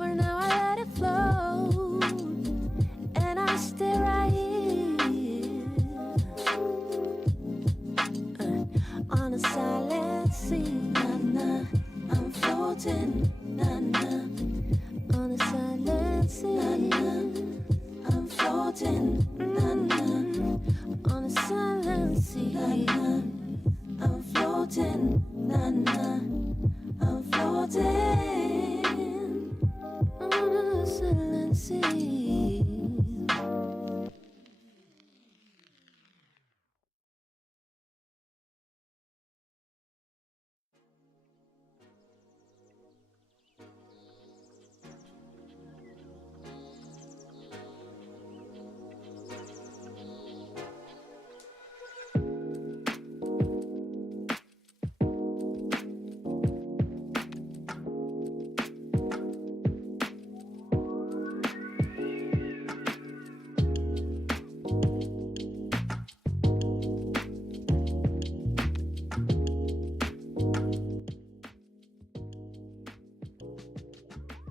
For now I let it flow, and I stay right here on a silent sea. Na na, I'm floating. Na na, on a silent sea. Na na, I'm floating. Na na, on a silent sea. Na na, I'm floating. Na na, I'm floating on a silent sea.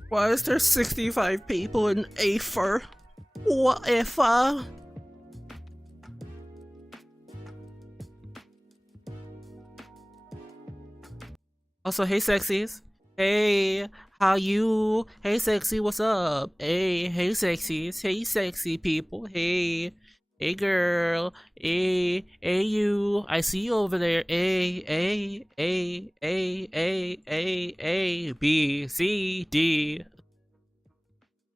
Why is there 65 people in Aether? What if Also, hey sexies. Hey, how you? Hey sexy, what's up? Hey sexies. Hey sexy people. Hey girl. Hey you. I see you over there. A B C D.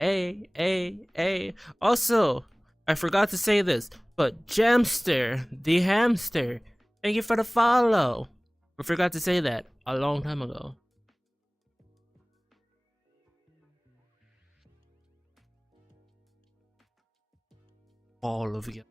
A. Also, I forgot to say this, but Jamster, the hamster, thank you for the follow. I forgot to say that a long time ago. All of you.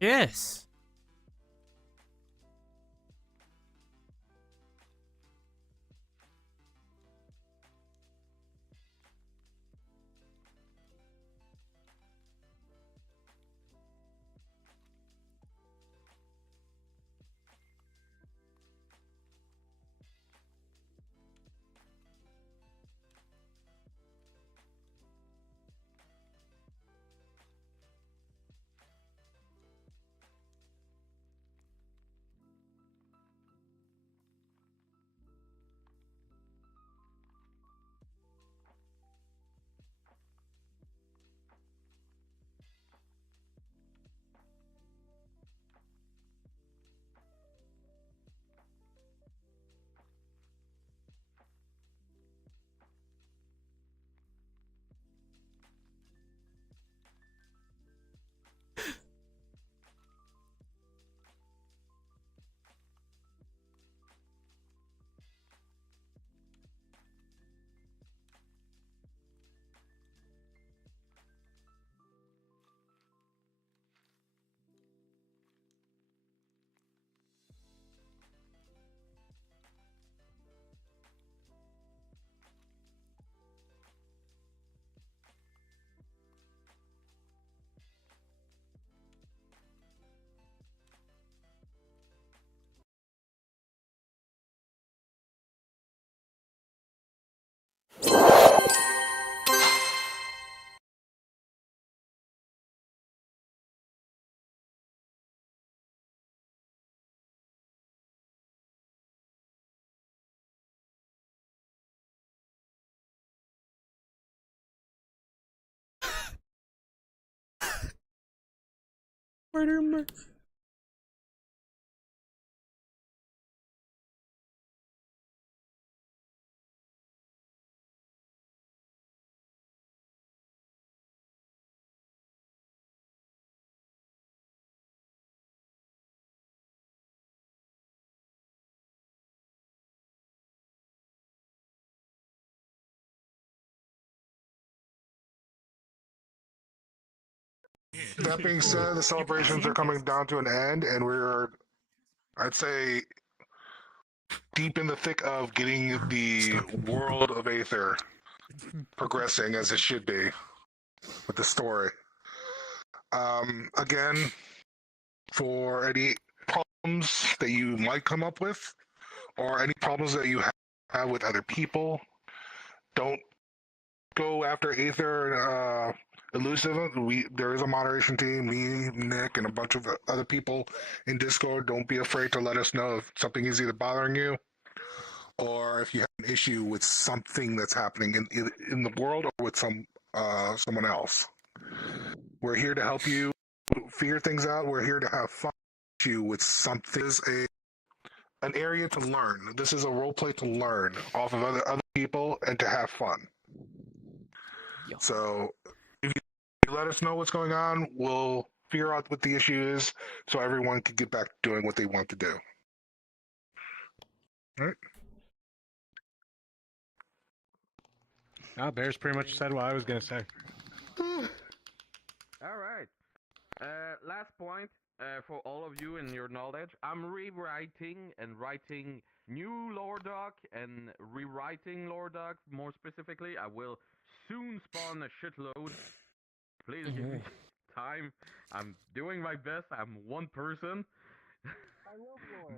Yes. Murder. That being said, the celebrations are coming down to an end, and we're, I'd say, deep in the thick of getting the world of Aether progressing as it should be with the story. Again, for any problems that you might come up with, or any problems that you have with other people, don't go after Aether Elusive. There is a moderation team, me, Nick, and a bunch of other people in Discord. Don't be afraid to let us know if something is either bothering you, or if you have an issue with something that's happening in the world or with someone else. We're here to help you figure things out. We're here to have fun with something. This is an area to learn. This is a role play to learn off of other people and to have fun. Yo. So if you let us know what's going on, we'll figure out what the issue is so everyone can get back to doing what they want to do. All right. Bear's pretty much said what I was going to say. All right. Last point for all of you in your knowledge. I'm rewriting and writing new lore doc and rewriting lore doc. More specifically, I will soon spawn a shitload. Please give me time. I'm doing my best. I'm one person.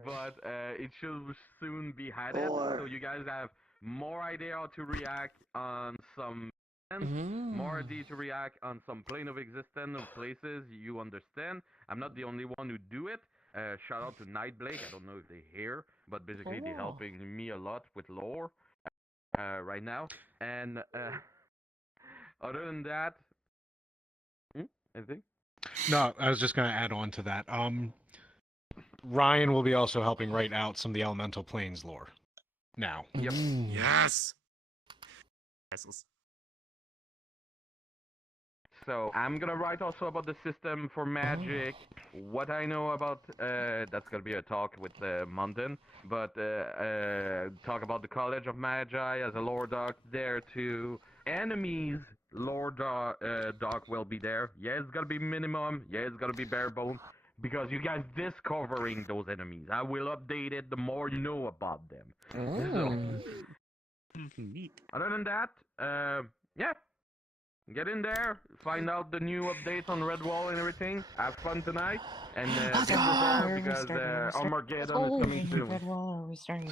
But it should soon be added, so you guys have more idea how to react on some more idea to react on some plane of existence of places you understand. I'm not the only one who do it. Shout out to Nightblake. I don't know if they're here, but basically they're helping me a lot with lore right now. And other than that, anything? No, I was just going to add on to that. Ryan will be also helping write out some of the Elemental Planes lore now. Yep. Yes. So I'm gonna write also about the system for magic, what I know about. That's gonna be a talk with Mountain, but talk about the College of Magi as a lore doc there too. Enemies lore doc will be there. Yeah, it's gonna be minimum. Yeah, it's gonna be bare bones because you guys discovering those enemies. I will update it the more you know about them. So, other than that, yeah. Get in there, find out the new updates on Redwall and everything. Have fun tonight, and get prepared because Armageddon is coming soon. Redwall, are we starting?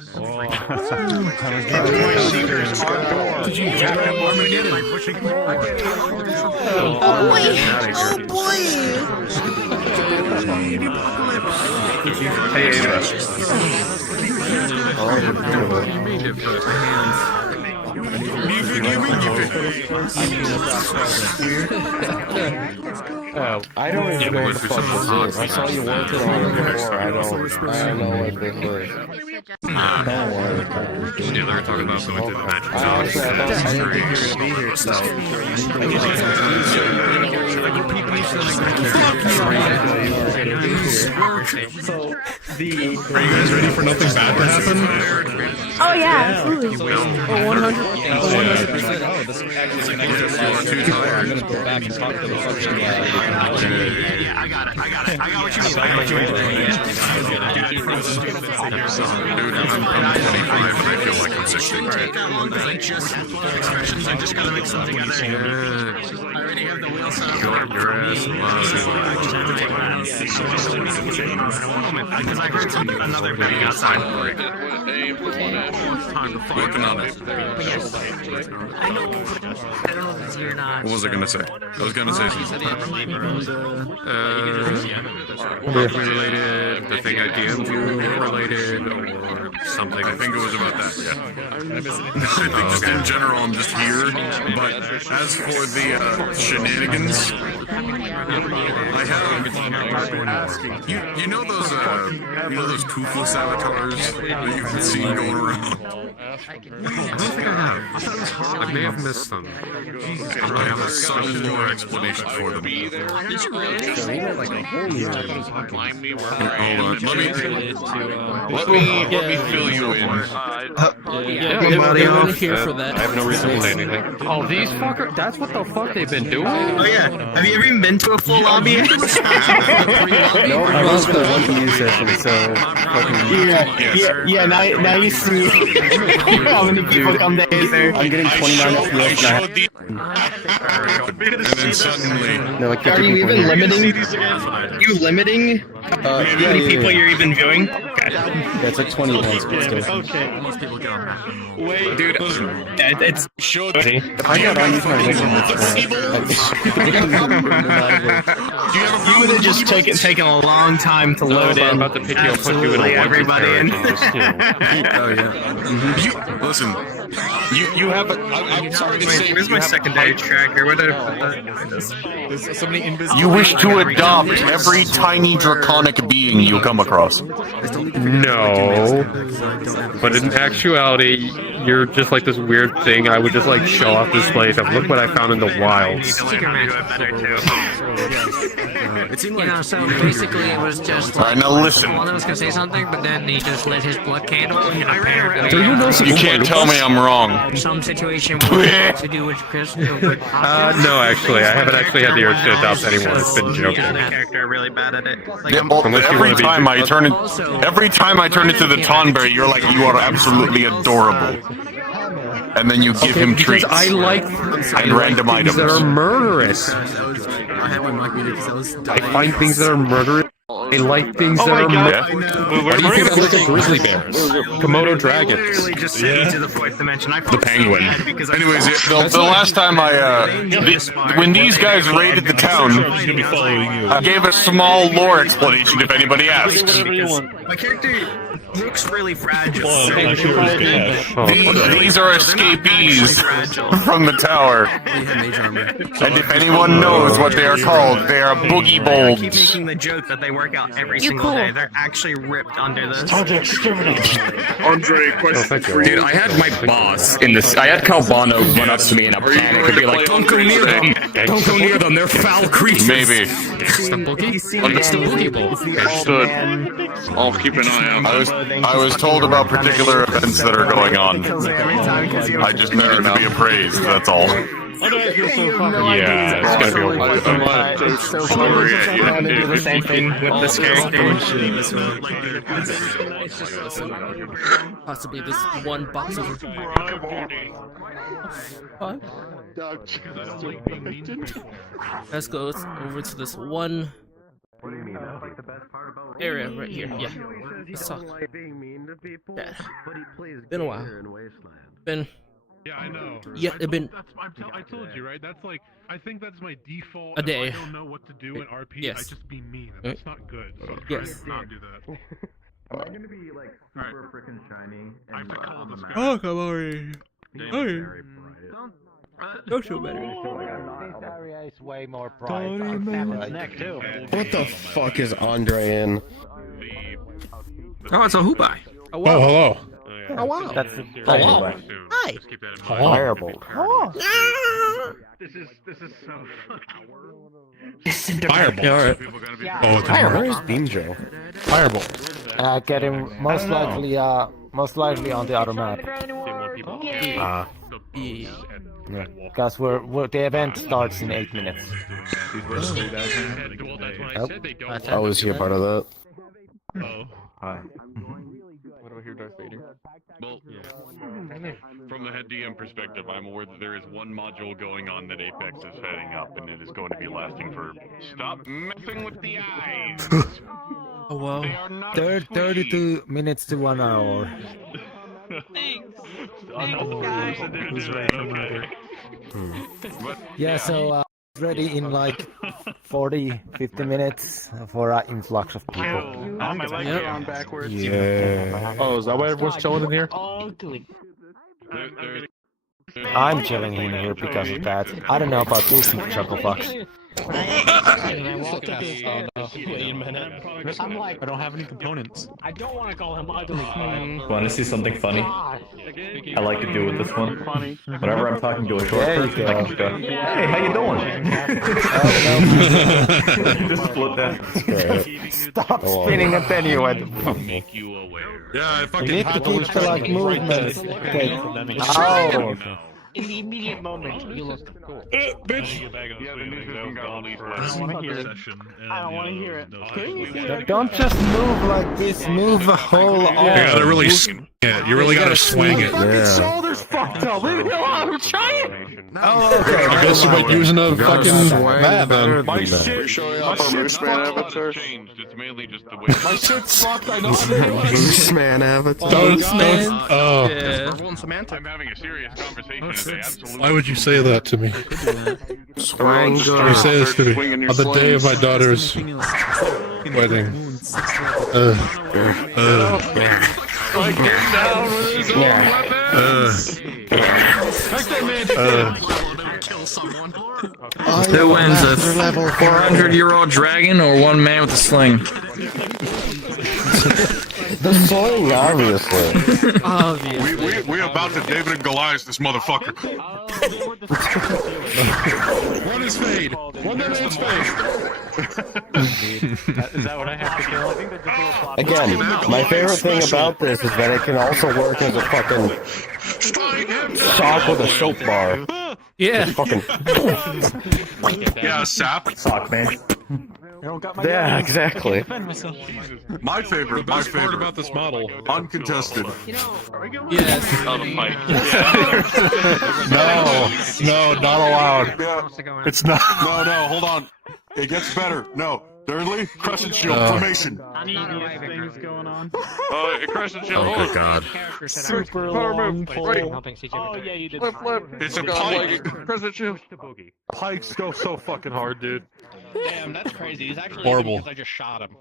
Did you get Armageddon by pushing forward? Oh boy! Hey, Ava. I don't even know what the fuck this is. I saw you working on it before. I don't know what this is. Don't worry. Yeah, they were talking about going through the magic zone. Honestly, I didn't think you were gonna be here, so. Are you guys ready for nothing bad to happen? Oh yeah, absolutely. 100%. Oh, this is actually I'm gonna go back and talk to the fucking Yeah, I got what you mean. I got what you mean. Dude, I'm 25 and I feel like I'm 60. Take that long because I just have expressions. I just gotta make something together. I already have the wheel set up. Your ass Because I heard another betting outside. Working on it. I don't know if you're not. What was I gonna say? I was gonna say related, the thing I DM'd you related, or something. I think it was about that, yeah. In general, I'm just here, but as for the shenanigans, You know those toothless avatars that you can see going around? I don't think I have. I may have missed them. I have a sudden lore explanation for them. Did you really? Let me fill you in. Everyone here for that. I have no reason to say anything. Oh, these fuckers, that's what the fuck they've been doing? Oh yeah. Have you ever even been to a full lobby? No, I was for the 1 session, so Yeah, now you see how many people come to Aether. I'm getting 29 FPS now. And then suddenly, No, like Are 50 you people even here. limiting? You limiting how many people you're even viewing? That's like 20 events, but still. dude, It's If I got on, use my you would have just taken a long time to load in. I'm about to pick you up, put you in a Absolutely everybody in. listen, you have a. I'm sorry to say, Where's my secondary tracker? Where You wish to adopt every tiny draconic being you come across. No. But in actuality, you're just like this weird thing. I would just like show off this place of look what I found in the wild. It seemed You know, so basically it was just Alright, now listen. Waldo was gonna say something, but then he just lit his blood candle and apparently Do you know you can't tell me I'm wrong. some situation to do with Chris. No, actually, I haven't actually had the urge to adopt anyone. It's been joking. Character really bad at it. Yeah, well, every time I turn into the Tonberry, you're like, you are absolutely adorable. And then you give him treats. I like and random items that are murderous. I find things that are murderous. I like things that are murderous. What do you think of like grizzly bears? Komodo dragons. Just into the fourth dimension. The penguin. Anyways, the last time when these guys raided the town, I gave a small lore explanation if anybody asks. My character looks really fragile. These are escapees from the tower. And if anyone knows what they are called, they are boogie I keep bolts. making the joke that they work out every single day. They're actually ripped under this. Andre, question for Dude, I had my boss in this. I had Calvano run up to me in a panic and be like, "Don't go near them! Don't go near them! They're foul creatures." Maybe. It's the boogie bolt. Understood. I'll keep an eye out. I was told about particular events that are going on. I just needed to be appraised. That's all. Yeah, it's gonna be a while. It's so funny. I do the same thing with this character. Possibly this one box of five. Let's go over to this one area right here. Yeah. Let's talk. Yeah. Been a while. Been. Yeah, I know. Yeah, it's been. I told you, right? That's like, I think that's my default. A day. If I don't know what to do in RP, Yes. I just be mean, and that's not good. So I'm trying to not do that. Am I gonna be like super freaking shiny? I have to call this guy. Oh, come on. Don't feel better. is way more pride. What the fuck is Andre in? Oh, it's a Hoobai. Oh, wow. hello. Oh, wow. That's Hello. Hi. Firebolt. This is so Firebolt. Yeah, alright. Oh, it's Where is Beam Joe? Firebolt. Getting most likely on the other map. Because the event starts in 8 minutes. Oh, is he a part of that? Hi. What do I hear, Darth Vader? Well, from a head DM perspective, I'm aware that there is one module going on that Apex is setting up, and it is going to be lasting for. Stop messing with the eyes! Oh, wow. 32 minutes to 1 hour. Thanks. Yeah, so ready in like 40-50 minutes for an influx of people. my leg down backwards. Yeah. Oh, is that why everyone's chilling in here? I'm chilling in here because of that. I don't know about these chuckle fucks. Wait a minute. I'm like, I don't have any components. I don't want to call him ugly. Want to see something funny? I like to do with this one. Whenever I'm talking to a short person, I can just go, "Hey, how you doing?" Just split that. Stop spinning a penny with. Make you aware. Yeah, I fucking You need to teach the like movements. Oh. In the immediate moment, you look cool. Bitch! I don't want to hear it. I don't want to hear it. Don't just move like this. Move the whole arm. You gotta really swing it. You really gotta swing it. Yeah. Shoulders fucked up. Leave me alone. I'm trying. Oh, okay. I guess you might using a fucking that then. My shit. Showing up a Mooseman avatar. It's mainly just the way. My shit's fucked. I know. Mooseman avatar. Don't. I'm having a serious conversation today. Absolutely. Why would you say that to me? Swang You say this to me on the day of my daughter's wedding. Who wins, a 400-year-old dragon or one man with a sling? The sling, obviously. We about to David and Goliath this motherfucker. One is fade. One man's fade. Is that what I have to kill? Again, my favorite thing about this is that it can also work as a fucking sock with a soap bar. Yeah. Fucking. Yeah, sap. Sock man. Yeah, exactly. My favorite. My favorite about this model. Uncontested. Yes. No, not allowed. Yeah. It's not. No, hold on. It gets better. No. Thirdly, crescent shield formation. Things going on. Crescent shield. Oh, good God. Super long pole. Oh yeah, you did. Flip. It's a pike. Crescent shield. Pikes go so fucking hard, dude. Damn, that's crazy. He's actually Horrible. because I just shot him.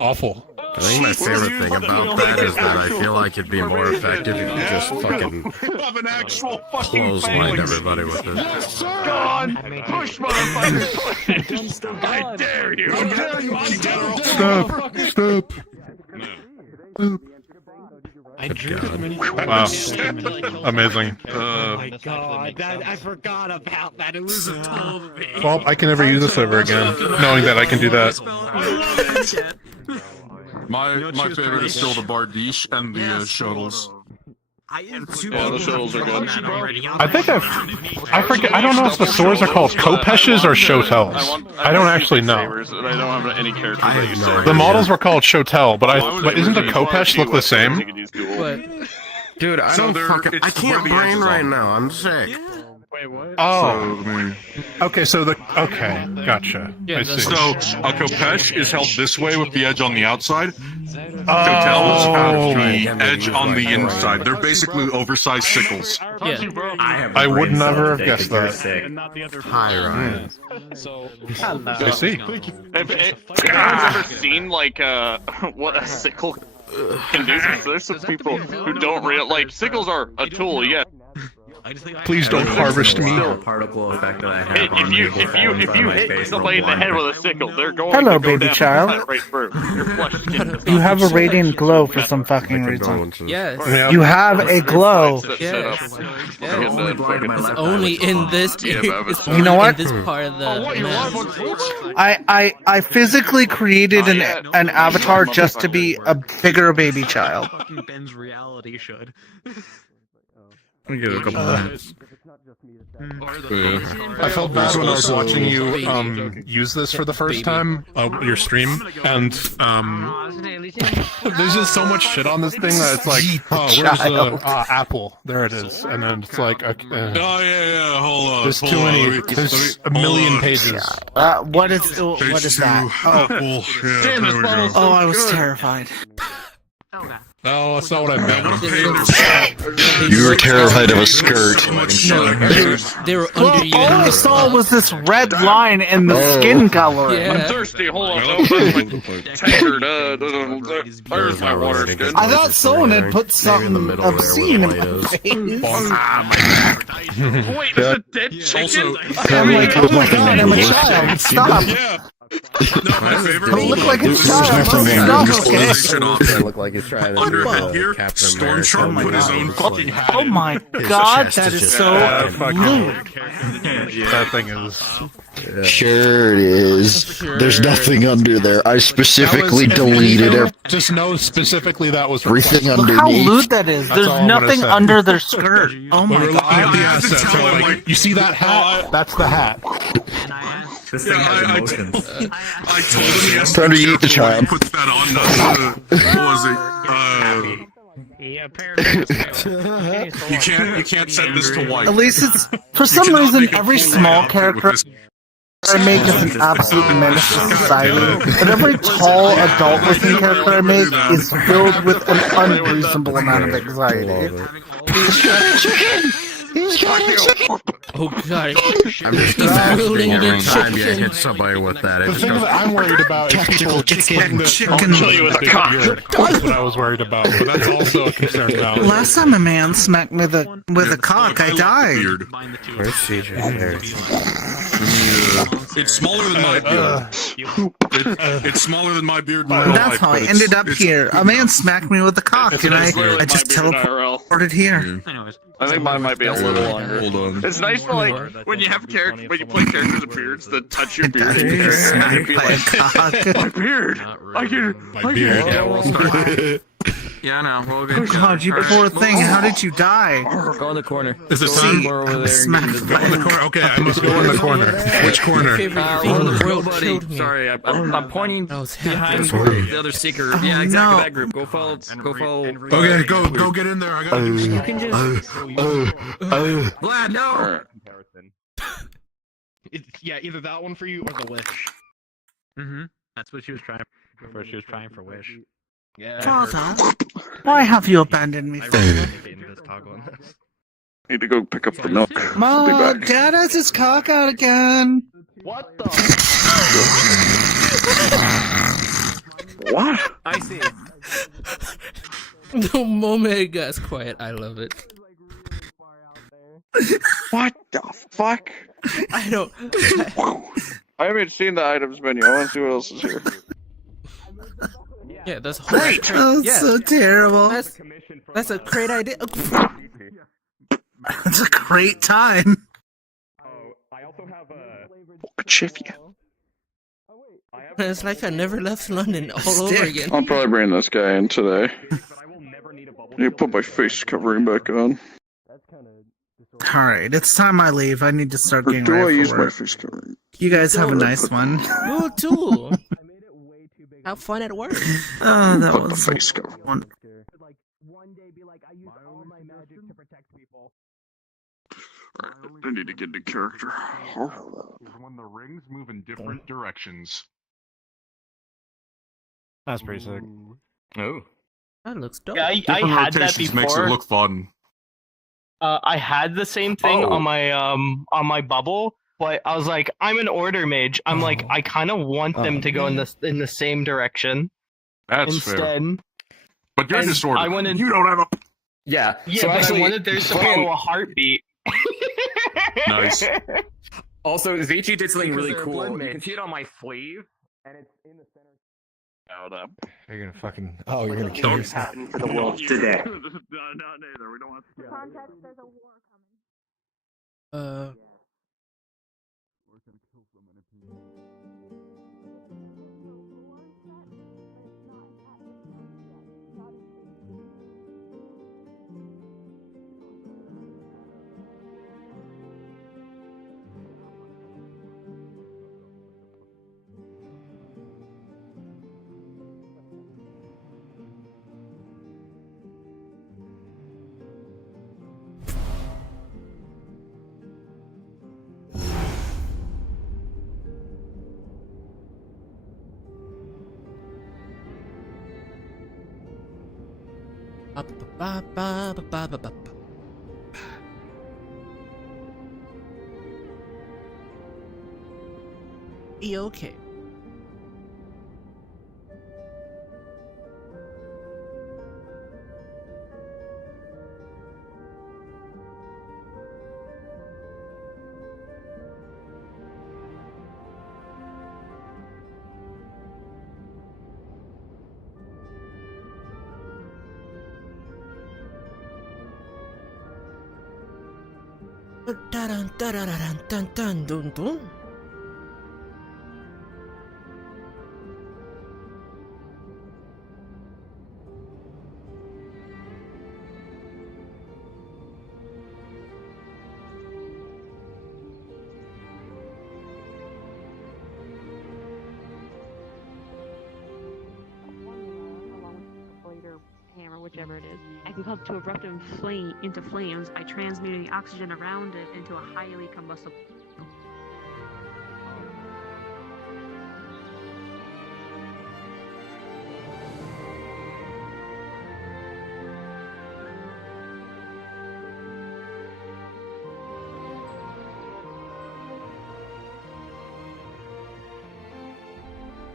Awful. I think my favorite thing about that is that I feel like it'd be more effective if you just fucking Have an actual fucking clothesline everybody with it. Gone. Push, motherfucker. I dare you. Stop. I drew as many Wow. Amazing. Oh my god, I forgot about that. It was a total Well, I can never use this ever again, knowing that I can do that. My favorite is still the Bardiche and the shuttles. Yeah, the shuttles are good. I think I forget. I don't know if the swords are called Kopeshes or Shotels. I don't actually know. I don't have any characters that use sabers. The models were called Shotel, but isn't the Kopesh look the same? What? Dude, I don't fucking. I can't brain right now. I'm sick. Wait, what? Oh. Okay, so okay, gotcha. Yeah, I see. that's- So a Kopesh is held this way with the edge on the outside. Shotels have the edge on the inside. They're basically oversized sickles. Yeah. I would never have guessed that. Hi, Ryan. So, I see. Have anyone's ever seen like what a sickle can do? There's some people who don't like sickles are a tool, yeah. Please don't harvest me. Particle effect that I have If you hit somebody in the head with a sickle, they're going Hello, to go baby down child. and cut right through. Your flesh skin does You not. have a radiant glow for some fucking reason. Yes. Yeah. You have a glow. Yes. It's Only in this. It's only You know what? In this part of the. I physically created an avatar just to be a bigger baby child. Ben's reality should. Let me give it a couple minutes. I felt bad when I was watching you use this for the first time, your stream, and there's just so much shit on this thing that it's like, oh, where's the Apple? There it is, and then it's like, okay, oh yeah, hold on. There's too many. There's a million pages. What is that? Apple. Oh, I was terrified. No, that's not what I meant. You were terrified of a skirt. They were Well, under you. all I saw was this red line and the skin color. Yeah. I'm thirsty. Hold on. Don't touch my tankard. There's my water skin. I thought someone had put something obscene in my face. Wait, is it dead chicken? I'm like, oh my god, I'm a child. Stop. Don't look like a child. Stop, okay? Look like he's trying to Under do head gear, Captain Storm America. Shark put his own fucking hat Oh in. my god, that is so lewd. That thing is. Sure it is. There's nothing under there. I specifically deleted Just know specifically that was everything Look how underneath. lewd that is. That's There's all I'm gonna nothing say. under their skirt. Oh my We're looking at the god. assets. So like, you see that hat? That's the hat. This thing has emotions. I told him yesterday. Time to eat the child. Puts that on. What was it? You can't set this to white. At least it's, for some reason, every small character I make is an absolute menace to society, but every tall, adult-looking character I make is filled with an unreasonable amount of anxiety. Oh god. I'm just imagining every time you hit somebody with that. The thing that I'm worried about is people just putting the chicken. kill you with a cock. That's what I was worried about, but that's also a concern now. Last time a man smacked me with a cock, I died. Where's CJ? It's smaller than my beard. It's smaller than my beard. That's how I ended up here. A man smacked me with a cock, and I just teleported here. I think mine might be a little longer. Hold on. It's nice to like when you have character when you play characters with beards that touch your beard. Smacked by a cock. My beard. I can. My beard. Yeah, we'll start. Yeah, I know. We'll get Oh god, you poor thing. How did you die? Go in the corner. Is it See, time? I was smacked by The corner. Okay, I must go in the corner. Which corner? Favorite thing in the world Buddy, killed me. sorry, I'm pointing I was behind happy. the other seeker. Oh, Yeah, exactly no. that group. Go follow. Okay, go get in there. I got You can just Vlad, no. Yeah, either that one for you or the wish. That's what she was trying for. She was trying for wish. Yeah. Father, why have you abandoned me? Need to go pick up the milk. Mom, Dad has his cock out again. What the? What? I see. The moment it gets quiet, I love it. What the fuck? I don't. I haven't seen the items menu. I want to see what else is here. Yeah, that's Great. Oh, yeah. so terrible. That's a great idea. It's a great time. Chifia. It's like I never left London all over again. I'll probably bring this guy in today. Need to put my face covering back on. Alright, it's time I leave. I need to start Or getting do I ready use for my work. face covering? You guys have a nice one. You too. Have fun at work. Oh, that Put the was face cover. one. I need to get into character. When the rings move in different directions. That's pretty sick. Oh. That looks dope. Yeah, I Different had that rotations makes it before. look fun. I had the same thing on my bubble, but I was like, I'm an order mage. I'm like, I kind of want them to go in the same direction. That's instead. fair. But you're And disordered. I wanted, You don't have a. Yeah. yeah, so but actually, I wanted theirs to follow a heartbeat. Nice. Also, Vici did something really cool. You can see it on my sleeve, and it's in the center. Hold up. You're gonna fucking. Oh, you're gonna kill yourself. Happening for the world today. No, not neither. We don't want to. Context, there's a war coming. Be okay. Dun dun dun dun dun dun dun. Hammer, whichever it is. I can cause to erupt into flames by transmuting the oxygen around it into a highly combustible.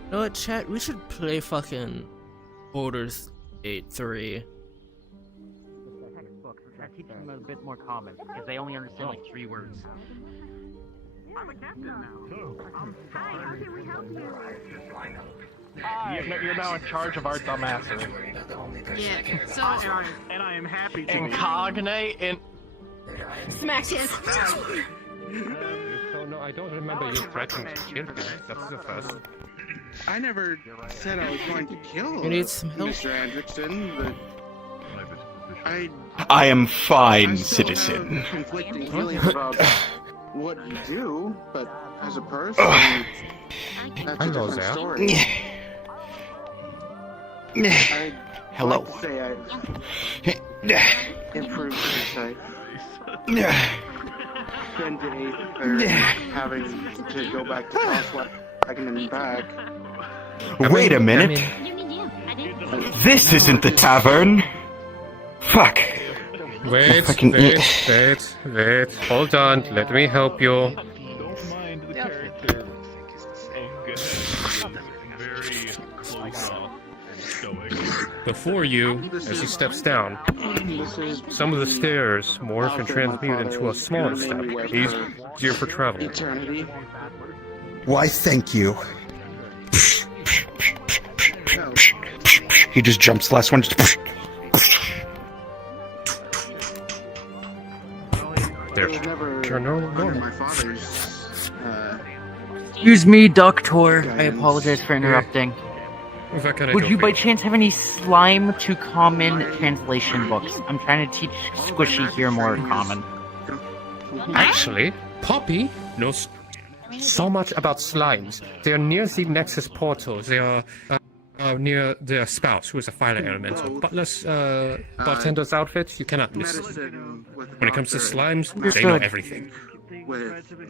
You know what, chat? We should play fucking Borders 8-3. Textbooks that teach them a bit more common because they only understand like 3 words. I'm a captain now. Hi, how can we help you? You're now in charge of our dumbassery. Yeah, so and I am happy to Incognate and smacks his. So no, I don't remember you threatening to kill him. That's the first. I never said I was going to kill You need some help? Mr. Hendrickson, but I am fine, I still citizen. have conflicting feelings about what you do, but as a person, that's a different story. I'd Hello. like to say I've improved insight. Been to Aether, having to go back to Crosswagon and back. Wait a minute. This isn't the tavern. Fuck. Wait, Fucking wait. Hold on, let me help you. Before you, as he steps down, some of the stairs morph and transmute into a smaller step, easier for travel. Why, thank you. He just jumps the last one. There. Excuse me, Doctor. I apologize for interrupting. What can I Would do you for by chance have any slime to common translation books? I'm trying to teach Squishy here more common. Actually, Poppy knows so much about slimes. They are near the Nexus portal. They are near their spouse, who is a fire elemental. Butler's bartender's outfit, you cannot miss it. When it comes to slimes, they know Understood. everything.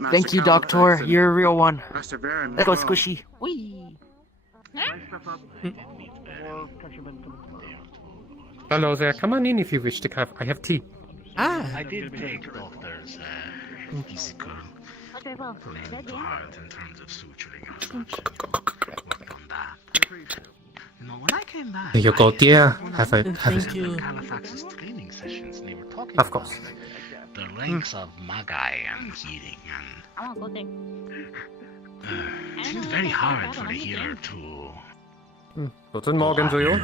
Thank you, Doctor. You're a real one. Let's go, Squishy. Whee! Hello there, come on in if you wish to have. I have tea. I did take Doctor's physical to heart in terms of suturing. Worked on that. You know, when I came back, Here you go, dear. Have a Thank you. Halifax's training sessions, and they were talking Of course. about the ranks of Magi and healing, and I won't go there. it seems very hard for the healer to. Guten Morgen to you.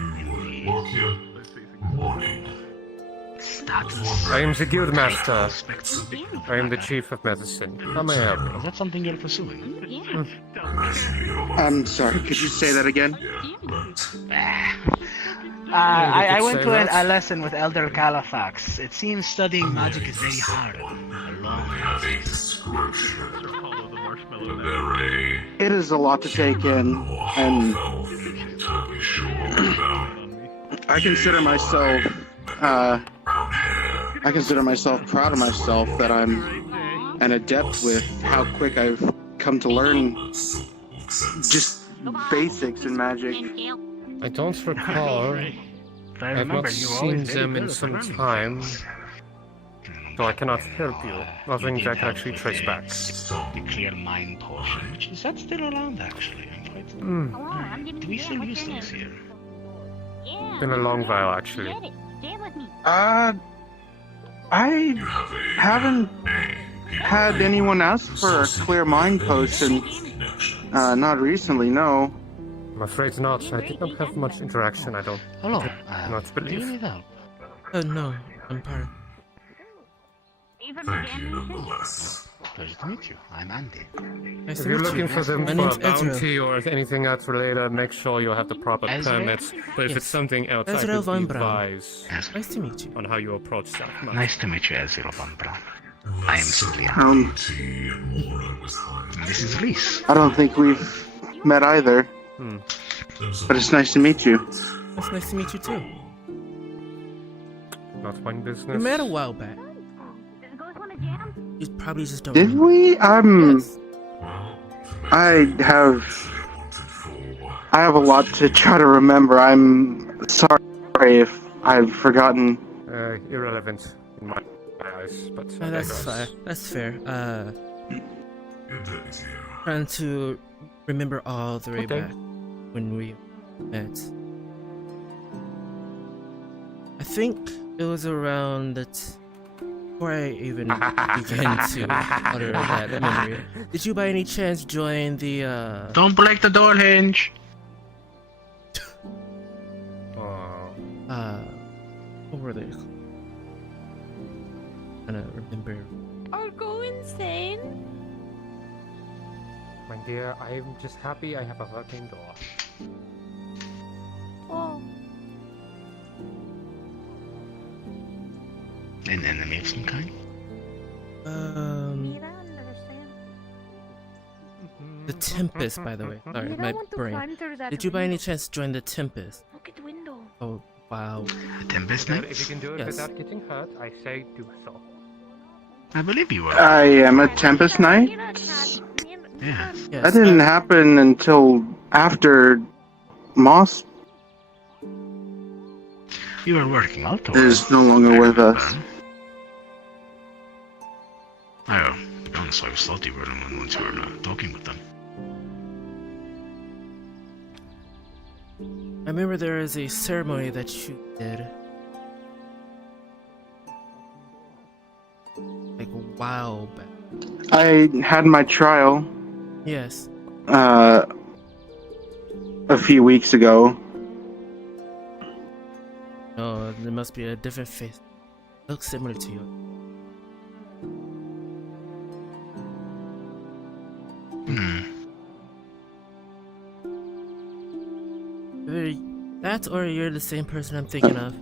Status. I am the guild master. I am the chief of medicine. How may I help you? Is that something you're pursuing? I'm sorry, could you say that again? I went to a lesson with Elder Califax. It seems studying magic is very hard. It is a lot to take in, and I consider myself proud of myself that I'm an adept with how quick I've come to learn just basics in magic. I don't recall I I've not remember you were always seen very them good in at some running time, things. so I cannot help you. Nothing did I can help actually with trace the- back. The clear mind potion, which is that's still around actually. I'm quite. Hmm. Do we still use those here? Been a long while, actually. I haven't had anyone ask for a clear mind potion. Not recently, no. I'm afraid not. I did not have much interaction, I don't Hello, not do you believe. need help? Oh no, I'm part. Pleasure to meet you. I'm Andy. Nice If to you're meet looking you. for them My for name's a bounty Ezra. or anything else related, make sure you have the proper Ezra? permits. But if it's Yes. something else, I Ezra could Von be Braun. advised Nice to meet you. on how you approach that matter. Nice to meet you, Ezra Von Braun. I am simply This is Reese. I don't think we've met either. Hmm. But it's nice to meet you. It's nice to meet you too. Not one We business. met a while back. You probably just don't Did remember. we? Yes. I have a lot to try to remember. I'm sorry if I've forgotten. Irrelevant in my eyes, but I That's digress. fair. That's fair. Trying to remember all the way Okay. back when we met. I think it was around before I even began to utter that memory. Did you by any chance join the Don't break the door hinge. what were they? I don't remember. Or go insane? My dear, I'm just happy I have a working door. Oh. An enemy of some kind? The Tempest, by the way. Sorry, You don't my want to brain. climb through that Did you by any window. chance join the Tempest? Look at the window. Oh, wow. The Tempest If Knights? you can do it Yes. without getting hurt, I say do so. I believe you were. I am a Tempest Knight. Yeah. That didn't happen until after Moss You were working out. is no longer with us. Oh, to be honest, I always thought you were the one once you were talking with them. I remember there was a ceremony that you did. Like a while back. I had my trial Yes. a few weeks ago. Oh, there must be a different face. Looks similar to you. Either that or you're the same person I'm thinking of.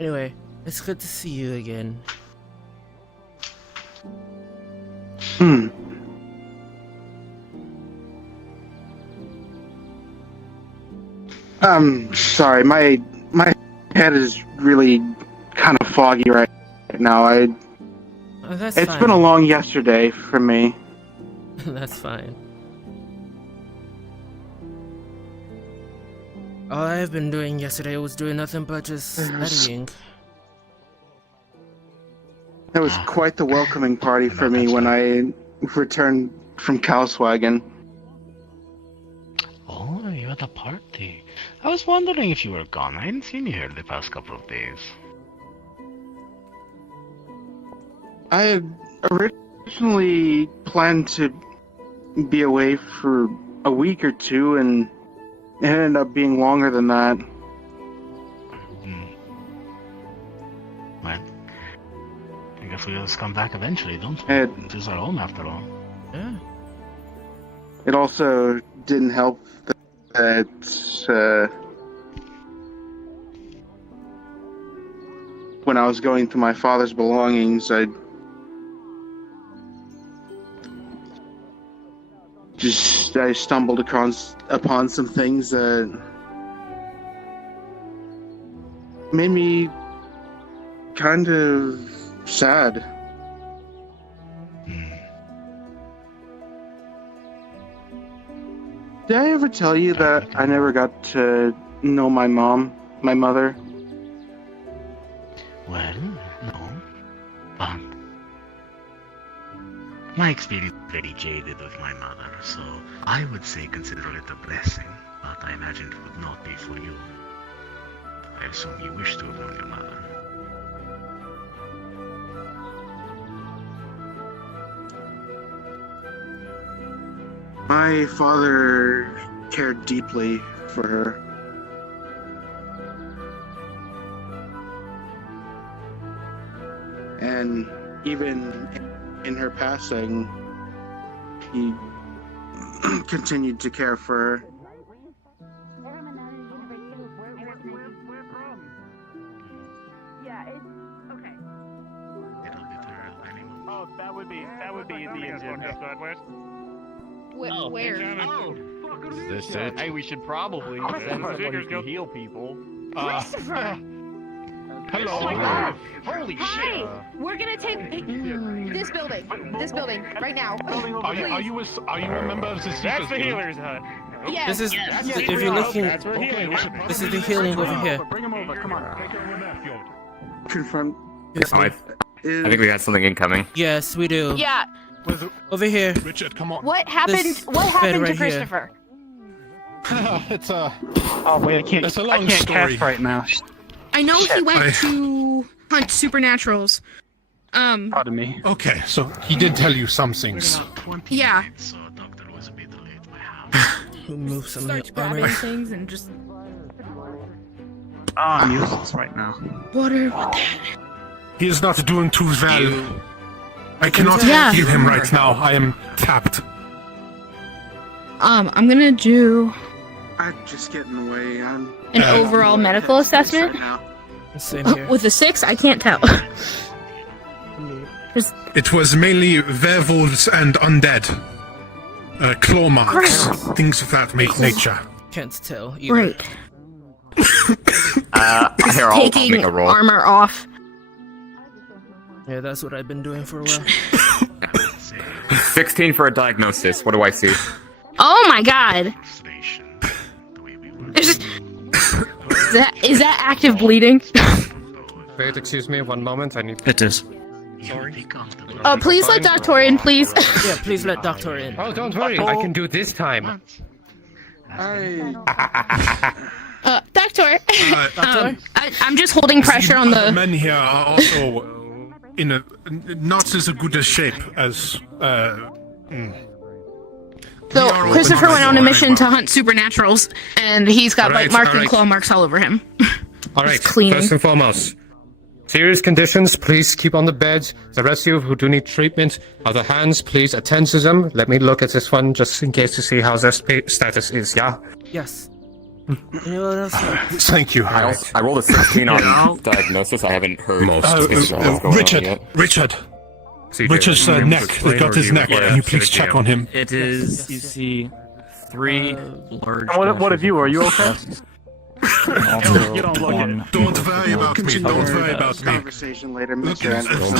Anyway, it's good to see you again. Hmm. Sorry, my head is really kind of foggy right now. Oh, that's It's fine. been a long yesterday for me. That's fine. All I've been doing yesterday was doing nothing but just studying. It was quite the welcoming party for me when I returned from Kauswagen. Oh, you had a party. I was wondering if you were gone. I hadn't seen you here the past couple of days. I had originally planned to be away for a week or two, and it ended up being longer than that. Well, I guess we just come back eventually, don't we? This is our home after all. Yeah. It also didn't help that when I was going through my father's belongings, I stumbled upon some things that made me kind of sad. Did I ever tell you that I never got to know my mother? My experience is very jaded with my mother, so I would say consider it a blessing, but I imagine it would not be for you. I assume you wish to have known your mother. My father cared deeply for her. And even in her passing, he continued to care for her. Yeah, it's okay. Oh, that would be the engine. Where? Is this it? Hey, we should probably send someone who can heal people. Christopher! Hello. Oh my God. Holy Hi! shit. We're gonna take this building, right now. Are you a member of the That's Seekers the Guild? healer's hut. Yes. This is Yes. if you're looking. This is the healing over here. Bring him over, come on. Confront. I think we got something incoming. Yes, we do. Yeah. Over here. Richard, come on. What happened? This What happened right to here. Christopher? It's a. Oh wait, I can't. It's a I long can't story. cast right now. I know he Shit. went to hunt supernaturals. Pardon me. Okay, so he did tell you some things. Yeah. Move some Starts grabbing things and just I'm useless right now. water. He is not doing too well. I cannot Yeah. heal him right now. I am tapped. I'm gonna do I'm just getting away. I'm an overall medical assessment. right now. Same here. With a 6, I can't tell. Just It was mainly werewolves and undead. Claw marks, things of that nature. Can't tell. Either. right. Here, I'll make Taking a roll. armor off. Yeah, that's what I've been doing for a while. 16 for a diagnosis. What do I see? Oh my god. Is that active bleeding? Wait, excuse me, one moment. I need. It is. Oh, please let Doctor in, please. Yeah, please let Doctor in. Oh, don't worry. I can do this time. Doctor. Doctor? I'm just holding pressure on The the. men here are also in a not as good a shape as. So Christopher went on a mission to hunt supernaturals, and he's got Alright, bite marks and alright. claw marks all over him. All right, cleaning. first and foremost, serious conditions, please keep on the bed. The rest of you who do need treatment, other hands, please attend to them. Let me look at this one just in case to see how their status is, yeah? Yes. Anyone else? Thank you. I rolled a 16 on diagnosis. I haven't heard what's going on Richard, yet. Richard. CJ, Richard's are you able to neck. explain, They got or his do you neck. require Can you please a check video? on him? It is, you see, 3 large. What of you? Are you okay? Also, You don't look one. Don't worry about me. Don't worry about me. Conversation later, Mr. Don't Anderson.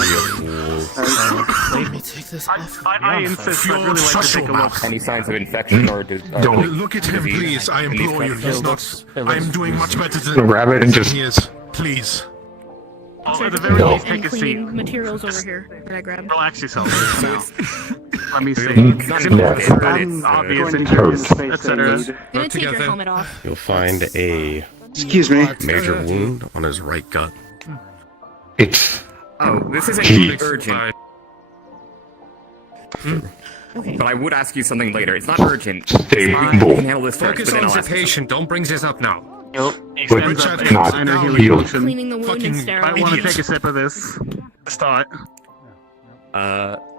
Let me take this off. I insist. I'd really like to take a look. Any signs of infection or Don't look at him, please. I implore you. He's not. I'm doing much better than Grab it and just- he is. Please. So at the very least, take a seat. Materials over here that I grabbed. Relax yourself. Let me see. Yeah. Obvious injuries, etc. I'm gonna take your helmet off. You'll find a Excuse me. major wound on his right gut. It's. Oh, this isn't Jeez. urgent. Okay. But I would ask you something later. It's not urgent. Stay We cool. can handle this first, Focus but then on I'll the ask you patient. Don't bring this up now. Extends up Richard, the not minor healing healed. potion. Cleaning the wound and sterile. I want to take a sip of this. Start.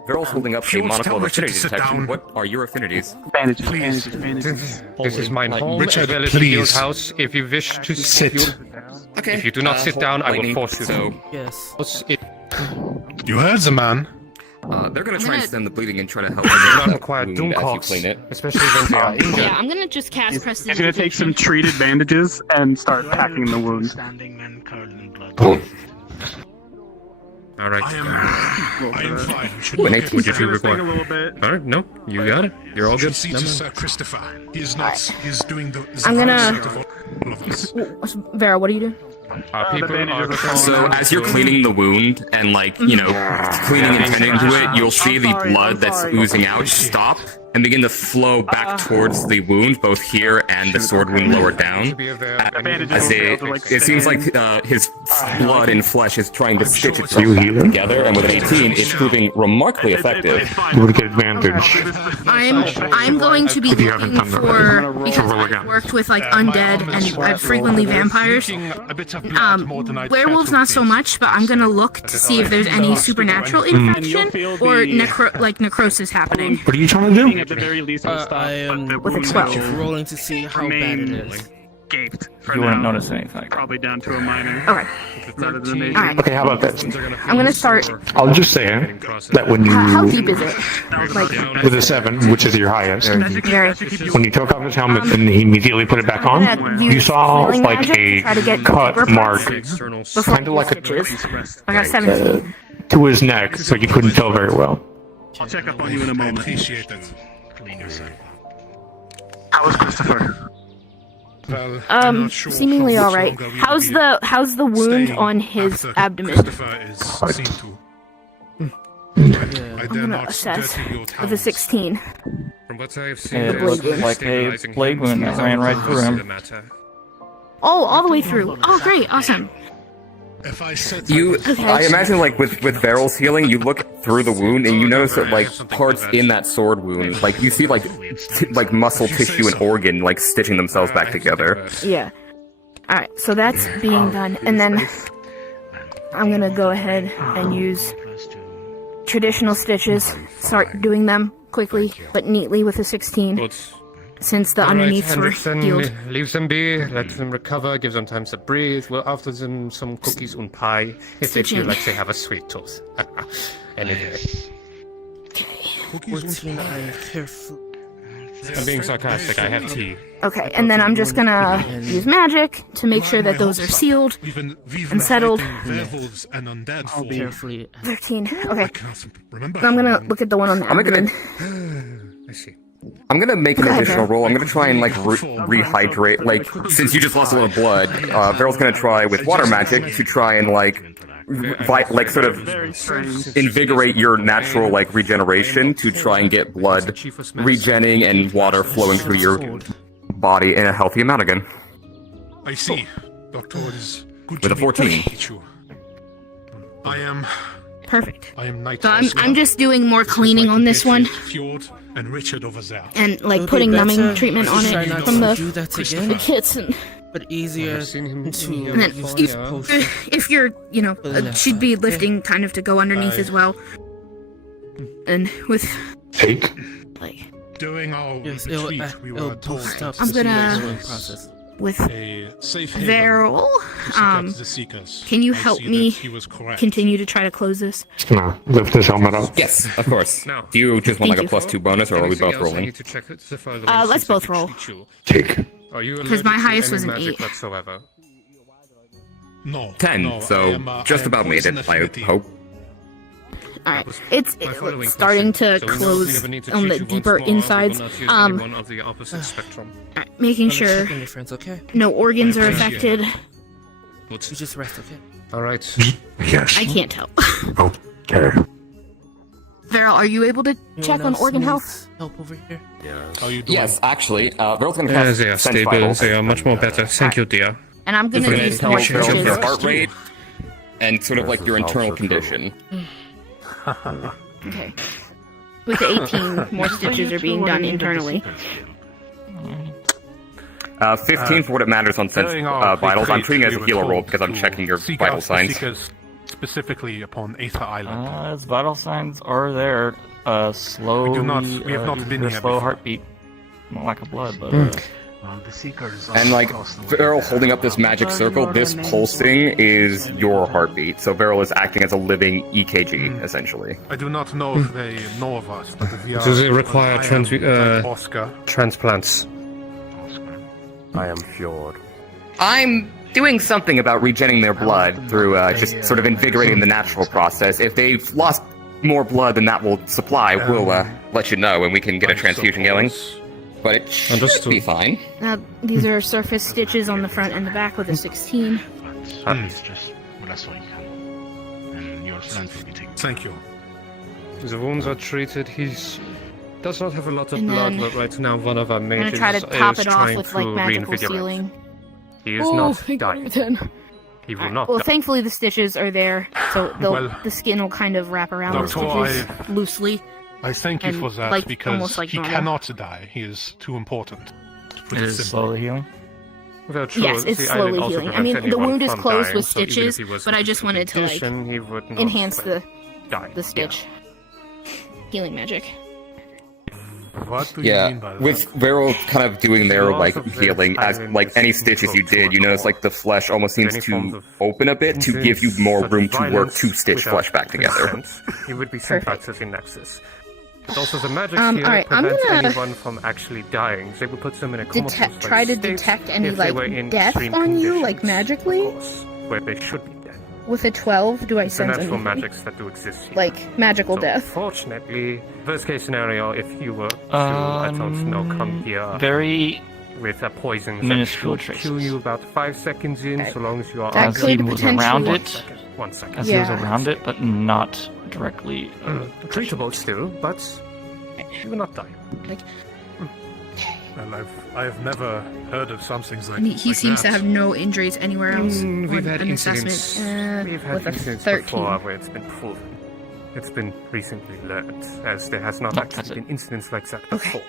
They're also holding up a Fjords, monocle tell of Richard affinity to sit detection. down. What are your affinities? Bandages, Please. bandages. This is my home Richard, as well as the guild please. house. If you wish to Sit. Okay. If you do not sit down, I will lightning, force you So, to. Yes. You heard the man. they're gonna try and stem the bleeding and try to help Do not the require wound doom as you coughs, clean it. especially when they are injured. Yeah, I'm gonna just cast He's Prestige. gonna take some treated bandages and start packing the wound. Standing men covered in blood. All right. I am fine. Should When look they- at Would you Do two this thing require? a little bit. All right, no, you got it. You're all good. See No, to no. Sir Christopher. He is not. He's doing the. I'm gonna- of all of us. Vera, what are you doing? So as you're cleaning the wound and cleaning and tending to it, you'll see the blood that's oozing out stop and begin to flow back towards the wound, both here and the sword wound lower down. As it seems like his blood and flesh is trying to stitch itself back together, and with an 18, it's proving remarkably effective. You would get advantage. I'm going to be looking for, because I've worked with undead and frequently vampires. Werewolves not so much, but I'm gonna look to see if there's any supernatural infection or necrosis happening. What are you trying to do? I am rolling to see how bad it is. You wouldn't notice anything. Probably down to a minor. Okay. Alright. Okay, how about this? I'm gonna start. I'll just say that when you... How deep is it? With a 7, which is your highest, when you took off his helmet and he immediately put it back on, you saw a cut mark, kind of like a I got 17. to his neck, so you couldn't tell very well. I'll check up on you in a moment. Appreciate it. Clean yourself. How was Christopher? Well, Seemingly all right. How's the wound on his abdomen? I'm gonna assess with a 16. From what I've seen, It looks like a blade wound that ran right through him. Oh, all the way through. Oh, great, awesome. I imagine with Veryl's healing, you look through the wound and you notice that parts in that sword wound, you see muscle tissue and organ stitching themselves back together. Yeah. Alright, so that's being done. And then I'm gonna go ahead and use traditional stitches, start doing them quickly but neatly with a 16. Since the underneaths were healed. Leave them be, let them recover, give them time to breathe. We'll offer them some cookies and pie if they feel like they have a sweet tooth. Anyway. I'm being sarcastic, I have tea. Okay, and then I'm just gonna use magic to make sure that those are sealed and settled. 13. Okay. I'm gonna look at the one on the abdomen. I see. I'm gonna make an additional roll. I'm gonna try and rehydrate. Since you just lost a little blood, Veryl's gonna try with water magic to try and sort of invigorate your natural regeneration to try and get blood regenning and water flowing through your body in a healthy amount again. I see. Doctor, it is good with a 14. I am... Perfect. I am so I'm just doing more cleaning on this one. And Richard over there. And putting numbing treatment on it from the kits and... But easier to... And then if you're, she'd be lifting kind of to go underneath as well. And with... Take? During our retreat, we were told... I'm gonna... With Veryl, can you help me continue to try to close this? Just gonna lift his helmet up. Yes, of course. Do you just want a +2 bonus, or are we both rolling? Let's both roll. Take. Because my highest was an 8. No. 10, so just about made it, I hope. Alright, it's starting to close on the deeper insides. Making sure no organs are affected. You just rest, okay? Alright. Yes. I can't tell. Okay. Veryl, are you able to check on organ health? Help over here. Yes, actually, Veryl's gonna cast they are Sense stable, Vitals. they are much more better. Thank you, dear. And I'm gonna use more stitches. Your heart rate and sort of your internal condition. Okay. With the 18, more stitches are being done internally. 15 for what it matters on Sense Vitals. I'm treating it as a healer roll because I'm checking your vital signs. Specifically upon Aether Island. His vital signs are there. Slow. We have not been here slow before. heartbeat. Not lack of blood, but. And Veryl holding up this magic circle, this pulsing is your heartbeat. So Veryl is acting as a living EKG, essentially. I do not know if they know of us, but if we are... Does it require Oscar. transplants? I am cured. I'm doing something about regenerating their blood through just sort of invigorating the natural process. If they've lost more blood than that will supply, we'll let you know and we can get a transfusion going. But it should be fine. Now, these are surface stitches on the front and the back with a 16. Please, just bless what you can. And your friends will be taken. Thank you. The wounds are treated. He's does not have a lot of And blood, then but right now one of our I'm mages gonna try to top is it off trying with to like magical reinvigorate. sealing. He is Oh, not I got dying. it then. He will not Well, die. thankfully the stitches are there, so Well, the skin will kind of wrap around the Doctor, stitches loosely. I thank you and, for that like, because almost like he normal. cannot die. He is too important. To put It it is simply. slowly healing. Well, true, Yes, it's the island slowly also healing. I prevents mean, the anyone wound is from closed dying, with so even if stitches, he was but I in just a wanted to like condition, he would not enhance the die. stitch healing magic. What do you Yeah, mean by that? with Veryl kind of doing their like healing, as like any stitches you did, you notice like the flesh almost seems to open a bit to give you more room to work to stitch flesh back together. He would be sent back to the Nexus. But also the magic All here right, I'm prevents gonna anyone from actually dying. They will put them in a comatose try to state detect any if they were like in death extreme on you, conditions, like magically. where they should be dead. With a 12, do I It's the sense natural anything? magics that do exist here. Like magical So, death? Fortunately, worst case scenario, if you were to, I don't know, come here Very with a poison that minuscule should kill you about 5 seconds in, so long as you are That as could he moves around potentially- it. 1 second. As he was around it, but not directly. Treatable still, but you will not die. Well, I've never heard of some things like. And he like seems that. to have no injuries anywhere else. We've on had an incidents. assessment. We've had with a incidents 13. before where it's been proven. It's been recently learned, as there has not actually been incidents like that before.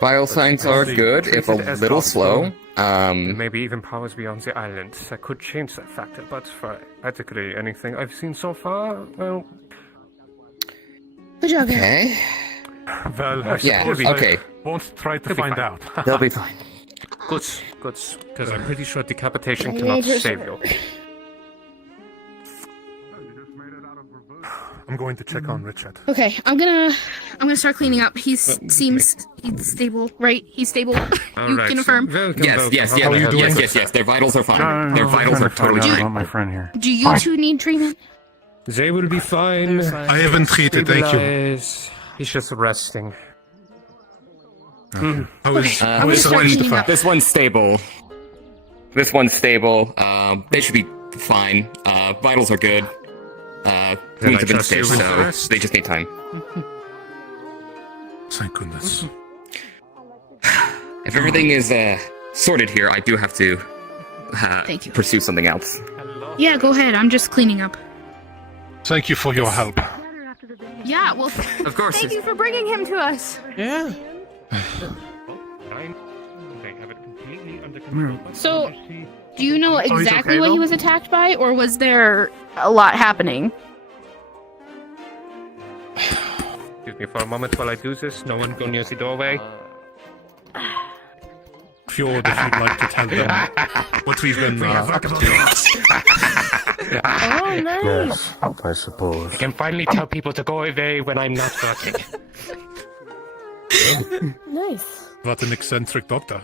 Vital signs are good, if a little slow. Maybe even powers beyond the island that could change that factor, but for practically anything I've seen so far, well. Good job, Okay. Well, I Yeah, suppose okay. I won't try to They'll be find fine. out. They'll be fine. Good, because I'm pretty sure decapitation Yeah, cannot just- save you. I'm going to check on Richard. Okay, I'm gonna start cleaning up. He's stable, right? He's stable. You Alright. can affirm. Yes. Their vitals are fine. Their vitals are totally fine. my friend here. Do you two need treatment? They will be fine. I haven't treated, thank you. Stabilize. He's just resting. How is This one's stable. This one's stable. They should be fine. Vitals are good. Wounds have been trust you stitched, with the so rest? they just need time. Thank goodness. If everything is sorted here, I do have to Thank you. pursue something else. Yeah, go ahead. I'm just cleaning up. Thank you for your help. Yeah, well, Of course. thank you for bringing him to us. Yeah. So, do you know he's exactly okay, what he though? was attacked by, or was there a lot happening? Excuse me for a moment while I do this. No one go near the doorway. Fjord, if you'd like to tell them what we've been up to. Oh, nice. Yes, I suppose. I can finally tell people to go away when I'm not working. Nice. What an eccentric doctor.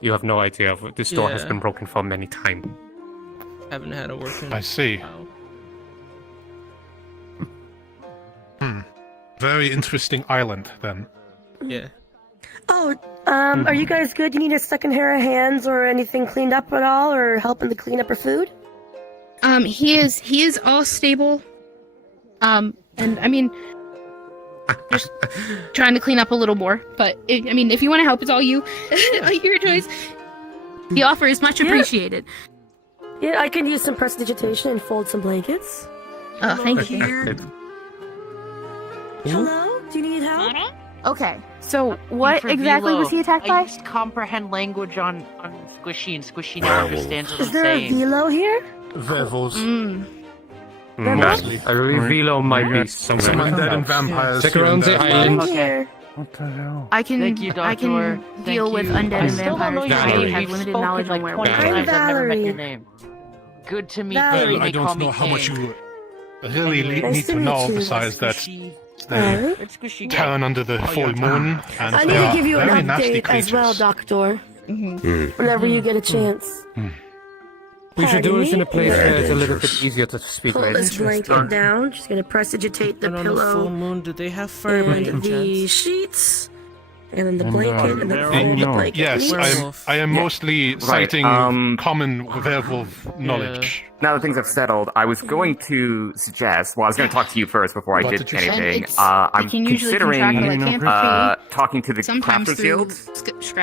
You have no idea. This door has Yeah. been broken for many times. Haven't had a working. I see. Very interesting island, then. Yeah. Oh, are you guys good? Do you need a second pair of hands or anything cleaned up at all, or help in the cleanup or food? He is all stable. And I mean, just trying to clean up a little more. But I mean, if you want to help, it's all you. Your choice. The offer is much appreciated. Yeah, I can use some prestidigitation and fold some blankets. Oh, thank you. Hello? Do you need help? Okay, so what For exactly Velo, was he attacked I by? used comprehend language on Squishy, and Squishy now understands what Is I'm there a saying. velo here? Werewolves. I believe Velo might be Some somewhere. undead and vampires. Stick here around and the there. island. Here. What the hell? I can Thank you, I can Doctor. deal Thank with you. undead I and still don't know vampires. your I name. have We've limited spoken knowledge like on 20 werewolves. times. I've never met Valerie. your name. Good to meet Valerie. you. You Well, I may call don't me know how much King. you really Nice need to to meet know, you. besides that Squishy. they It's Squishy. turn under the full moon, and I they need are to give you an very nasty update creatures. as well, Doctor. Whenever you get a chance. We should do Pardon this in a me? place Very where it's a little bit dangerous. easier to speak Pull with. this blanket down. Just gonna prestidigitate the And on the full pillow moon, do they have fire by and any the chance? sheets. and then the blanket, and then fold the blanket. Yes, I am mostly citing common werewolf knowledge. Now that things have settled, I was going to suggest. Well, I was going to talk to you first before I did anything. I'm considering talking to the Crafters Guild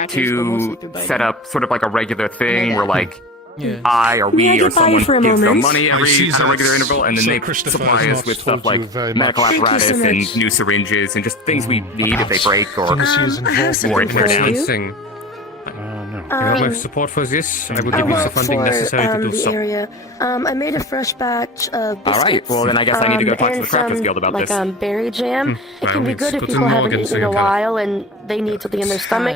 to set up sort of like a regular thing where like I or we or someone gives them money at a regular interval, and then they supply us with stuff like medical apparatus and new syringes and just things we need if they break or dancing. You have my support for this. I will give you the funding necessary to do so. Area. I made a fresh batch of biscuits. All right. Well, then I guess I need to go talk to the Crafters Guild about this. Berry jam. It can be good if people haven't eaten in a while and they need something in their stomach,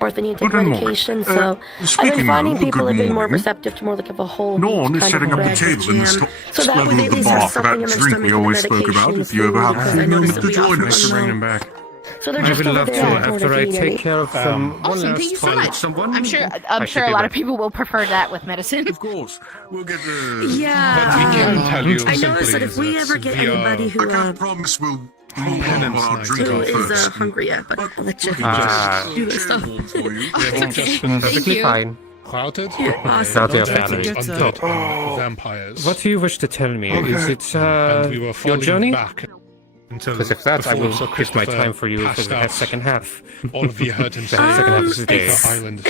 or if they need to take medication. So I've been finding people have been more receptive to more like of a whole. No one is setting up the table in the level of the bar for that drink we always spoke about. If you ever have a moment to join us, bring them back. So I would love to after I take care of them. Awesome, thank you so much. I'm sure a lot of people will prefer that with medicine. Of course, we'll get the. Yeah. But we can tell you I noticed that if we ever get anybody who I can't promise we'll. who is hungry yet, but I'll let you do this stuff. Perfectly fine. Crowded? Not your family. Undead vampires. What do you wish to tell me? Is it your journey? Because if that, I will give my time for you for the second half. All of you heard him say. Second half of the day.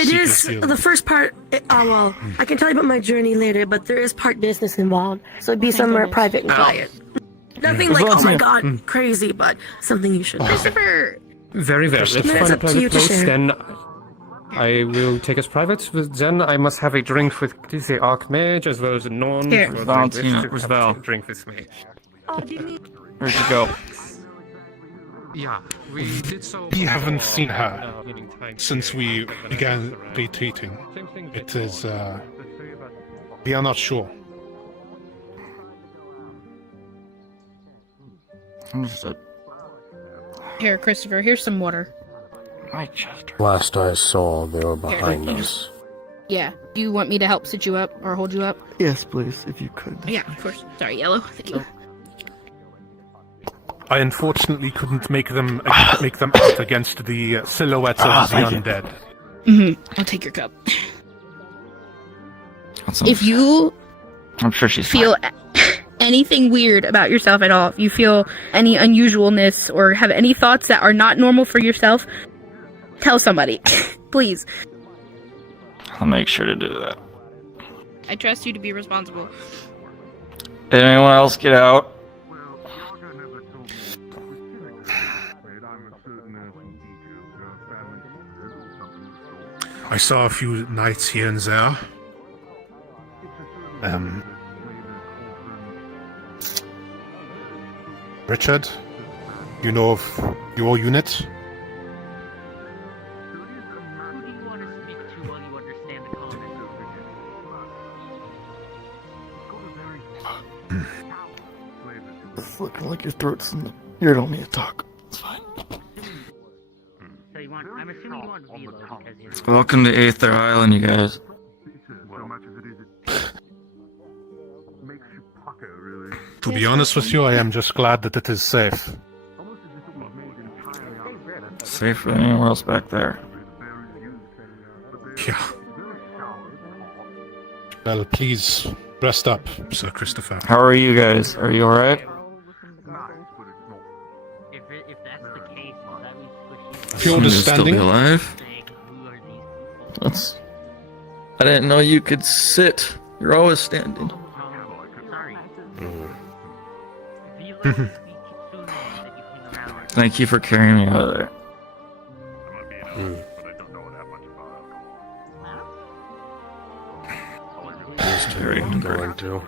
It is the first part. Well, I can tell you about my journey later, but there is part business involved, so it'd be somewhere private and quiet. Nothing like oh my god crazy, but something you should. Christopher. Very well. Let's find a private place. Then I will take us private. Then I must have a drink with the Archmage as well as a non. Here, Valentina, where's Val? Drink with me. Where'd you go? Yeah, we did so. We haven't seen her since we began retreating. It is. We are not sure. Understood. Here, Christopher. Here's some water. My chest. Last I saw, they were behind us. Yeah. Do you want me to help sit you up or hold you up? Yes, please, if you could. Yeah, of course. Sorry, Yellow. Thank you. I unfortunately couldn't make them out against the silhouettes of the undead. I'll take your cup. If If you I'm sure she's feel anything weird about yourself at all, if you feel any unusualness or have any thoughts that are not normal for yourself, tell somebody. Please. I'll make sure to do that. I trust you to be responsible. Did anyone else get out? I saw a few knights here and there. Richard, you know of your unit? It's looking like your throat's in the... You don't need to talk. It's fine. So you want, I'm assuming you want Velo because you're... Welcome to Aether Island, you guys. To be honest with you, I am just glad that it is safe. Safer than anywhere else back there. Yeah. Well, please, rest up, Sir Christopher. How are you guys? Are you alright? If that's the case, that means If you're just Still be standing, alive? That's... I didn't know you could sit. You're always standing. Thank you for carrying me out of there. Very hungry. going to.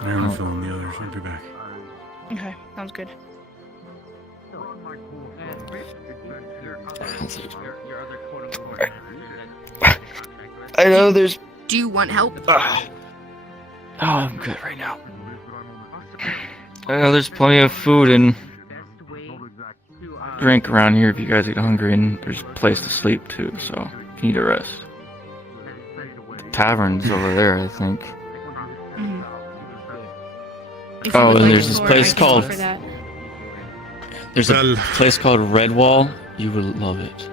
I'm gonna fill in the others. I'll be back. Okay, sounds good. I know there's... Do you want help? Oh, I'm good right now. I know there's plenty of food and drink around here if you guys get hungry, and there's a place to sleep too, so if you need a rest. The tavern's over there, I think. If you Oh, would and like there's a this tour, place I can called offer that. there's a place called Redwall. You would love it.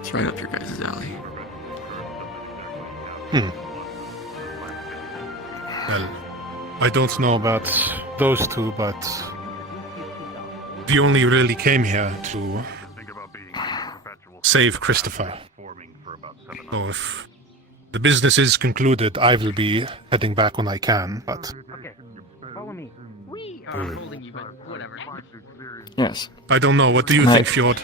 It's right up your guys' alley. Well, I don't know about those two, but we only really came here to save Christopher. So if the business is concluded, I will be heading back when I can, but... Okay, follow me. We are holding you, but whatever. Yes. I don't know, what do you Right. think, Fjord?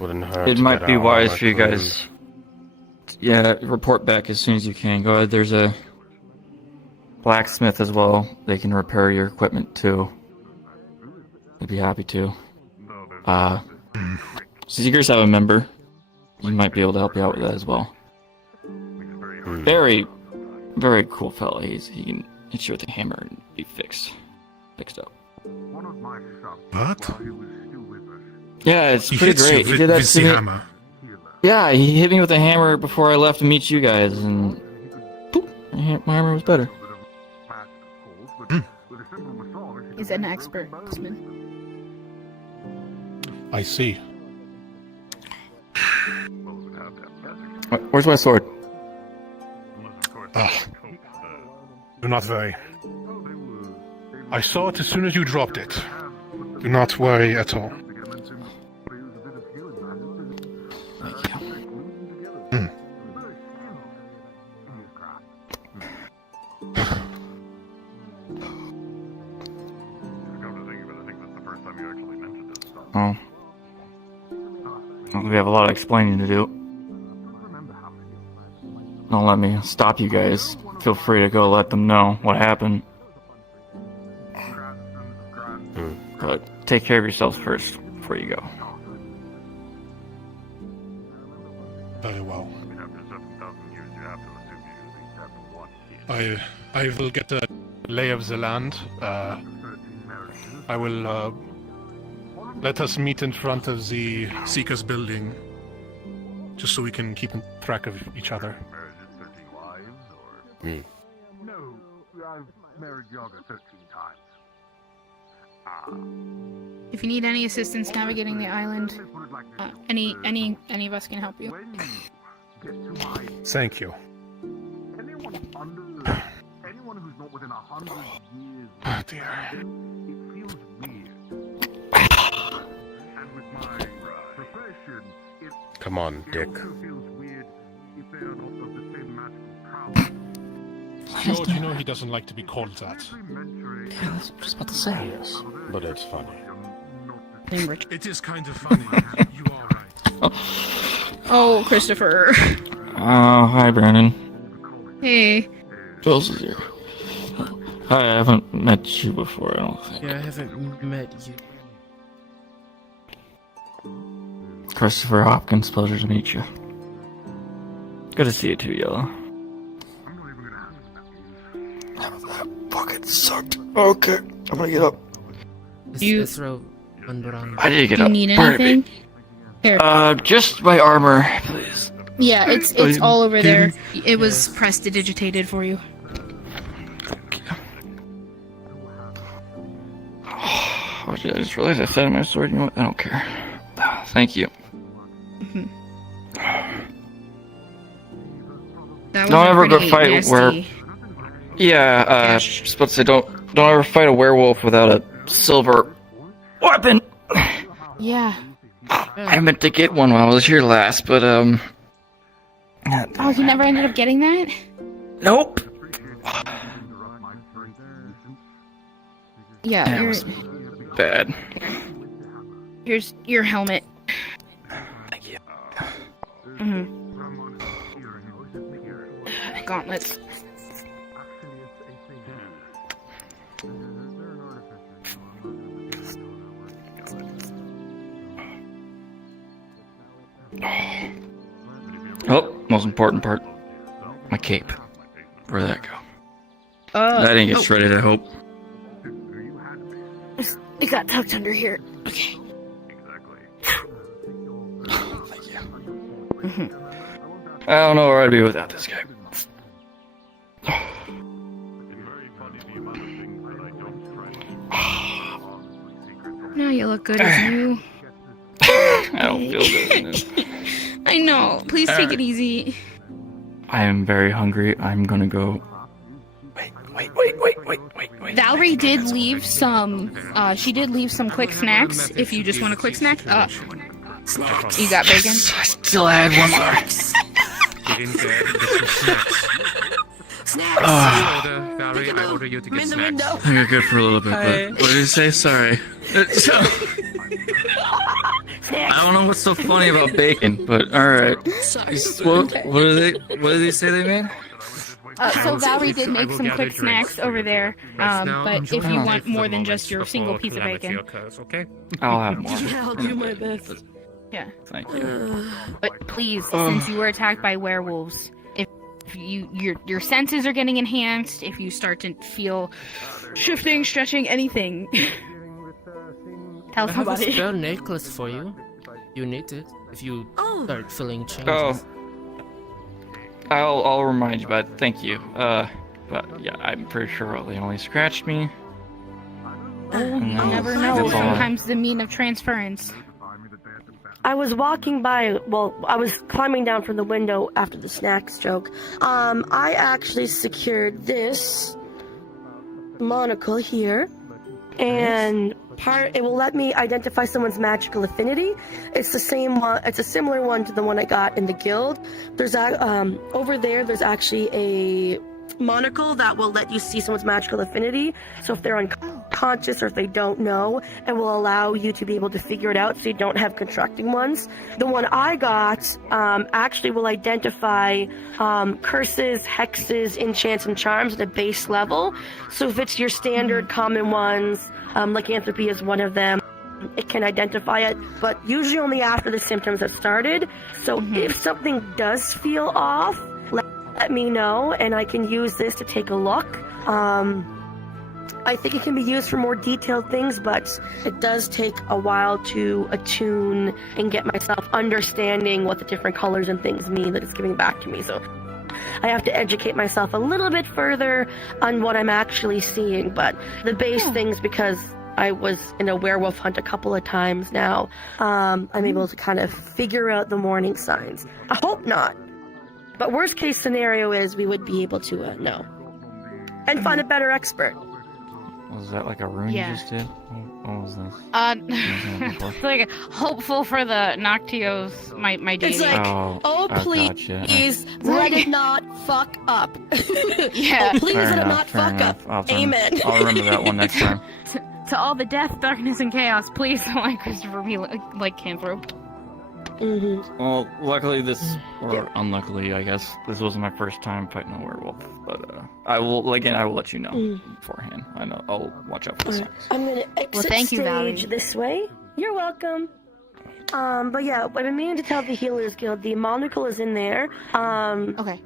Wouldn't hurt It to might get be our wise armor for you cleaned. guys. Yeah, report back as soon as you can. Go ahead. There's a blacksmith as well. They can repair your equipment too. I'd be happy to. Seekers have a member. He might be able to help you out with that as well. Very, very cool fella. He can hit you with a hammer and be fixed up. What? Yeah, it's He pretty hits you great. He with- did that with to the me. hammer. Yeah, he hit me with a hammer before I left to meet you guys, and boop, my hammer was better. He's an expert. I see. Where's my sword? Do not worry. I saw it as soon as you dropped it. Do not worry at all. Oh. Well, we have a lot of explaining to do. Don't let me stop you guys. Feel free to go let them know what happened. But take care of yourselves first before you go. Very well. I will get a lay of the land. I will let us meet in front of the Seekers building, just so we can keep track of each other. No, I've married Yaga 13 times. If you need any assistance navigating the island, any of us can help you. Thank you. Anyone who's not within 100 years. Oh dear. It feels weird. And with my profession, it Come on, Dick. also feels weird if they are not of the same magical power. George, you know he doesn't like to be called that. Yeah, that's what I was about to say. Yes, but it's funny. It is kind of funny. You are right. Oh, Christopher. Oh, hi, Brandon. Hey. Who else is here? Hi, I haven't met you before, I don't think. Yeah, I haven't met you. Christopher Hopkins, pleasure to meet you. Good to see you too, Yellow. That fucking sucked. Okay, I'm gonna get up. You- I need to get Do you up. need Pardon me. anything? Here. Just my armor, please. Yeah, it's all over there. It was prestidigitated for you. Oh, I just realized I said my sword. You know what? I don't care. Thank you. That was Don't ever go pretty fight nasty. where. Yeah, just about to say, don't ever fight a werewolf without a silver weapon. Yeah. I meant to get one while I was here last, but Oh, you never ended up getting that? nope. Yeah. That was bad. Here's your helmet. Thank you. Gauntlets. Oh, most important part. My cape. Where'd that go? That didn't get oh. shredded, I hope. It got tucked under here. Okay. Thank you. I don't know where I'd be without this guy. you look good as you. I don't feel good. I know. Please take it easy. I am very hungry. I'm gonna go. Wait. Valerie did leave some. She did leave some quick snacks. If you just want a quick snack, you got bacon. I still had one more. You didn't get snacks. Valerie, I order you to get snacks. I got good for a little bit, but what did you say? Sorry. I don't know what's so funny about bacon, but alright. What did they say they made? So Valerie did make some quick snacks over there, but if you want more than just your single piece of bacon. Okay? I'll have more. Yeah, I'll do my best. Yeah. Thank you. But please, since you were attacked by werewolves, if your senses are getting enhanced, if you start to feel shifting, stretching, anything, tell I have a somebody. spell necklace for you. You need it if you start feeling changes. Oh. I'll remind you, but thank you. But yeah, I'm pretty sure they only scratched me. You never know. Sometimes the mean of transference. I was walking by, I was climbing down from the window after the snacks joke. I actually secured this monocle here, and it will let me identify someone's magical affinity. It's the same one. It's a similar one to the one I got in the guild. There's over there. There's actually a monocle that will let you see someone's magical affinity. So if they're unconscious or if they don't know, it will allow you to be able to figure it out so you don't have contracting ones. The one I got actually will identify curses, hexes, enchants, and charms at a base level. So if it's your standard common ones, lycanthropy is one of them, it can identify it, but usually only after the symptoms have started. So if something does feel off, let me know, and I can use this to take a look. I think it can be used for more detailed things, but it does take a while to attune and get myself understanding what the different colors and things mean that it's giving back to me. So I have to educate myself a little bit further on what I'm actually seeing, but the base things, because I was in a werewolf hunt a couple of times now, I'm able to kind of figure out the warning signs. I hope not. But worst case scenario is we would be able to know. And find a better expert. Was that like a rune you just did? What was this? Like hopeful for the Noctios, my deity. It's like, please, let it not fuck up. Yeah. Please let it not fuck up. Amen. I'll remember that one next time. To all the death, darkness, and chaos, please don't let Christopher be like Canthrope. Well, luckily or unluckily, I guess, this wasn't my first time fighting a werewolf. But I will let you know beforehand. I know I'll watch out for the signs. I'm gonna exit stage this way. You're welcome. But yeah, I've been meaning to tell the Healers Guild, the monocle is in there. Okay.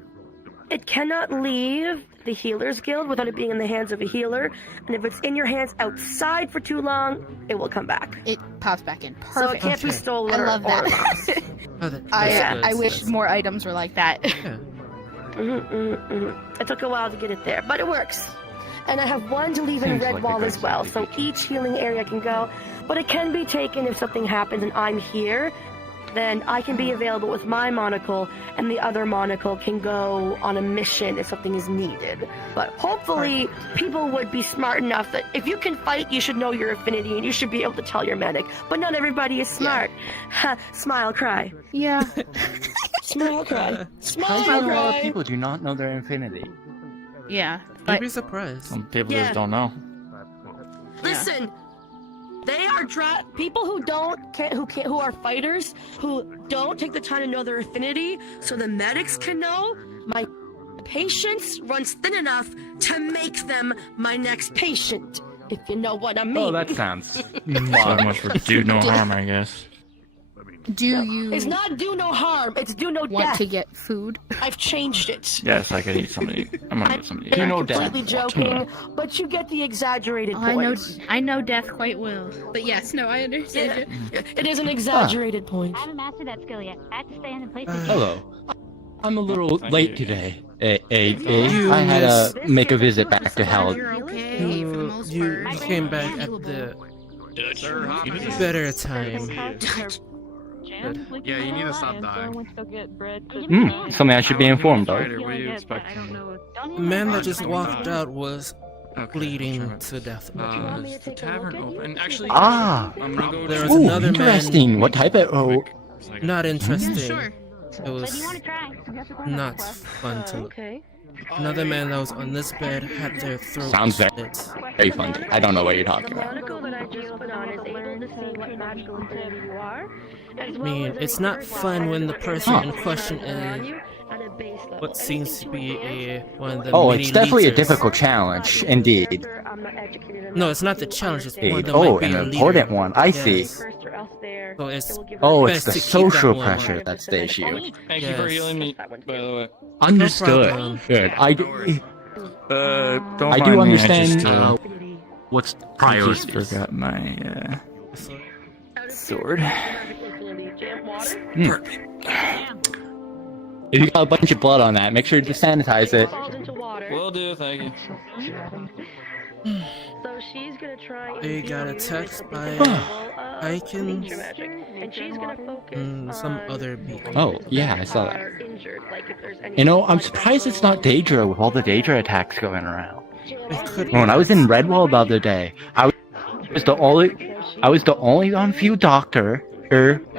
It cannot leave the Healers Guild without it being in the hands of a healer, and if it's in your hands outside for too long, it will come back. It pops back in. Perfect. So it can't be stolen. I love that. I wish more items were like that. It took a while to get it there, but it works. And I have one to leave in Redwall as well, so each healing area can go, but it can be taken if something happens and I'm here. Then I can be available with my monocle, and the other monocle can go on a mission if something is needed. But hopefully, people would be smart enough that if you can fight, you should know your affinity, and you should be able to tell your medic. But not everybody is smart. Smile, cry. Yeah. Smile, cry. Smile, A lot of cry. people do not know their infinity. Yeah. You'd be surprised. Some people just don't know. Listen. They are people who are fighters who don't take the time to know their affinity, so the medics can know. My patience runs thin enough to make them my next patient, if you know what I mean. Oh, that sounds So much for do no harm, I guess. Do you? It's not do no harm. It's do no want death. to get food? I've changed it. Yes, I could eat somebody. I'm gonna get somebody. Do no death. Completely joking, but you get the exaggerated point. I know death quite well. But yes, no, I understand it. It is an exaggerated point. I haven't mastered that skill yet. I have to stand in place. Hello. I'm a little late today. I had to make a visit back to hell. You're okay for the most You part. came back at the Better time. Yeah, you need to stop dying. Something I should be informed of. What do you expect? The man that just walked out was bleeding to death. Is the tavern open? Actually, Ah! I'm gonna go. There was Ooh, another interesting. man. What type of... Oh, Not interesting. Sure. It was not fun to look. Another man that was on this bed had their throat sounds slit. very fun. I don't know what you're talking about. I mean, it's not fun when the person in question is what seems to be one of the Oh, mini it's definitely a leaders. difficult challenge, indeed. No, it's not the challenge. It's one that Oh, might be an a leader. important one. I see. Yes. So it's Oh, it's best the to keep social that one. pressure that's the issue. Thank you for healing me, by the way. Understood. problem. Good. Don't I mind do me, understand. What's I just priorities? forgot my sword. If you got a bunch of blood on that, make sure to sanitize it. Will do, thank you. So she's gonna try. They got a text by Icons and some other people. Oh, yeah, I saw that. You know, I'm surprised it's not Daedra with all the Daedra attacks going around. When I was in Redwall the other day, I was the only on-field doctor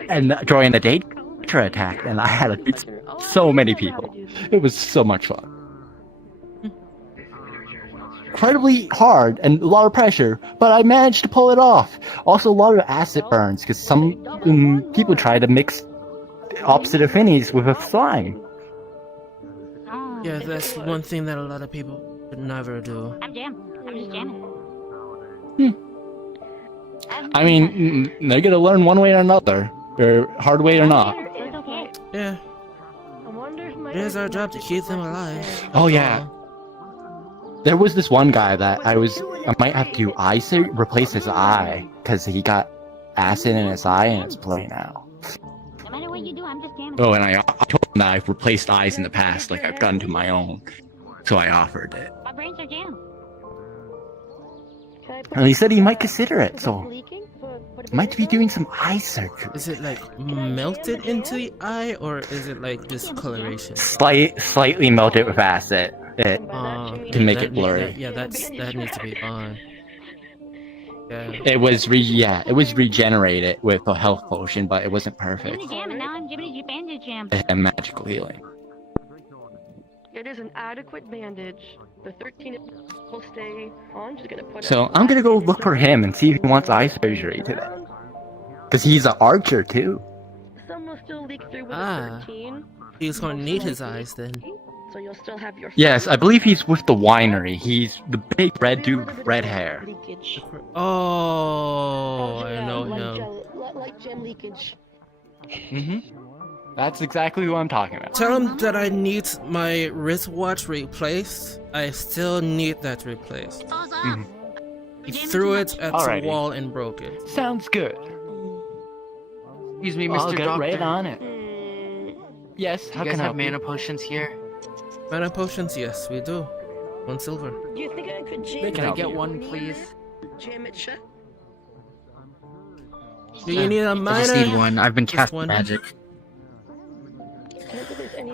and during the Daedra attack, and I had to beat so many people. It was so much fun. Incredibly hard and a lot of pressure, but I managed to pull it off. Also, a lot of acid burns because some people try to mix opposite affinities with a slime. Yeah, that's one thing that a lot of people would never do. I'm just jamming. I mean, they're gonna learn one way or another, or hard way or not. Yeah. It is our job to keep them alive. Oh yeah. There was this one guy that I might have to replace his eye because he got acid in his eye and it's blowing out. No matter what you do, I'm just jamming. Oh, and I told him that I've replaced eyes in the past, like I've gotten to my own, so I offered it. My brains are jammed. And he said he might consider it, so might be doing some eye surgery. Is it like melted into the eye, or is it like discoloration? Slightly melted with acid. To make it blurry. That needs to be on. Yeah. It was regenerated with a health potion, but it wasn't perfect. I'm jamming now. I'm jibbity bandage jam. And magical healing. It is an adequate bandage. The 13 will stay on. Just gonna put. So I'm gonna go look for him and see if he wants eye surgery today. Cause he's an archer too. Some will still leak through with 13. He's gonna need his eyes then. So you'll still have your. Yes, I believe he's with the winery. He's the big red dude with red hair. Oh, I know him. Like gem leakage. That's exactly who I'm talking about. Tell him that I need my wristwatch replaced. I still need that replaced. He threw it at the wall and broke it. Sounds good. Excuse me, Mr. I'll get Doctor. right on it. Yes, how You can guys I have help you? mana potions here? Mana potions, yes, we do. 1 silver. Do you think I could jam? Can I get one, please? Jam it shut. Do you need a mana? I just need one. I've been Just casting one? magic.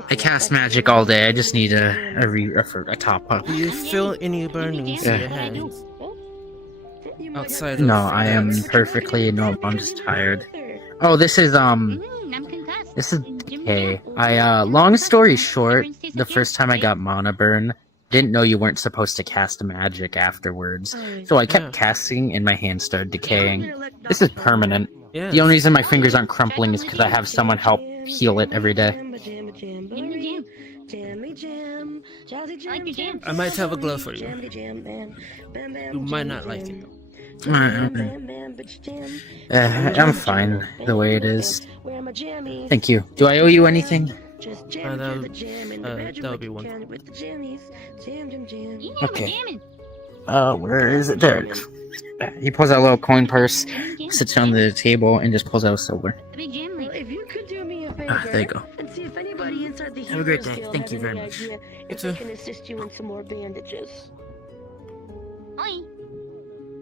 I cast magic all day. I just need a top up. Do you feel any burnings in your hands? Outside of No, I am that? perfectly normal. I'm just tired. Oh, this is decay. Long story short, the first time I got mana burn, didn't know you weren't supposed to cast magic afterwards. So I kept casting and my hands started decaying. This is permanent. Yeah. The only reason my fingers aren't crumpling is because I have someone help heal it every day. I might have a glove for you. You might not like it. I'm fine the way it is. Thank you. Do I owe you anything? That would be one. Okay. Where is it? There it is. He pulls out a little coin purse, sits on the table, and just pulls out a silver. If you could do me a favor, There you go. and see if anybody inside the Have a great Heroes day. Guild Thank has you very any much. idea if they can assist you in some more bandages.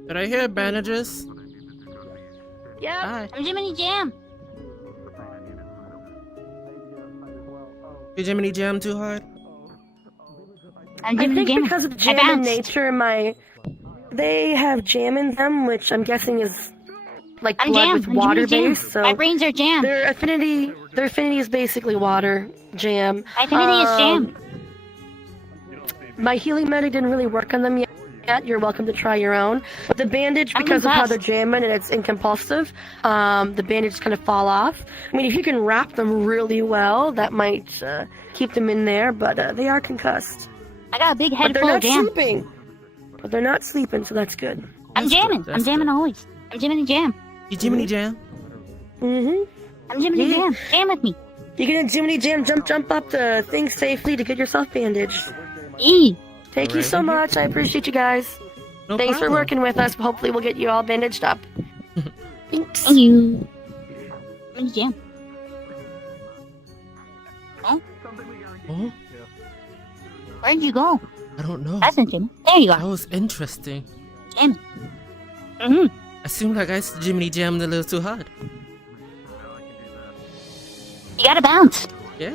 Did I hear bandages? Yeah. I'm Jiminy Jam. Did Jiminy Jam too hard? I'm I Jiminy think Jam. because of jam in nature, they have jam in them, which I'm guessing is like I'm blood jam. with I'm water Jiminy Jam. base. So My brains are jam. Their affinity is basically water jam. My affinity is jam. My healing medic didn't really work on them yet. You're welcome to try your own. But the bandage, because of how they're jamming and it's incompulsive, the bandage kind of fall off. I mean, if you can wrap them really well, that might keep them in there. But they are concussed. I got a big head But full they're of not jam. sleeping. But they're not sleeping, so that's good. I'm jamming. I'm jamming always. I'm Jiminy Jam. You Jiminy Jam? Mm-hmm. I'm Jiminy Jam. Jam with me. You can Jiminy Jam jump up the thing safely to get yourself bandaged. Thank you so much. I appreciate you guys. No Thanks for problem. working with us. Hopefully we'll get you all bandaged up. Thanks. Thank you. Jiminy Jam. Huh? Oh, Where'd you go? I don't know. That's not Jimmy. There you That are. was interesting. Jam. Mm-hmm. I seem like I Jiminy jammed a little too hard. You gotta bounce. Yeah.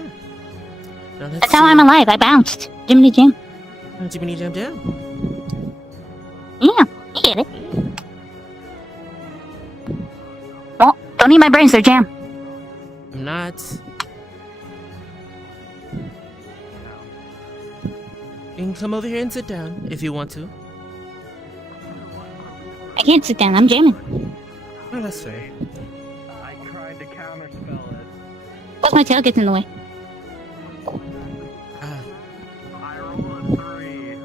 Now let's That's how see. I'm alive. I bounced. Jiminy Jam. Jiminy Jam Jam. Yeah, you get it. Well, don't eat my brains, they're jam. I'm not. You can come over here and sit down if you want to. I can't sit down, I'm jamming. Oh, that's fair. I tried to counterspell it. Plus my tail gets in the way. Ah. I rolled a 3.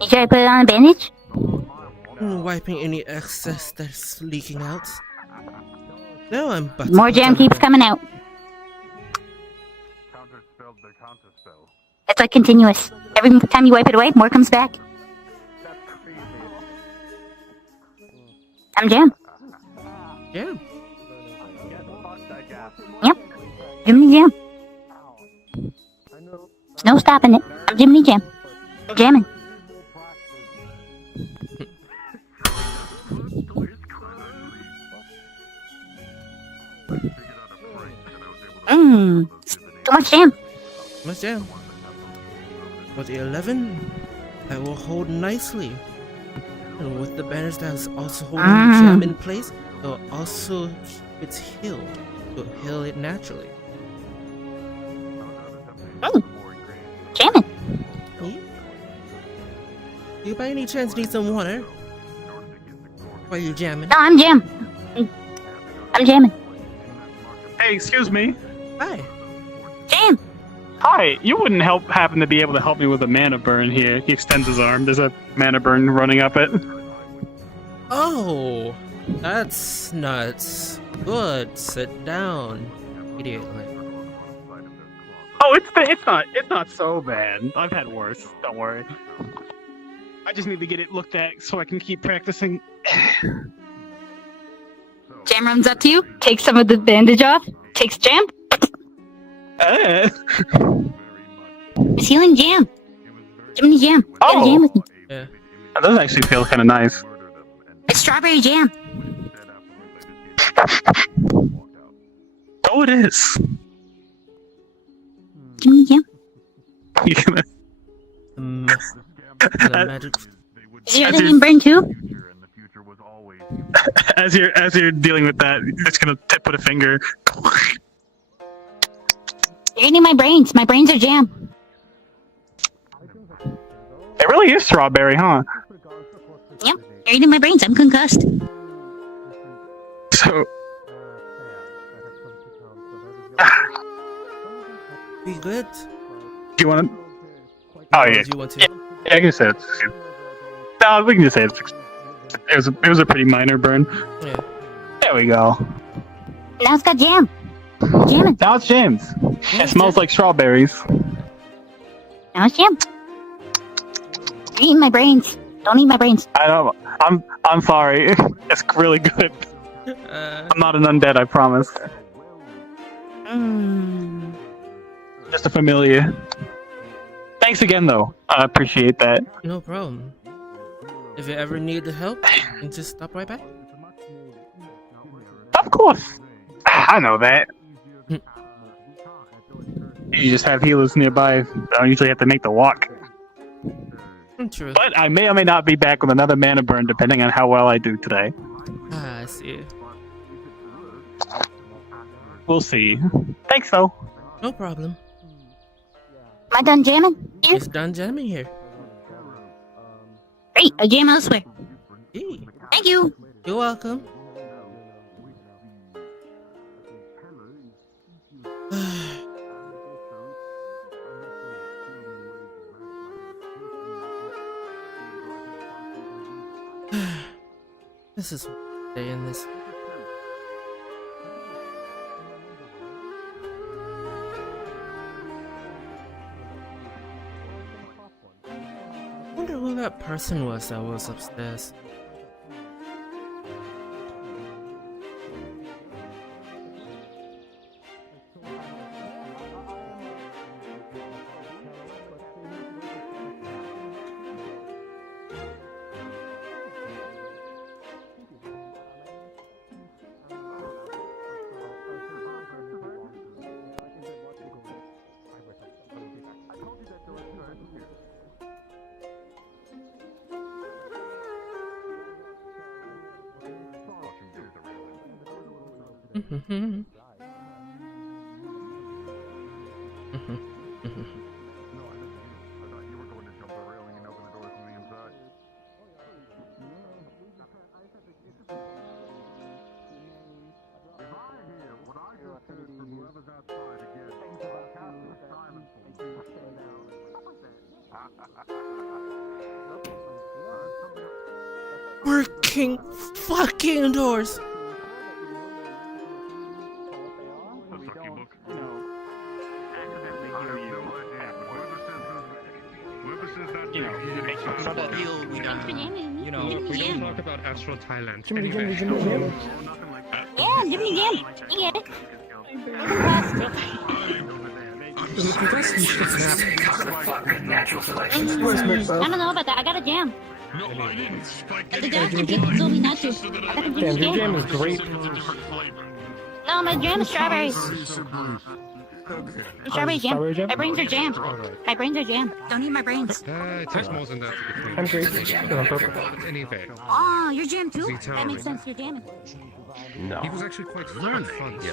You try to put it on a bandage? Wiping any excess that's leaking out. No, I'm about to More put jam on- keeps coming out. It's like continuous. Every time you wipe it away, more comes back. I'm jam. Yeah. Yep. Jiminy Jam. There's no stopping it. I'm Jiminy Jam. I'm jamming. Mmm. Too much jam. Much jam. With the 11, that will hold nicely. And with the bandage that's also holding the jam in place, it will also keep it healed. It will heal it naturally. Jamming. You by any chance need some water? While you're jamming? No, I'm jam. I'm jamming. Hey, excuse me. Hi. Jam. Hi, you wouldn't happen to be able to help me with a mana burn here. He extends his arm. There's a mana burn running up it. Oh, that's nuts. Good. Sit down immediately. Oh, it's not so bad. I've had worse. Don't worry. I just need to get it looked at so I can keep practicing. Jam runs up to you, takes some of the bandage off, takes jam. It's healing jam. Jiminy Jam. You gotta jam with me. Yeah. That does actually feel kind of nice. It's strawberry jam. Oh, it is. Jiminy Jam. You gonna... The magic. Is your other name Brain too? As you're dealing with that, you're just gonna put a finger. You're eating my brains. My brains are jam. It really is strawberry, huh? Yep. You're eating my brains. I'm concussed. So. Be good. Do you want to? Oh yeah. Do you want to? Yeah, I can say it's. No, we can just say it's. It was a pretty minor burn. Yeah. There we go. Now it's got jam. Jamming. Now it's James. It smells like strawberries. Now it's jam. You're eating my brains. Don't eat my brains. I know. I'm sorry. It's really good. I'm not an undead, I promise. Just a familiar. Thanks again, though. I appreciate that. No problem. If you ever need the help, you can just stop right by. Of course. I know that. You just have healers nearby. I don't usually have to make the walk. True. But I may or may not be back with another mana burn depending on how well I do today. Ah, I see. We'll see. Thanks, though. No problem. Am I done jamming? Here? It's done jamming here. Great, I jam elsewhere. Hey. Thank you. You're welcome. This is day in this. I wonder who that person was that was upstairs. Working fucking doors. We don't talk about Astral Thailand. Yeah, give me jam. You get it. I don't know about that. I got a jam. No, I didn't spike The doctor people told me not to. I got a Damn, your jam jam. is great. No, my jam is strawberries. Strawberry jam. Strawberry jam? My brains are jammed. My brains are jammed. Don't eat my brains. It takes more than that to be I'm great. But anyway. Oh, you're jammed too? Zeta That makes sense. You're jamming. No. He was actually quite fun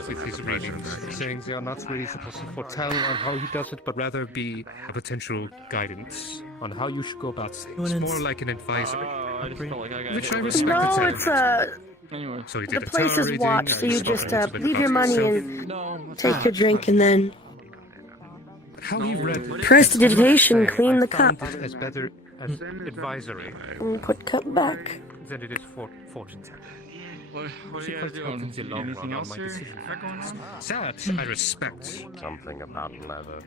with his readings, saying they are not really supposed to foretell on how he does it, but rather be a potential guidance on how you should go about things. More like an advisory. Which I respect. No, it's So he the did a place tarot is reading, watched, so and he you spoke just a little bit leave about your money himself. and take a drink, and then How he read it, prestidigitation, clean the I cup, found it as better as advisory and put cup back. than it is fortune telling. What are She you quite guys helped doing? in the long Anything run on else my here? decision. Back going on? That I respect. Something about leather.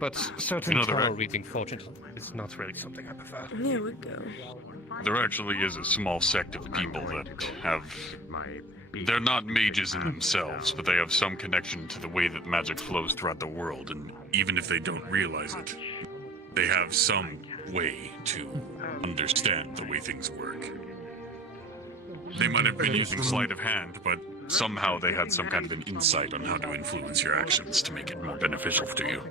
But certain You know, tarot reading fortune is not really something I prefer. Here we go. There actually is a small sect of people that have. They're not mages in themselves, but they have some connection to the way that magic flows throughout the world, and even if they don't realize it, they have some way to understand the way things work. They might have been using sleight of hand, but somehow they had some kind of an insight on how to influence your actions to make it more beneficial to you.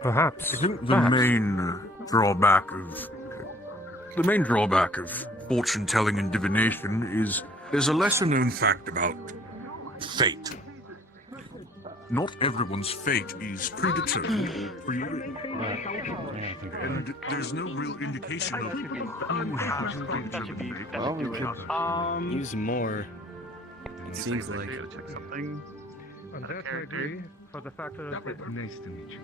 Perhaps. I think the main drawback of fortune telling and divination is there's a lesser known fact about fate. Not everyone's fate is predetermined, pre-written. And there's no real indication of who has Well, we could use more. It seems like. On that I agree, for the fact that nice to meet you.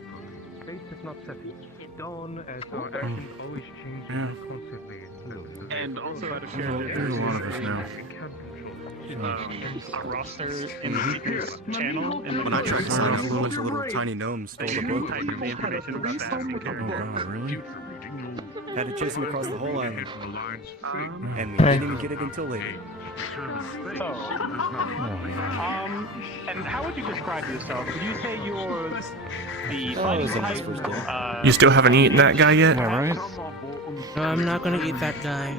Fate is not set in stone, as our actions always change constantly. And also out of There's a lot of us now. roster in the Seekers channel. When I tried to sign up, a bunch of little tiny gnomes stole the book. The information about that. Oh god, really? Had to chase him across the whole island. And we didn't even get it until later. So, and how would you describe yourself? Would you say you're the fighting type? You still haven't eaten that guy yet? No, I'm not gonna eat that guy.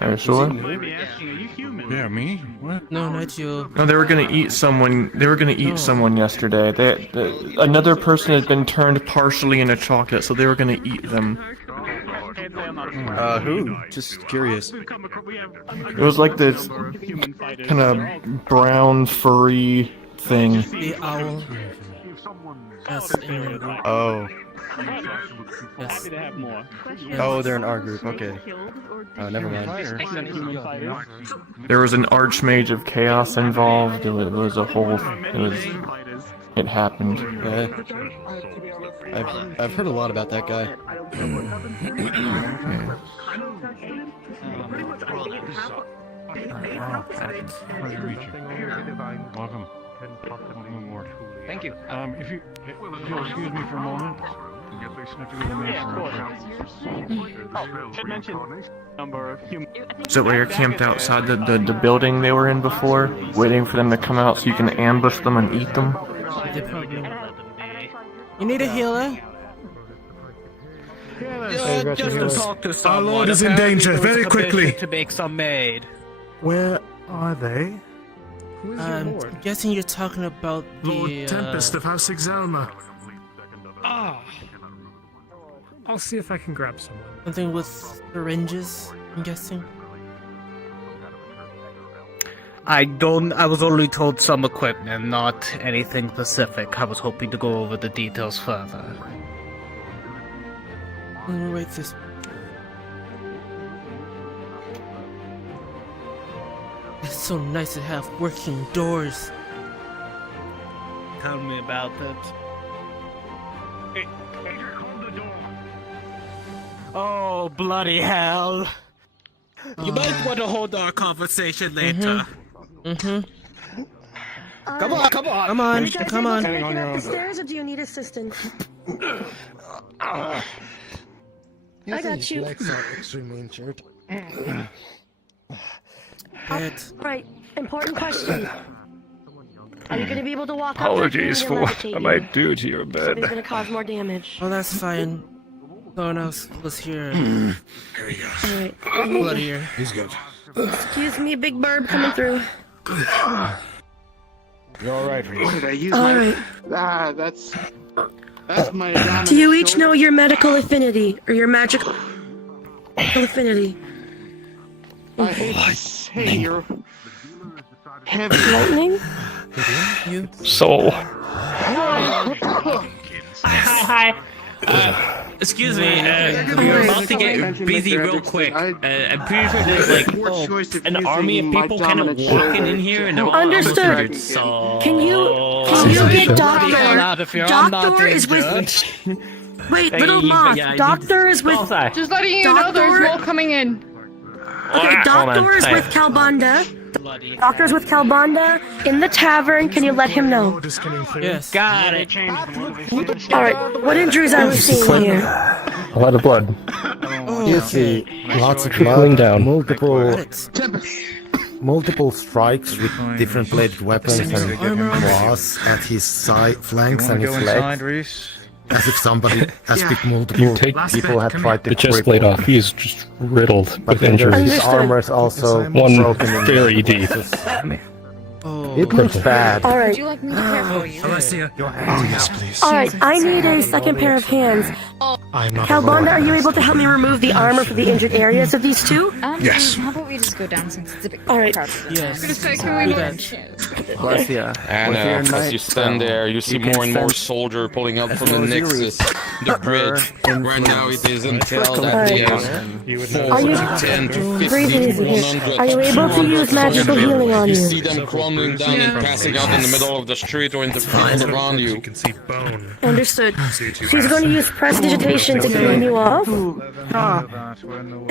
Are you sure? Yeah, me? What? No, not you. No, they were gonna eat someone. They were gonna eat someone yesterday. Another person had been turned partially into chocolate, so they were gonna eat them. Who? Just curious. It was like this kind of brown furry thing. The owl. Yes, Oh. yes. Oh, they're in our group. Okay. Oh, never mind. There was an archmage of chaos involved. It was a whole. It happened. I've heard a lot about that guy. Welcome. Thank you. If you'll excuse me for a moment. Should mention number of humans. Is that where you're camped outside the building they were in before, waiting for them to come out so you can ambush them and eat them? You need a healer? Just to talk to someone. Our lord is in danger. Very quickly. To make some maid. Where are they? I'm guessing you're talking about the Lord Tempest of House Exalma. Ah. I'll see if I can grab someone. Something with syringes, I'm guessing. I was only told some equipment, not anything specific. I was hoping to go over the details further. Let me write this. It's so nice to have working doors. Tell me about it. Oh, bloody hell. You might want to hold our conversation later. Come on, come on. Come on, You guys come able on. to make it up the stairs, or do you need assistance? I got you. Legs are extremely injured. Right, important question. Are you going to be able to walk up? Apologies for what I might do to your bed. Something's going to cause more damage. Oh, that's fine. No one else was here. There he goes. Alright. Blood here. He's good. Excuse me, big burb coming through. You're alright, Reese. What did I use? Alright. That's my. Do you each know your medical affinity, or your magical affinity? I hate to say you're heavy. Lightning? You? Soul. Hi. Excuse me, we're about to get busy real quick. I'm pretty sure there's like an army of people kind of walking in here and they're all Understood. armored, so... Can you get Doctor? Doctor is with... Wait, little moth. Doctor is with... Just letting you know there's more coming in. Okay, Doctor is with Calbanda. Doctor's with Calbanda in the tavern. Can you let him know? Yes. Got it. Alright, what injuries are we seeing here? A lot of blood. You see lots of Trickling blood, down. multiple strikes with different bladed weapons and claws at his flanks and his legs. As if somebody has picked multiple people have tried to the chest grip plate him. off. He is just riddled But with then injuries. his armor is also One broken in very deep. It looks bad. Alright. Would you like me to care for you? Yes, please. Alright, I need a second pair of hands. I'm not. Calbanda, are you able to help me remove the armor for the injured areas of these two? Yes. How about we just go down since it's a bit Alright. Yes. I was gonna say, can we And as you stand there, you see more and more soldier pulling up from the Nexus, the bridge. Right now it is until that they have 10 to 15, 100. Are you able to use magical healing on You you? see them crumbling down and passing out in the middle of the street or in the field around you. Understood. She's going to use prestidigitation to clean you off.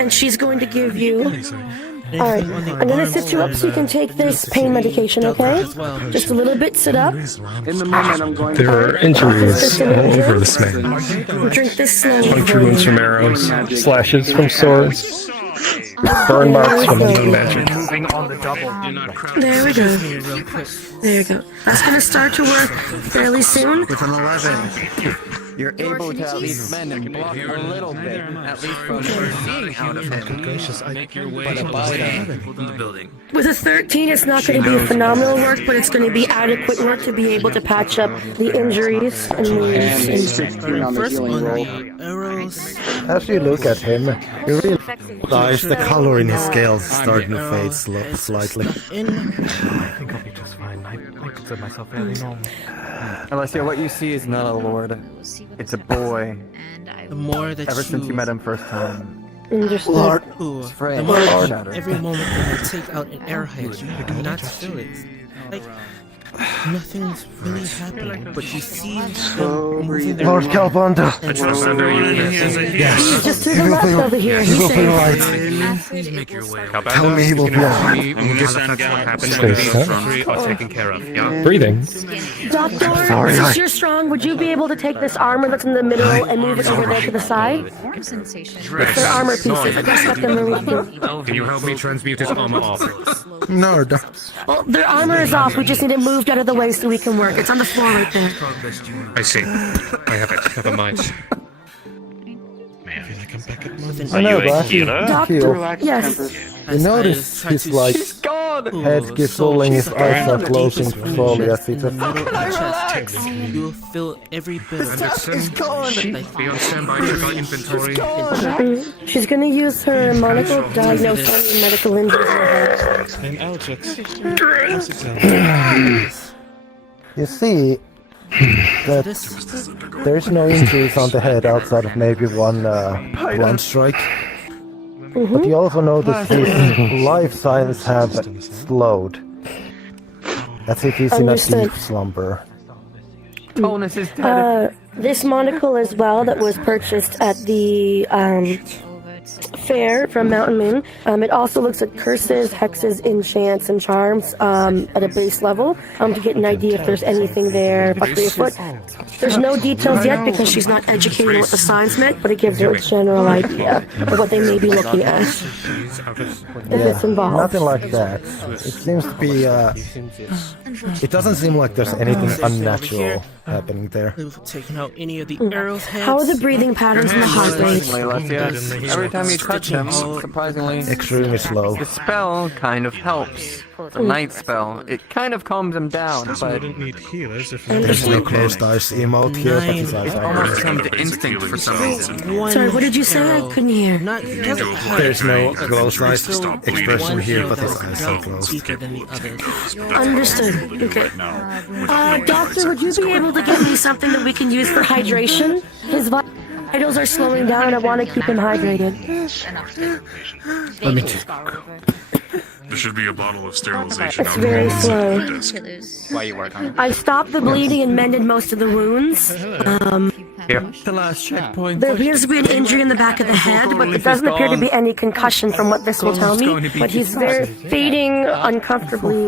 And she's going to give you... Alright, I'm going to sit you up so you can take this pain medication, okay? Just a little bit, sit up. In the moment, I'm going There are injuries all over this man. Drink this slowly. Puncture wounds from arrows, slashes from swords. Burn marks from the magic. Moving on the double. There we go. There you go. That's gonna start to work fairly soon. With an 11, you're able to at least mend and block a little bit, at least from seeing out of him. Make your way from the building. With a 13, it's not going to be phenomenal work, but it's going to be adequate work to be able to patch up the injuries and wounds. And 16 on the healing roll. As you look at him, you realize the color in his scales is starting to fade slightly. I think I'll be just fine. I consider myself fairly normal. Alessia, what you see is not a lord. It's a boy. The more that Ever since you met him first time. Understood. Lord. The more every moment that you take out an arrowhead, you do not feel it. Like, nothing's really happening, but you see them moving their Lord Calbanda. Yes. Just to the left over here. He will be right. Tell me he will be alright. That's what happens when these three are taken care of, yeah? Breathing. Doctor, since you're strong, would you be able to take this armor that's in the middle and move it over there to the side? It's their armor pieces. I just got them moving. Can you help me transmute his armor off? No, well, their armor is off. We just need it moved out of the way so we can work. It's on the floor right there. I see. I have it. Never mind. I know, but Doctor, yes. You notice his like head keeps rolling, his eyes are closing slowly as he just. You'll feel every bit of Anderson, be on standby to our inventory. She's gonna use her monocle to diagnose any medical injuries. You see that there's no injuries on the head outside of maybe one blunt strike. But you also notice his life signs have slowed. As if he's in a deep slumber. This monocle as well that was purchased at the fair from Mountain Moon. It also looks at curses, hexes, enchants, and charms at a base level to get an idea if there's anything there buckling your foot. There's no details yet because she's not educated on what the signs meant, but it gives her a general idea of what they may be looking at. If it's involved. Nothing like that. It seems to be, it doesn't seem like there's anything unnatural happening there. Taking out any of the arrows. How are the breathing patterns and the heart rate? Every time you touch him, surprisingly, extremely slow. The spell kind of helps. The night spell. It kind of calms him down, but there's no closed eyes emote here, but his eyes are almost come to instinct for some reason. Sorry, what did you say? I couldn't hear. There's no closed eyes expression here, but his eyes are closed. Understood. Okay. Doctor, would you be able to give me something that we can use for hydration? His vitals are slowing down and I want to keep him hydrated. Let me check. There should be a bottle of sterilization. It's very slow. Why you work on it? I stopped the bleeding and mended most of the wounds. The last checkpoint. There appears to be an injury in the back of the head, but there doesn't appear to be any concussion from what this will tell me. But he's very fading uncomfortably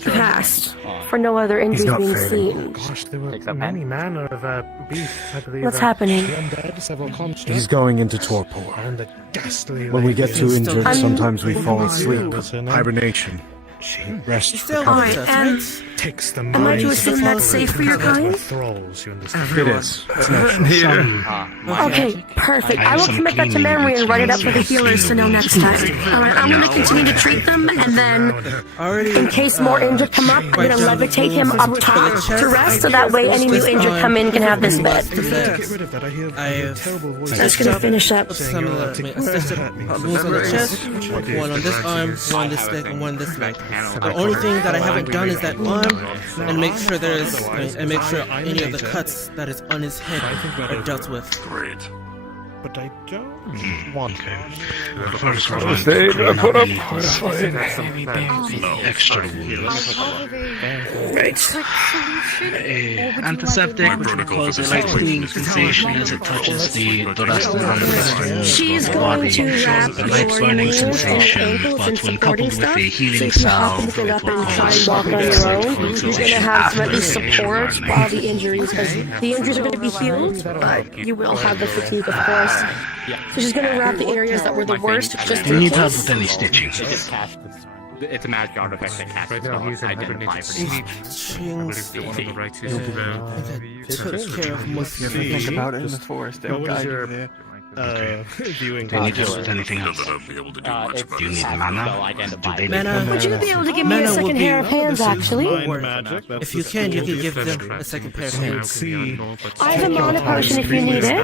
past for no other injuries being seen. Gosh, there were many manner of beasts, I believe. What's happening? He's going into torpor. When we get too injured, sometimes we fall asleep. Hibernation. She rests. Alright, and takes the am I to assume that's safe for your kind? It is. Okay, perfect. I will commit that to memory and write it up for the healers to know next time. Alright, I'm going to continue to treat them, and then, in case more injured come up, I'm going to levitate him up top to rest, so that way any new injured come in can have this bed. That's going to finish up. Some of the wounds on the chest, one on this arm, one on this leg, and one on this leg. The only thing that I haven't done is that arm, and make sure any of the cuts that is on his head are dealt with. Great. But I don't want to. Extra antiseptic, which will cause a light cooling sensation as it touches the rest of the body. A light burning sensation, but when coupled with a healing salve, it will cause a light cooling sensation. You're going to have some at least support while the injuries, because the injuries are going to be healed, but you will have the fatigue, of course. first. So she's gonna wrap the areas that were the worst, just in need case. help with any stitching. It's a magic artifact that casts Right now he's in hibernation. I believe that one of the rights is Took care of most of See, think about it in the forest. They'll what was guide you your there. viewing? Do you need help with anything else? Not that I'll be able to do much about Do you it. need mana? Do they Mana. need Would you be able to give me a Mana second would be- pair of hands, actually? If you can, you can give them a second pair of hands. I have a mana potion if you need it.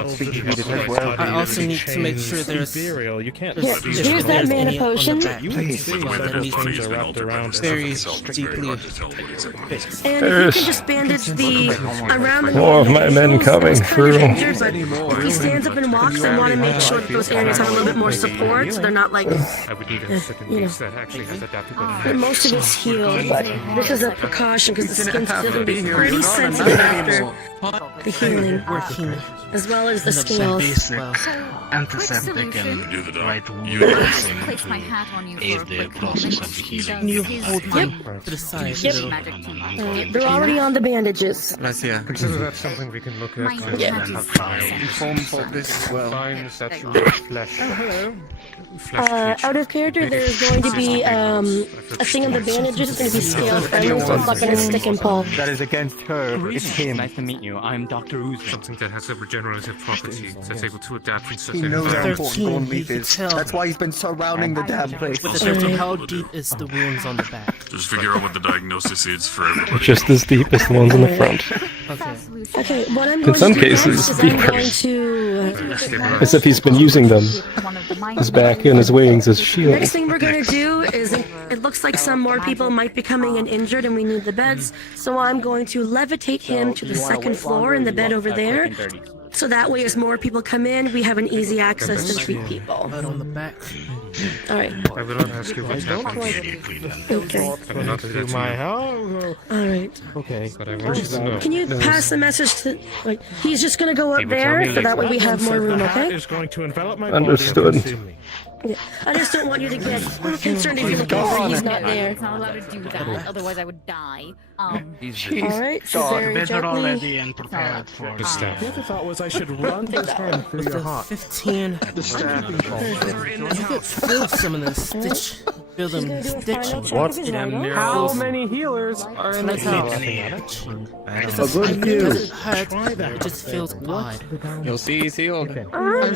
I also need to make sure there's. You can't. Here, here's that mana potion. Please. That needs to be wrapped around very deeply fixed. And if you can just bandage the around the More of my men coming through. injured, but if he stands up and walks, I want to make sure that those areas have a little bit more support, so they're not like, I would need a second you know. piece that actually has adaptable But most of it's healed, but this is a precaution because the skin's still going to be pretty sensitive after the healing, as well as the scales. basic antiseptic and right wound dressing to aid the process of healing? You hold them to the side. Yep. They're already on the bandages. Consider that something we can look at. Yeah. Foam for this as well. Finds that you have flesh. Out of character, there's going to be a thing on the bandages. It's going to be scale friendly, so it's not going to stick and pull. That is against her. It's him. Nice to meet you. I'm Dr. Uzman. Something that has a regenerative property that's able to adapt in such He an knows how environment. important Golden Leaf is. That's why he's been surrounding the damn place. With the 13, how deep is the wounds on the back? Just figure out what the diagnosis is for everybody. Just as deep as the ones in the front. Okay, what I'm In going some to do cases, next is I'm deeper. going to... As if he's been using them. His back and his wings as Next shields. thing we're going to do is, it looks like some more people might be coming in injured and we need the beds, so I'm going to levitate him to the second floor in the bed over there. So that way, as more people come in, we have an easy access to treat people. Blood on the back. Alright. I will not ask you what's happening. Okay. I will not do my house. Alright. Okay. But I want you to know. Can you pass the message to... Like, he's just gonna go up there, so that way we have more room, okay? Is going to envelop my Understood. body and consume me. Yeah. I just don't want you to get concerned if you look over, he's not there. It's not allowed to do that, otherwise I would die. Alright, so very Beds are gently... already and prepared for The other thought was I should run his hand through your heart. 15. The staff. Fill some of the stitch. Fill them stitch. What? How many healers are in the town? It's a good view. It doesn't hurt. It just feels odd. You'll see he's healed. Are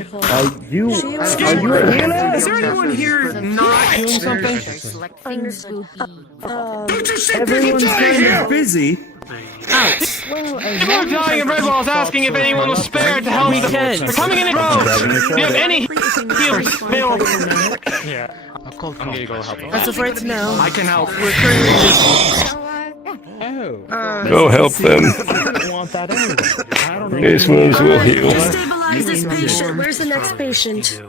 you a healer? Is there anyone here not doing something? Everyone's kind of busy. Ouch! People are dying in Redwall's asking if anyone was spared to help them. They're coming in droves. Do you have any healers available? Yeah. I'm gonna go help him. As of right now, I can help. we're currently busy. Go help them. I don't want that anyway. These wounds will heal. Just stabilize this patient. Where's the next patient?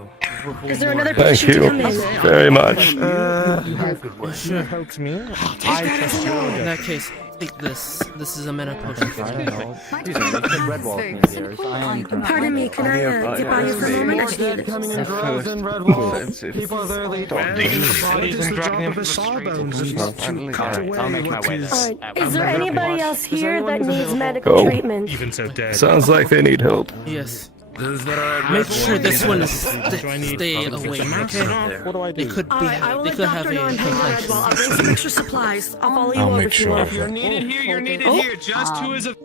Is there another Thank patient to you come in? very much. Sure helps me. In that case, take this. This is a mana potion. Pardon me, can I get by you for a moment? I just need Coming in this. droves in Redwall. People are there late. Bodies the job of the sawbones is to cut away I'll make my way there. Alright, is there anybody else here that needs medical Go. treatment? Even so dead. Sounds like they need help. Yes. Make sure this one is stay away, okay? What do I do? They could be. Alright, I will They let could have Dr. a Non hang out as well. I'll bring some extra supplies. I'll follow you over to him. You're needed here, you're needed here. Just who is a...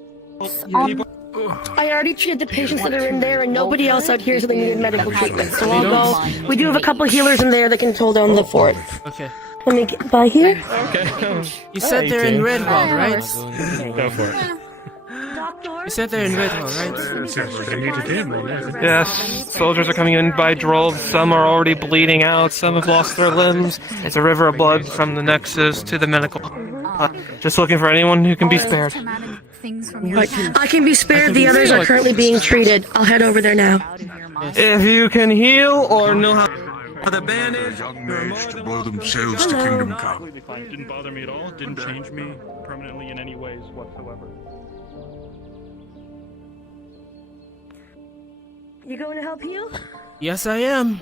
I already treated the patients that are in there, and nobody else out here, so they needed medical treatment. So I'll go. We do have a couple healers in there that can hold down the fort. Okay. Let me get by here. Okay. You said they're in Redwall, right? Go for it. You said they're in Redwall, right? Yes, soldiers are coming in by droves. Some are already bleeding out. Some have lost their limbs. It's a river of blood from the nexus to the medical. Just looking for anyone who can be spared. I can be spared. The others are currently being treated. I'll head over there now. If you can heal or know how. The bandage. Young mage to blow themselves to kingdom come. Didn't bother me at all. Didn't change me permanently in any ways whatsoever. You going to help heal? Yes, I am.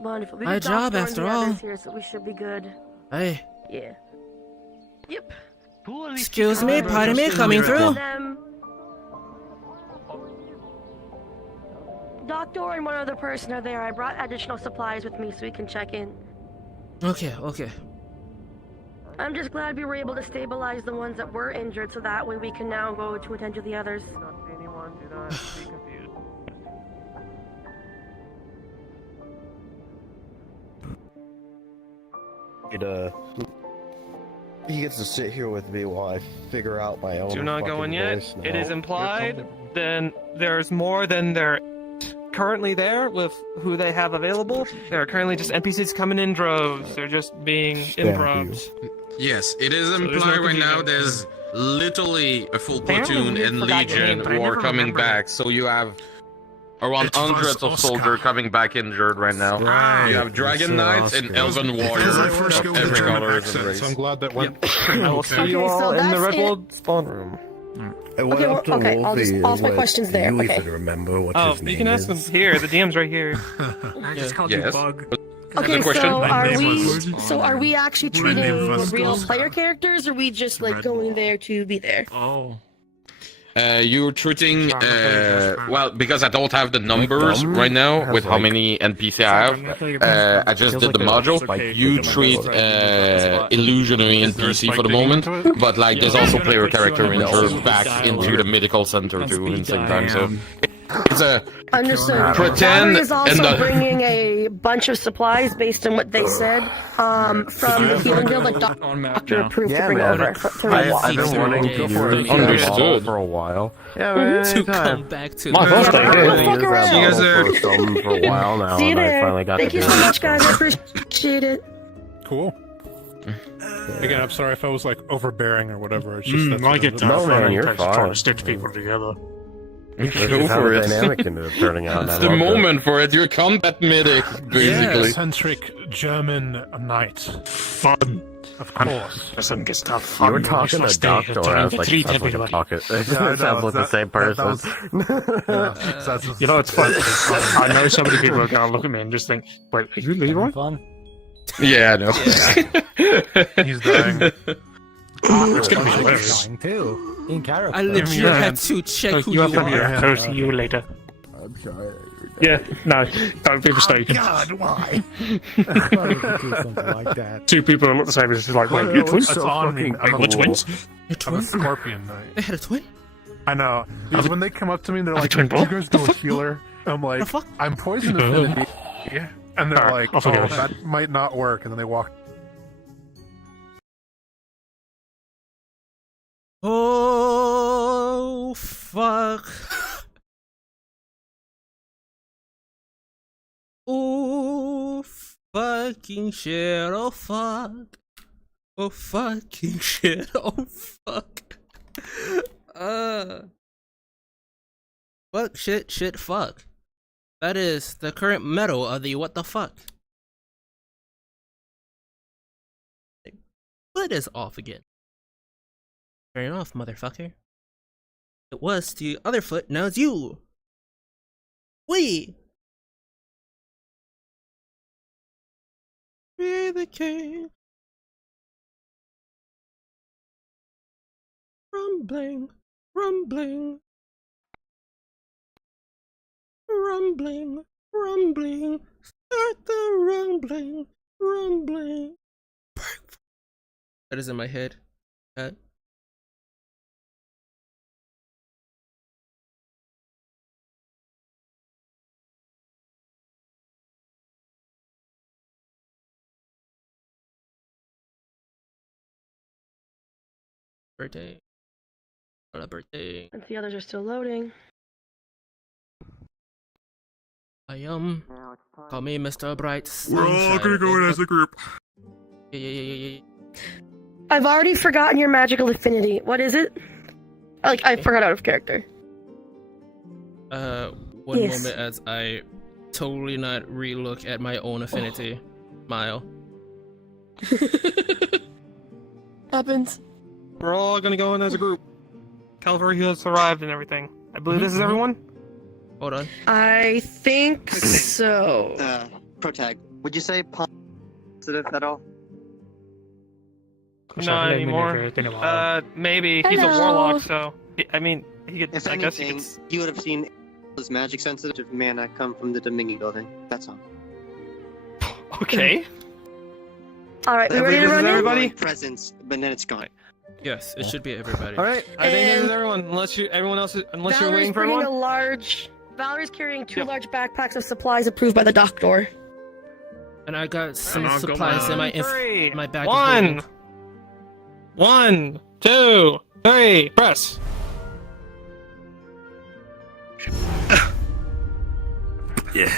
Wonderful. We My got job, Dr. after and the all. others here, so we should be good. Hey. Yeah. Yep. Excuse me, pardon me, coming through. Them. doctor and one other person are there. I brought additional supplies with me so we can check in. Okay. I'm just glad we were able to stabilize the ones that were injured, so that way we can now go to attend to the others. He gets to sit here with me while I figure out my own. Do not go in yet. voice It now. is implied. Then there's more than there currently there with who they have available. There are currently just NPCs coming in droves. They're just being improvs. Yes, it is there's implied no right now confusion. there's literally a full Apparently platoon you and forgot your legion name, but I who are never coming remember back, so you have around It was hundreds of Oscar. soldiers coming back injured right now. Right. You have Dragon Knights and Elven Warriors I first of go with every German color and accent, race. so I'm glad that went. I will see you Okay, all so in the that's Red it. World spawn room. It went Okay, up to okay, I'll just Wolfie ask my and questions went, there, "Do you okay. even remember what Oh, his name you can ask them is?" here. The DM's right here. I just called Yes. you Bug. Okay, question? so are name we was- so are we actually My name treating was real Oscar. player characters, or are we just like going there to be there? Oh. You're treating, well, because I don't have the numbers right now with how many NPC I have, I just did the module. You treat illusionary NPC for the moment, but like there's also player character injured back into the medical center too in the same time, so it's a Understood. pretend Valerie is also and the- bringing a bunch of supplies based on what they said from the healing guild that doctor approved to bring over to I've been wanting to use Understood. for a while. Yeah, To anytime. come back to My the- first Yeah, idea fuck is that around. bottle You guys for a while now, See you and I there. finally got Thank to you do so it. much, guys. I appreciate it. Cool. Again, I'm sorry if I was like overbearing or whatever. It's just Mm, that's I what get it that. No, man, you're Trying to fine. stitch people together. Go How for the it. dynamic ended up turning out. It's I the loved it. moment for it. You're combat medic, basically. Eccentric German knight. Fun. Of course. Listen, gets tough. You were talking to Doctor. I was like, treat sounds like a everybody. pocket. It Yeah, I know, sounds like the that- same person. You know, it's fun. I know so many people are gonna look at me and just think, "Wait, are you Leroy?" Fun. Yeah, I know. He's dying. It's gonna be I'm hilarious. dying too. In character. I legit Yeah. had to check who You have you to be are. here. So see you later. I'm sorry. Yeah, no, don't be mistaken. God, why? Why would you do something like that? Two people that look the same. It's just like, wait, Well, you're it twins? was That's so on me. fucking I'm a We're cool. twins? You're I'm a twin? scorpion knight. They had a twin? I know. Because when they come up to me, they're Are like, they twin "Do you bro?" guys know a healer?" I'm like, The fuck? "I'm poison affinity." Yeah. And they're Alright, like, I'll forgive "Oh, it. that might not work." And then they walk. Oh, fuck. Oh, fucking shit. Oh, fuck. Oh, fucking shit. Oh, fuck. Fuck, shit, fuck. That is the current motto of the what the fuck. Foot is off again. Turn it off, motherfucker. It was the other foot, now it's you. We. Be the king. Rumbling, rumbling. Rumbling, rumbling. Start the rumbling, rumbling. That is in my head. Birthday. What a birthday. And the others are still loading. I call me Mr. Bright. We're all gonna go in as a group. Yeah. I've already forgotten your magical affinity. What is it? Like, I forgot out of character. One Yes. moment as I totally not relook at my own affinity. Mile. Happens. We're all gonna go in as a group. Calvary has arrived and everything. I believe this is everyone? Hold on. I think so. Protag, would you say positive at all? Not anymore. Maybe. He's a Hello. warlock, so I mean, he could. If I guess he anything, could. you would have seen is magic sensitive mana come from the Dominion building. That's all. Okay. All right, we ready to run in? everybody? Presence, but then it's gone. Yes, it should be everybody. All right. I think this is And everyone, unless everyone else, unless you're Valerie's waiting for bringing everyone. Valerie's carrying 2 large backpacks of supplies approved by the doctor. And I got some I'll go supplies in my Three, my bag. of One, holding. 1, 2, 3, press. Yeah.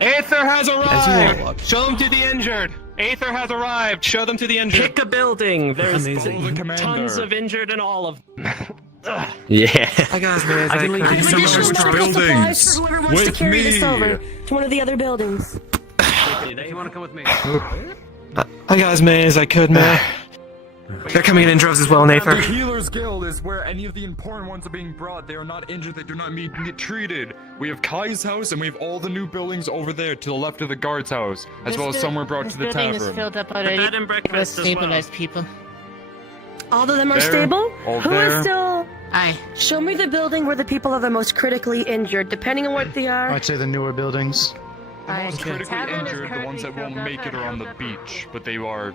Aether has As you arrived. walk. Show them to the injured. Aether has arrived. Show them to the injured. Pick a building. There's Amazing. tons of injured in all of them. Yeah. I got man. I have additional medical supplies for whoever wants to carry this over to one of the other buildings. You want to come with me? I got as many as I could, man. They're coming in droves as well, The Nathan. Healer's Guild is where any of the important ones are being brought. They are not injured, they do not need to get treated. We have Kai's house, and we have all the new buildings over there to the left of the guard's house, as well as somewhere brought to the tavern. This building is filled up already. bed and breakfast with as well. stabilized people. All of them are There. stable? All Who is there. still... Aye. Show me the building where the people are the most critically injured, depending on what they are. I'd say the newer buildings. The most Okay. critically Tavern is injured, the currently ones that won't filled up make it at are on the House of beach, but they are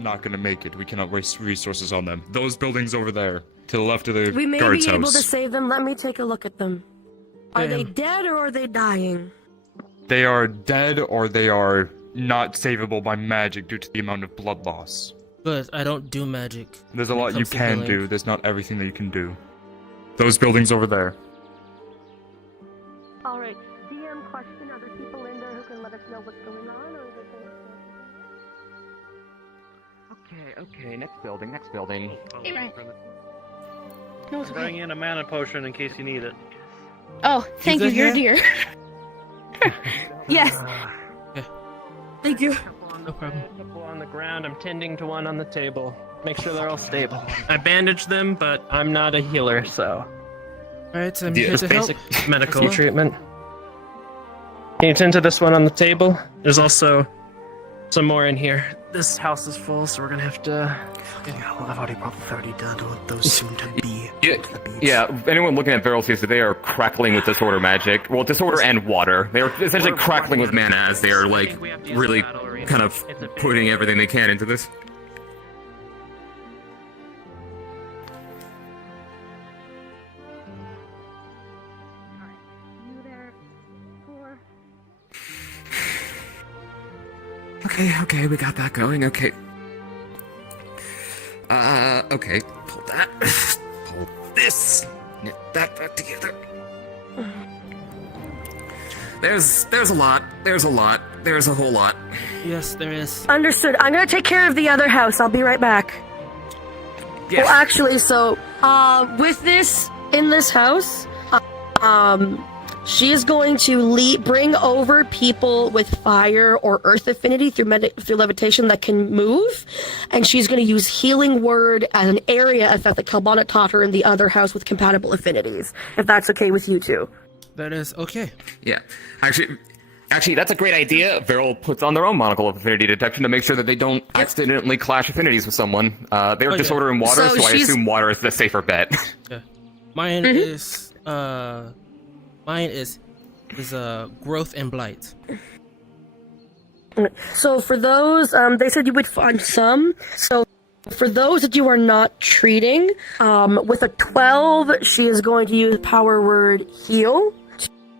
not gonna make it. We cannot waste resources on them. Those buildings over there, to the left of the We may guard's be able house. to save them. Let me take a look at them. Are they dead or are they dying? They are dead or they are not savable by magic due to the amount of blood loss. But I don't do magic. There's a when it lot you comes to can healing. do, there's not everything that you can do. Those buildings over there. All right. DM question: are there people in there who can let us know what's going on, or is it? Okay, next building, next building. Hey, Ryan. No, it's throwing in a mana potion in case you need it. Oh, thank you. that You're here? dear. Yes. Thank you. No problem. Couple on the ground. I'm tending to one on the table. Make sure they're all stable. I bandaged them, but I'm not a healer, so. Alright, I'm here to help. Basic medical treatment. Can you tend to this one on the table? There's also some more in here. This house is full, so we're gonna have to. Well, I've already brought 30 done to those soon to be. Yeah, anyone looking at barrels sees that they are crackling with disorder magic. Well, disorder and water. They are essentially crackling with mana as they are, like, really kind of putting everything they can into this. Okay, we got that going, okay. Okay, pull that, pull this, knit that back together. There's a lot, there's a whole lot. Yes, there is. Understood. I'm gonna take care of the other house. I'll be right back. Yeah. Well, actually, so with this in this house, she is going to bring over people with fire or earth affinity through levitation that can move, and she's going to use healing word as an area effect that Kalbana taught her in the other house with compatible affinities. If that's okay with you two. That is okay. Yeah, actually, that's a great idea. Viral puts on their own monocle of affinity detection to make sure that they don't accidentally clash affinities with someone. They're disorder in water, so I assume water is the safer bet. Yeah. Mine is growth and blight. So for those, they said you would find some. So for those that you are not treating, with a 12, she is going to use power word heal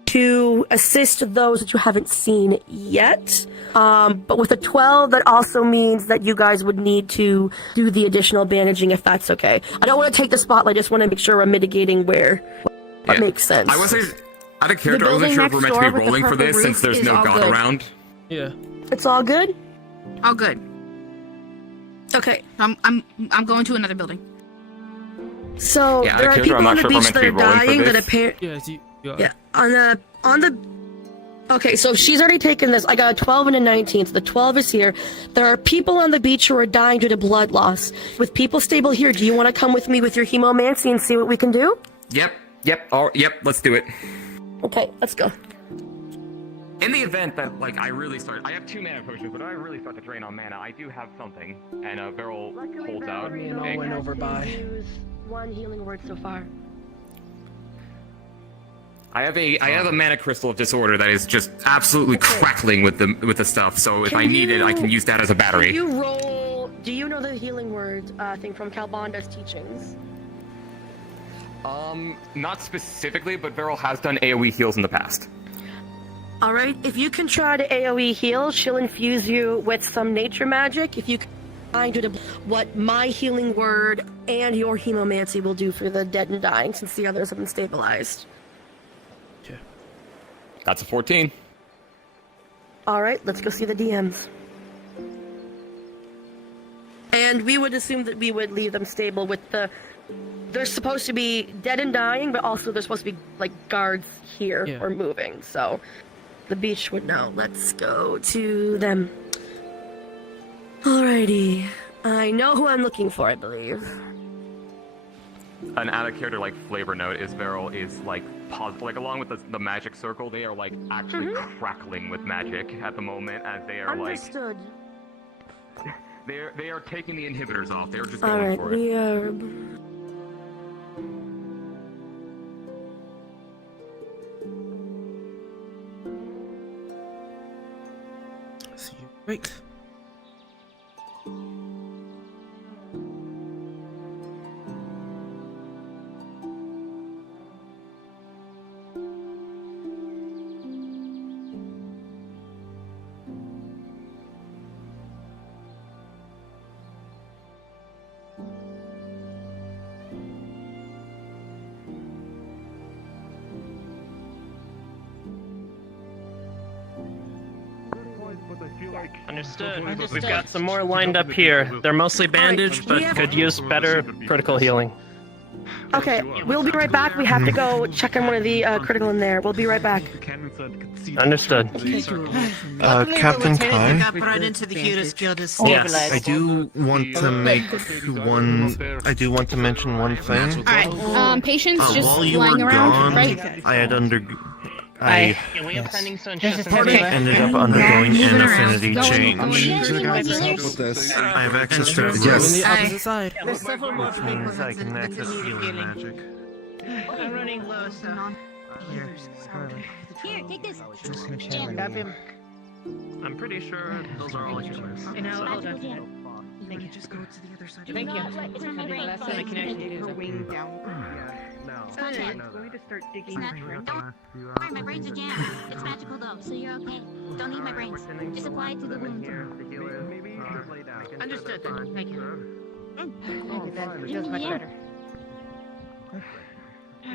to assist those that you haven't seen yet. But with a 12, that also means that you guys would need to do the additional bandaging if that's okay. I don't want to take the spotlight, I just want to make sure I'm mitigating where what makes sense. I wasn't out of character. I wasn't sure if we're meant to be rolling for this since there's no god around. Yeah. It's all good? All good. Okay. I'm going to another building. So Yeah, there are I'm people on not the sure if beach we're that are meant to be rolling for dying that this. apparently. Yeah, on the. Okay, so she's already taken this. I got a 12 and a 19. So the 12 is here. There are people on the beach who are dying due to blood loss. With people stable here, do you want to come with me with your hemomancy and see what we can do? Yep, let's do it. Okay, let's go. In the event that, like, I have 2 mana potions, but if I really start to drain on mana, I do have something. And Beryl holds out. Me and all went over by. One healing word so far. I have a mana crystal of disorder that is just absolutely crackling with the stuff. So if I need it, I can use that as a battery. Can you roll? Do you know the healing word thing from Calbanda's teachings? Not specifically, but Beryl has done AoE heals in the past. Alright, if you can try to AoE heal, she'll infuse you with some nature magic. If you can find what my healing word and your hemomancy will do for the dead and dying, since the others have been stabilized. Okay. That's a 14. Alright, let's go see the DMs. And we would assume that we would leave them stable with the... They're supposed to be dead and dying, but also they're supposed to be, like, guards here or moving, so... The beach would know. Let's go to them. Alrighty. I know who I'm looking for, I believe. An out of character like flavor note is Beryl is like along with the magic circle, they are like actually crackling with magic at the moment as they are Understood. like they are taking the inhibitors off. They're just going for it. We are. See you. Wait. Understood. We've got some more lined up here. They're mostly bandaged, but could use better critical healing. Okay, we'll be right back. We have to go check on one of the critical in there. We'll be right back. Understood. Captain Kai? Got brought into the Hudis Guild as Yes. stabilized. I do want to make one. I do want to mention one thing. Alright, patients just while you lying were around, gone, right? I had Aye. Yeah, we have pending sun ended up undergoing an affinity change. I have access to Yes. The opposite side. There's several more which means I can access healing magic. I'm running low, so. Here, take this. Grab him. I'm pretty sure those are all yours. And now, hold on. Thank you. Just go to the other side. Thank you. It's in my brain. I can actually do Her wing down. It's not bad. Going to start digging. It's not. Don't worry, my brains are jammed. It's magical though, so you're okay. Don't need my brains. Just apply it to the wound. Understood. Thank you. Thank you, that feels much Yeah. better.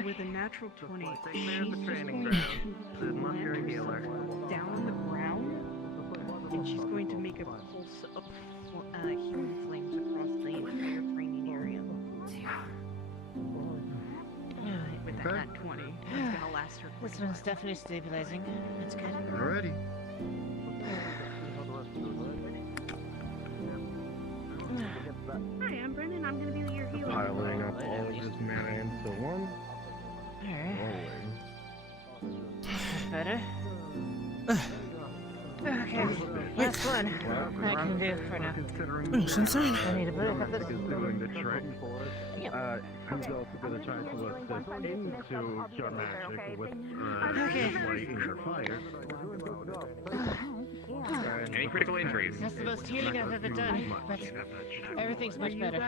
With a natural 20, she's going to land down on the ground, and she's going to make a pulse of healing flames across the entire training area. With that nat 20, it's going to last her. This one's definitely stabilizing. That's good. Alrighty. Hi, I'm Brennan. I'm gonna be your healer. Piling up all of his mana into one. That's better. Okay, last one. I can do for now. It's insane. I need a bit of this. Doing the trick. Yep. Who's also going to try to assist into your magic with lightning or fire. Any critical injuries? That's the most healing I've ever done, but everything's much better.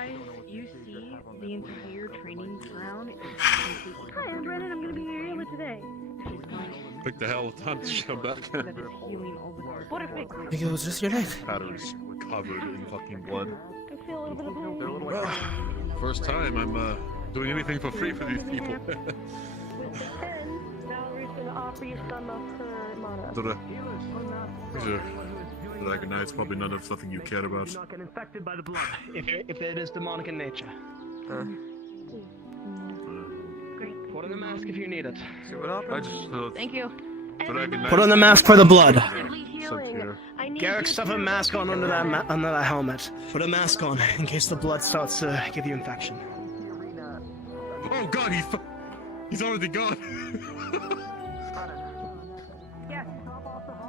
You see the entire training ground. Hi, I'm Brennan. I'm gonna be your healer today. Pick the hell time to come back. What if I think it was just your leg. Patterns covered in fucking blood. I feel a little bit of pain. Well, first time I'm doing anything for free for these people. Valerie's gonna offer you some of her mana. These are Dragonites, probably nothing you care about. Not get infected by the blood. If it is demonic in nature. Put on the mask if you need it. I just Thank you. Put on the mask for the blood. I Garrick, stuff a mask on under that helmet. Put a mask on in case the blood starts to give you infection. Oh god, he's already gone.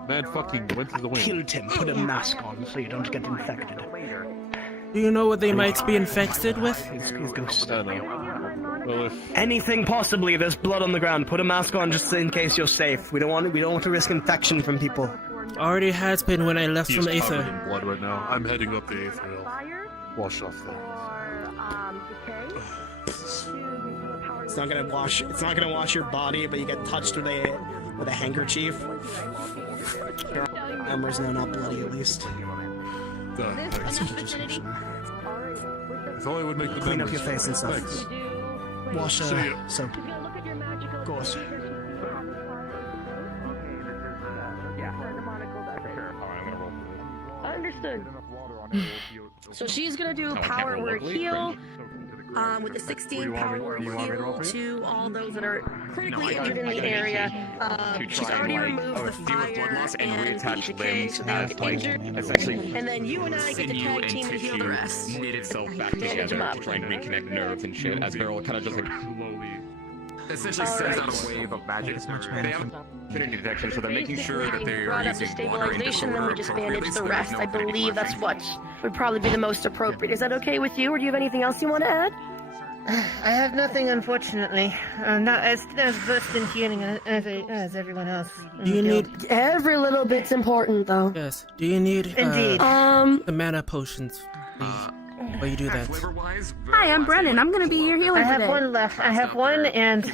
Man fucking went to the wind. Killed him. Put a mask on so you don't get infected. Do you know what they might be infected with? His ghost. Well, Well, Anything possibly. There's blood on the ground. Put a mask on just in case you're safe. We don't want to risk infection from people. Already has been when I left he's from covered Aether. in blood right now. I'm heading up the Aether. I'll wash off there. It's not gonna wash. It's not gonna wash your body, but you get touched with a handkerchief. Your armor's now not bloody, at least. I thought I would make the Clean up memories. your face and stuff. Thanks. Wash See ya. soap. Of course. Understood. So she's gonna do power word heal. With the 16 power word heal to all those that are critically injured in the area. She's already removed the fire and reattach the limbs so they as get like injured. essentially And then you and I get to sinew tag team and heal the rest. knit itself back Bandage them together up. to try and reconnect nerves and shit as Beryl kind of just like essentially sends out a wave of magic. They have affinity detection, so they're making sure that they brought are up the using water in stabilization, then we disorder just appropriately, bandage so the there's rest. no I affinity believe that's fluctuation. what would probably be the most appropriate. Is that okay with you, or do you have anything else you want to add? I have nothing, unfortunately. Not as versed in healing as everyone else. Do you need? Every little bit's important, though. Yes. Do you need? Indeed. The mana potions, please. While you do that. Hi, I'm Brennan. I'm gonna be your healer today. I have one left. I have one, and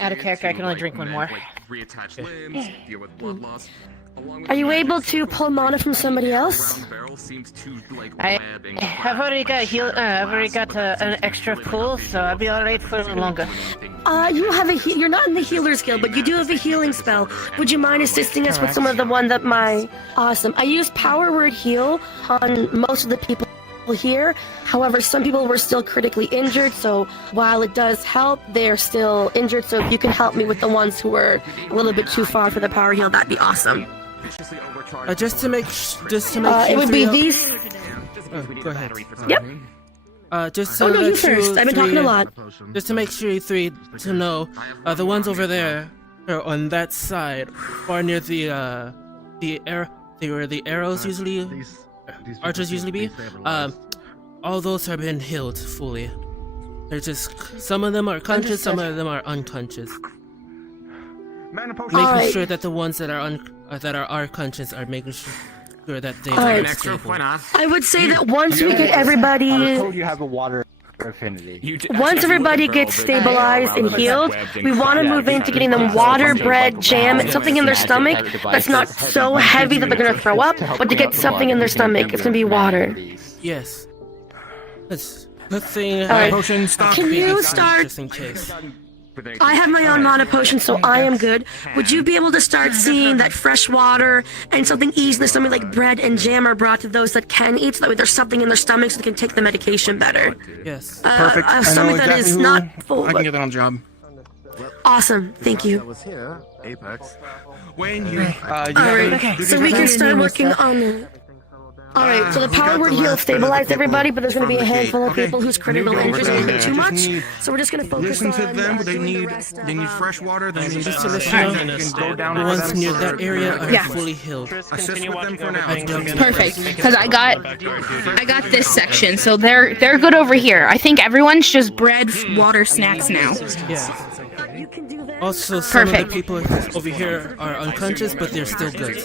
out of character, I can only drink one more. Reattach limbs, deal with blood loss. Are you able to pull mana from somebody else? I have already got I've already got an extra pool, so I'll be all right for a little longer. You have you're not in the healer's guild, but you do have a healing spell. Would you mind assisting us with some of the one that Awesome. I use power word heal on most of the people here. However, some people were still critically injured, so while it does help, they're still injured. So if you can help me with the ones who were a little bit too far for the power heal, that'd be awesome. Just to make it would be these. Go ahead. Yep. Just so no, you that first. I've been talking a lot. Just to make sure you three to know, the ones over there are on that side, far near where the arrows usually, archers usually be. All those have been healed fully. They're just some of them are conscious, some of them are unconscious. Making sure that the ones that are conscious are making sure that they are stable. I would say that once we get everybody, I was told you have a water affinity. once everybody gets stabilized and healed, we want to move into getting them water, bread, jam, and something in their stomach that's not so heavy that they're gonna throw up, but to get something in their stomach, it's gonna be water. Yes. That's good thing. All right. Can you start? Just in case. I have my own mana potion, so I am good. Would you be able to start seeing that fresh water and something easy in the stomach, like bread and jam, are brought to those that can eat, so that way there's something in their stomach so they can take the medication better? Yes. Perfect. A stomach that is not full. I can get that on the job. Awesome. Thank you. Apex. Wayne here. Alright, so we can start working on it. Alright, so the power word heal stabilized everybody, but there's going to be a handful of people whose critical injuries are too much. So we're just going to focus Listen on to them. They doing the need rest fresh water. They need Just to let you know, the ones near that area are fully healed. Assist with them for now. Perfect, because I got this section, so they're good over here. I think everyone's just bread, water, snacks now. Yeah. Also, some of the people over here are unconscious, but they're still good.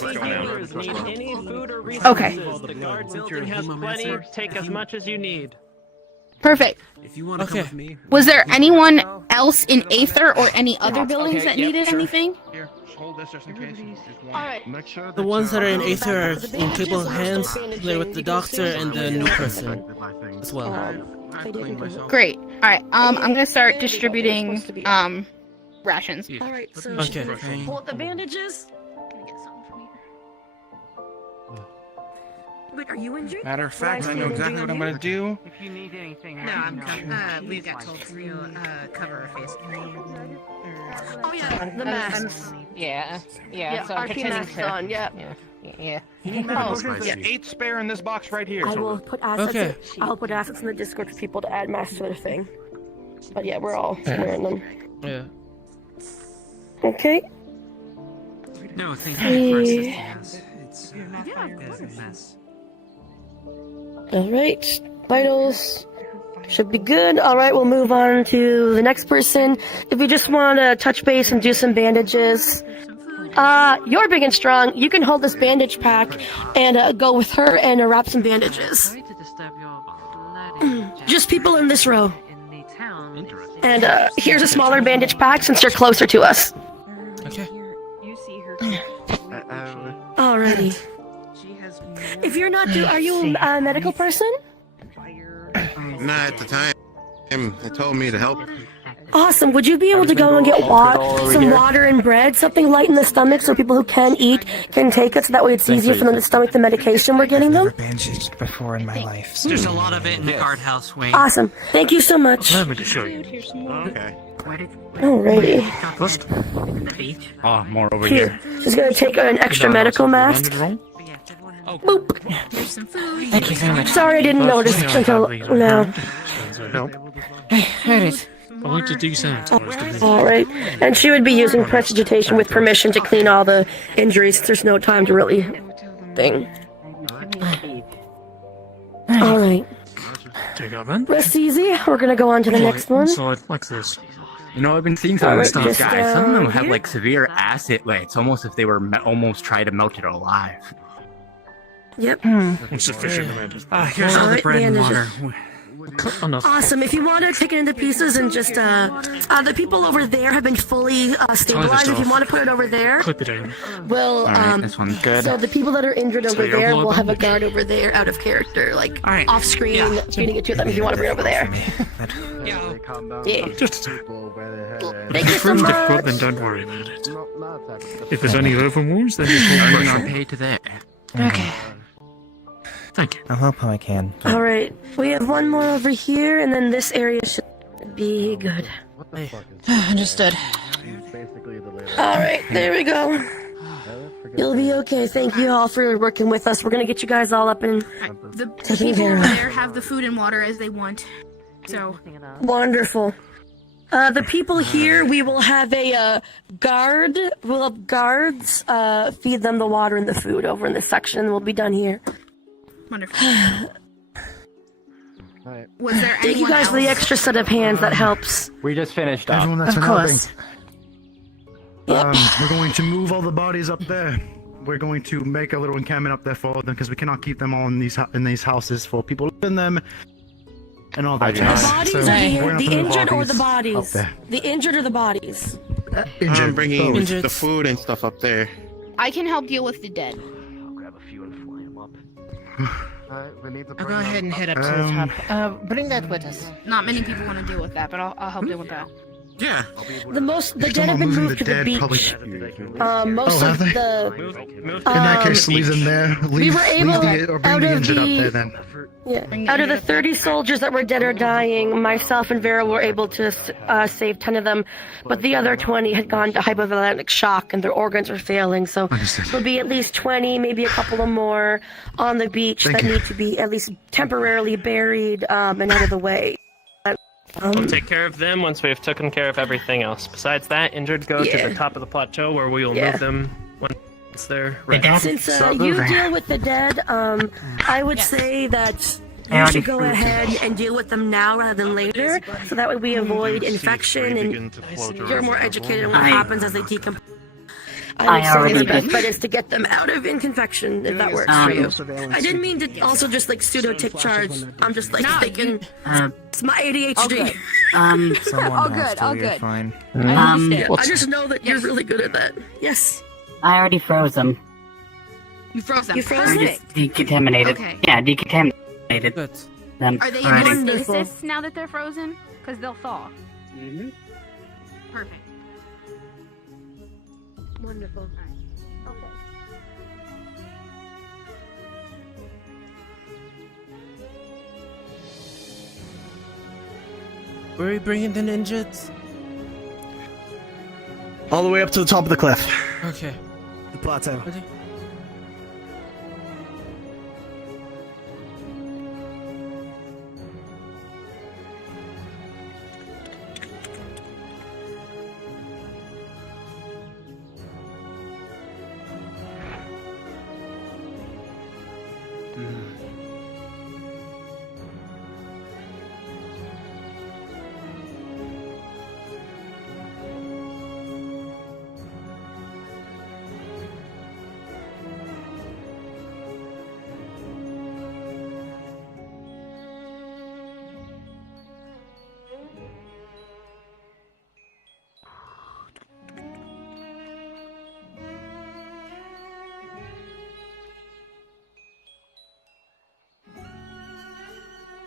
Okay. The guard building has plenty. Take as much as you need. Perfect. If you want to come with me. Was there anyone else in Aether or any other buildings that needed anything? Here, hold this just in case. Alright. The ones that are in Aether are in capable hands. They're with the doctor and the new person as well. Great. All right. I'm gonna start distributing rations. Alright, so Okay. pull up the bandages. Wait, are you injured? Matter of fact, I know exactly what I'm gonna do. If you need anything, No, we got told to cover our face. Oh yeah, the masks. Yeah, so RP masks on, yeah. Yeah. There's 8 spare in this box right here. I will put assets. Okay. I'll put assets in the Discord for people to add masks to their thing. But yeah, we're all wearing them. Yeah. Okay. No, thank you for for assisting assisting us. It's not a mess. Alright. Vitals. Should be good. All right, we'll move on to the next person. If you just want to touch base and do some bandages. You're big and strong. You can hold this bandage pack and go with her and wrap some bandages. Just people in this row. And here's a smaller bandage pack since you're closer to us. Okay. You see her. Alrighty. If you're not, are you a medical person? Not at the time. They told me to help. Awesome. Would you be able to go and get some water and bread, something light in the stomach, so people who can eat can take it, so that way it's easier for them to stomach the medication we're getting them? Bandaged before in my life. So. There's a lot of it in the guardhouse wing. Awesome. Thank you so much. Let me to show you. Okay. Alrighty. More over Here. She's gonna take an extra medical mask. Boop. Here's some food. Thank you very much. Sorry, I didn't notice until now. Here it is. I want to do something. Alright. And she would be using prestidigitation with permission to clean all the injuries. There's no time to really thing. Alright. Rest easy. We're gonna go on to the next one. Like this. You know, I've been seeing some of the stuff, just, guys. Some of them have here? like severe acid. Like it's almost if they were almost try to melt it alive. Yep. Insufficient amount. Here's all the bread and water. Awesome. If you want to take it into pieces and just the people over there have been fully stabilized. If you want to put it over there, Clip it in. well, this one's good. so the people that are injured over you're there will glowing? have a guard over there, out of character, like Alright. off screen, feeding it to them. If you want to bring it over there. Yeah. Just Thank you so difficult, much. then don't worry about it. If there's any overwounds, then just hold Earning our pressure. pay to that. Okay. Thank you. I'll help how I can. All right. We have one more over here, and then this area should be good. Understood. All right. There we go. You'll be okay. Thank you all for working with us. We're gonna get you guys all up and The taken people care over of. there have the food and water as they want. So Wonderful. The people here, we will have a guard. We'll have guards feed them the water and the food over in this section. We'll be done here. wonderful. Was there Thank you guys for the extra set of hands. That helps. We just finished up. Everyone that's Of been helping. course. Yep. We're going to move all the bodies up there. We're going to make a little encampment up there for them because we cannot keep them all in these houses for people in them and all that. The bodies are here. we're gonna The put injured or the up bodies? there. The injured or the bodies? Injured. I'm bringing Injured. the food and stuff up there. I can help deal with the dead. I'll go ahead and head up to the top. Bring that with us. Not many people want to deal with that, but I'll help deal with that. Yeah. The dead have been moved to the beach. Most of the. In that case, leave them there. Leave, were able, bring the injured up there then. Yeah. Out of the 30 soldiers that were dead or dying, myself and Vera were able to save 10 of them, but the other 20 had gone to hypovolemic shock and their organs were failing. So there'll be at least 20, maybe a couple of more on the beach that need to be at least temporarily buried and out of the way. We'll take care of them once we've taken care of everything else. Besides that, injured go to the top of the plateau where we will move them once they're ready. Since you deal with the dead, I would say that you should go ahead and deal with them now rather than later, so that way we avoid infection and you're more educated on what happens as they decompose. I would say the best bet is to get them out of infection, if that works for you. I didn't mean to also just like pseudo take charge. I'm just like thinking it's my ADHD. All good. Fine. I understand. I just know that you're really good at that. Yes. I already froze them. You froze them. You froze I them? just decontaminated. Okay. Yeah, decontaminated them. Are they in already. more stasis now that they're frozen? Because they'll thaw. Mm-hmm. Perfect. Wonderful. Where are you bringing the ninjas? All the way up to the top of the cliff. Okay. The plateau. Ready?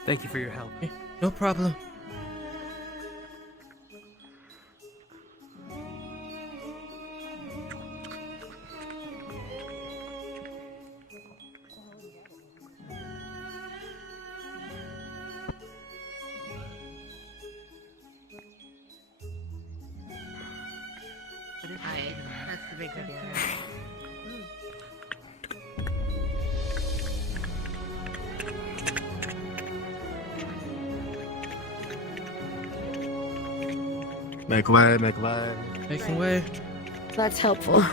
Thank you for your help. No problem. That's the big idea. Make way, make way. Making way. That's helpful.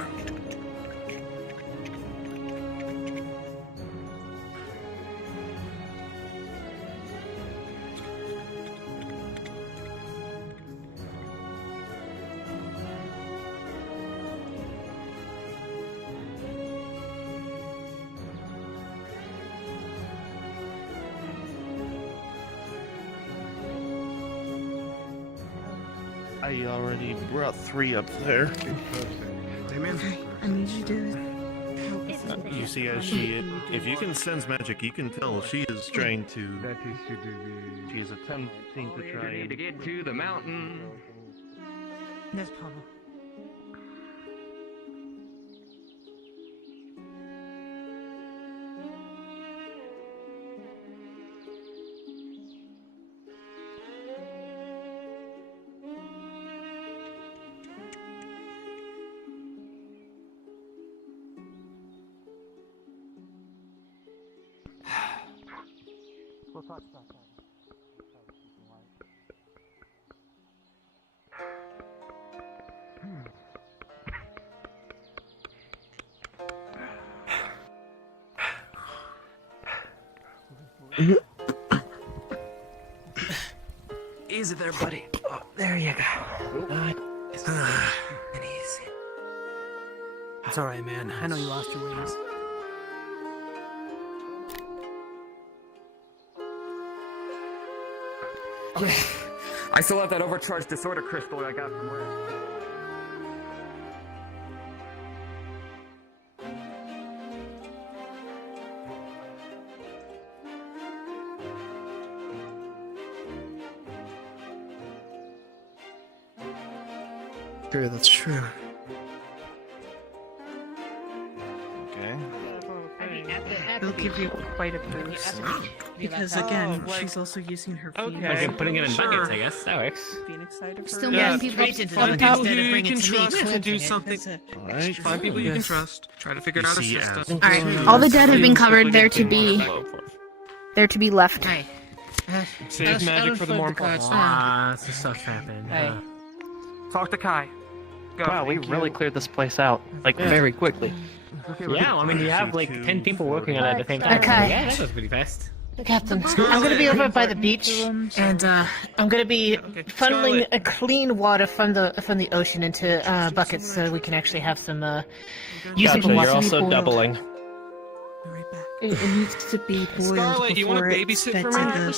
I already brought 3 up there. I need you to. You see, as if you can sense magic, you can tell she is trying to. She is attempting to try We need to get to the mountain. There's Pablo. We'll talk about that. Easy there, buddy. Oh, there you go. Nice and easy. It's alright, man. I know you lost your wings. Okay. I still have that overcharged disorder crystal I got from Red. Sure, that's true. Okay. It'll give you quite a boost. Because again, she's also using her Phoenix. Okay, putting it in buckets, I guess. That works. Phoenix side of her. Still getting people to Find people who you can trust to do something. Alright. Find people you can trust. Try to figure out a system. Alright, all the dead have been covered. They're to be left. Save magic for the more important. Lots of stuff happened. Hey. Talk to Kai. Go. Wow, we really cleared this place out, like, very quickly. Yeah, I mean, you have like 10 people working on it at the same time. Okay. Yeah, that was pretty fast. Captain, I'm gonna be over by the beach, and I'm gonna be funneling a clean water from the ocean into buckets, so we can actually have some usable Gotcha, water. you're also doubling. It needs to be boiled Scarlet, you wanna before babysit it's for fed me? to the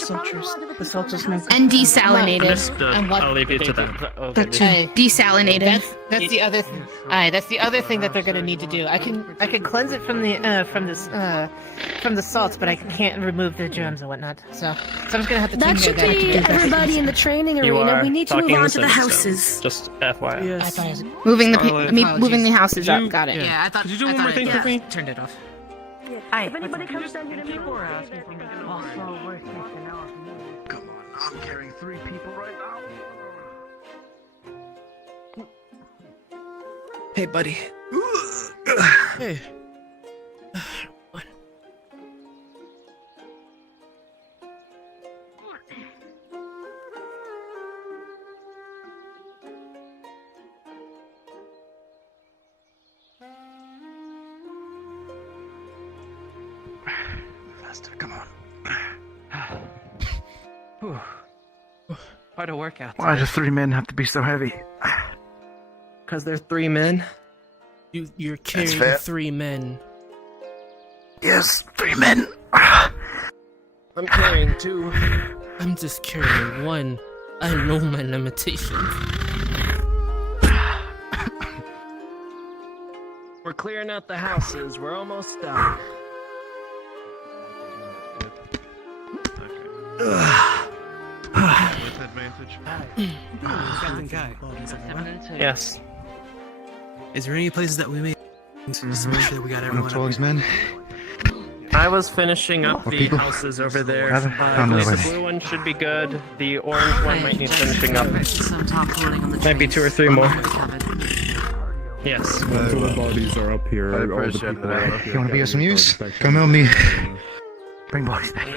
sulturs milk. And desalinated. And what? I'll leave it to them. Desalinated. That's the other. That's the other thing that they're gonna need to do. I can cleanse it from the salts, but I can't remove the germs and whatnot. So I'm just gonna have to. That should be everybody in the training arena. We need to move on to the houses. Just FYI. Yes. I thought it was Moving the Scarlet. moving the houses up. Got it. Yeah, I thought. Could you do one more thing for me? Turned it off. If anybody comes down here to People are asking for me. Come on, I'm carrying 3 people right now. Hey, buddy. Hey. Faster, come on. Quite a workout. Why do 3 men have to be so heavy? Because they're 3 men. You're carrying fair. 3 men. Yes, 3 men. I'm carrying 2. I'm just carrying 1. I know my limitations. We're clearing out the houses. We're almost done. With advantage. Captain Kai. Yes. Is there any places that we may just to make sure we got everyone? Toys, man. I was finishing up What the people? houses over there. Rather? I believe the blue one should be good. The orange one might need finishing up. Might be 2 or 3 more. Yes. Until the bodies are up here, all the people are up here. You want to be of some use? Come help me. Bring bodies back.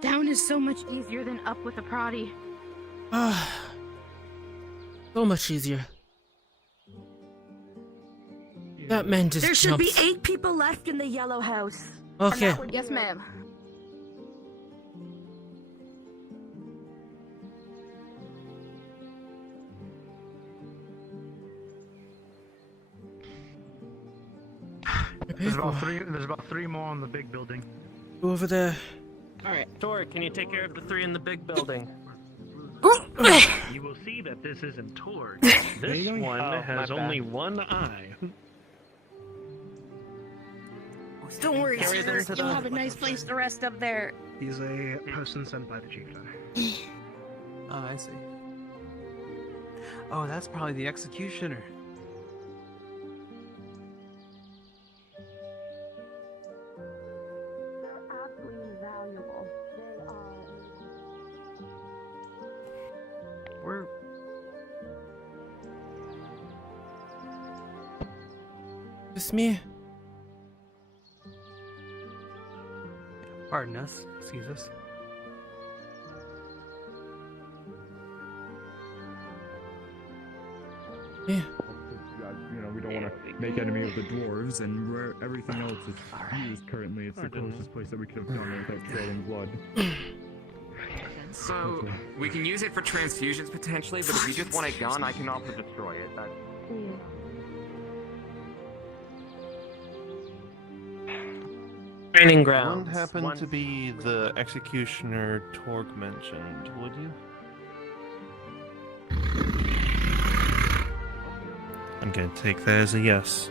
Down is so much easier than up with a proddy. So much easier. That man just There should jumped. be 8 people left in the yellow house. Okay. Yes, ma'am. There's about three more in the big building. Go over there. Alright, Tor, can you take care of the 3 in the big building? You will see that this isn't Torg. This one has only one eye. Don't worry, Carry them sir. to You'll the- have a nice place to rest up there. He's a person sent by the chieftain. Oh, I see. Oh, that's probably the executioner. They're absolutely valuable. They are. We're. It's me. Pardon us. Excuse us. Yeah. You know, we don't want to make enemy of the dwarves, and where everything else is used currently, it's the closest place that we could have done it without trailing blood. So, we can use it for transfusions potentially, but if you just want it gone, I can also destroy it. That's... Training Wouldn't grounds. happen to be the executioner Torg mentioned, would you? I'm gonna take that as a yes.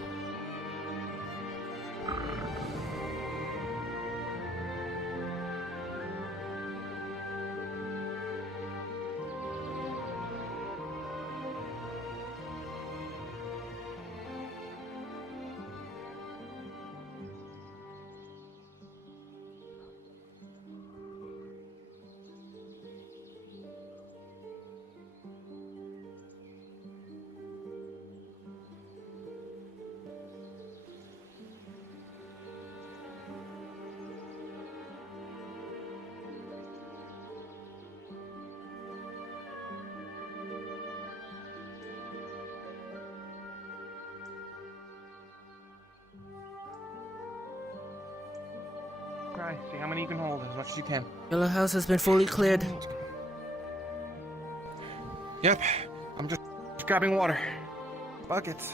Try, see how many you can hold, as much as you can. Yellow house has been fully cleared. Yep, I'm just grabbing water. Buckets.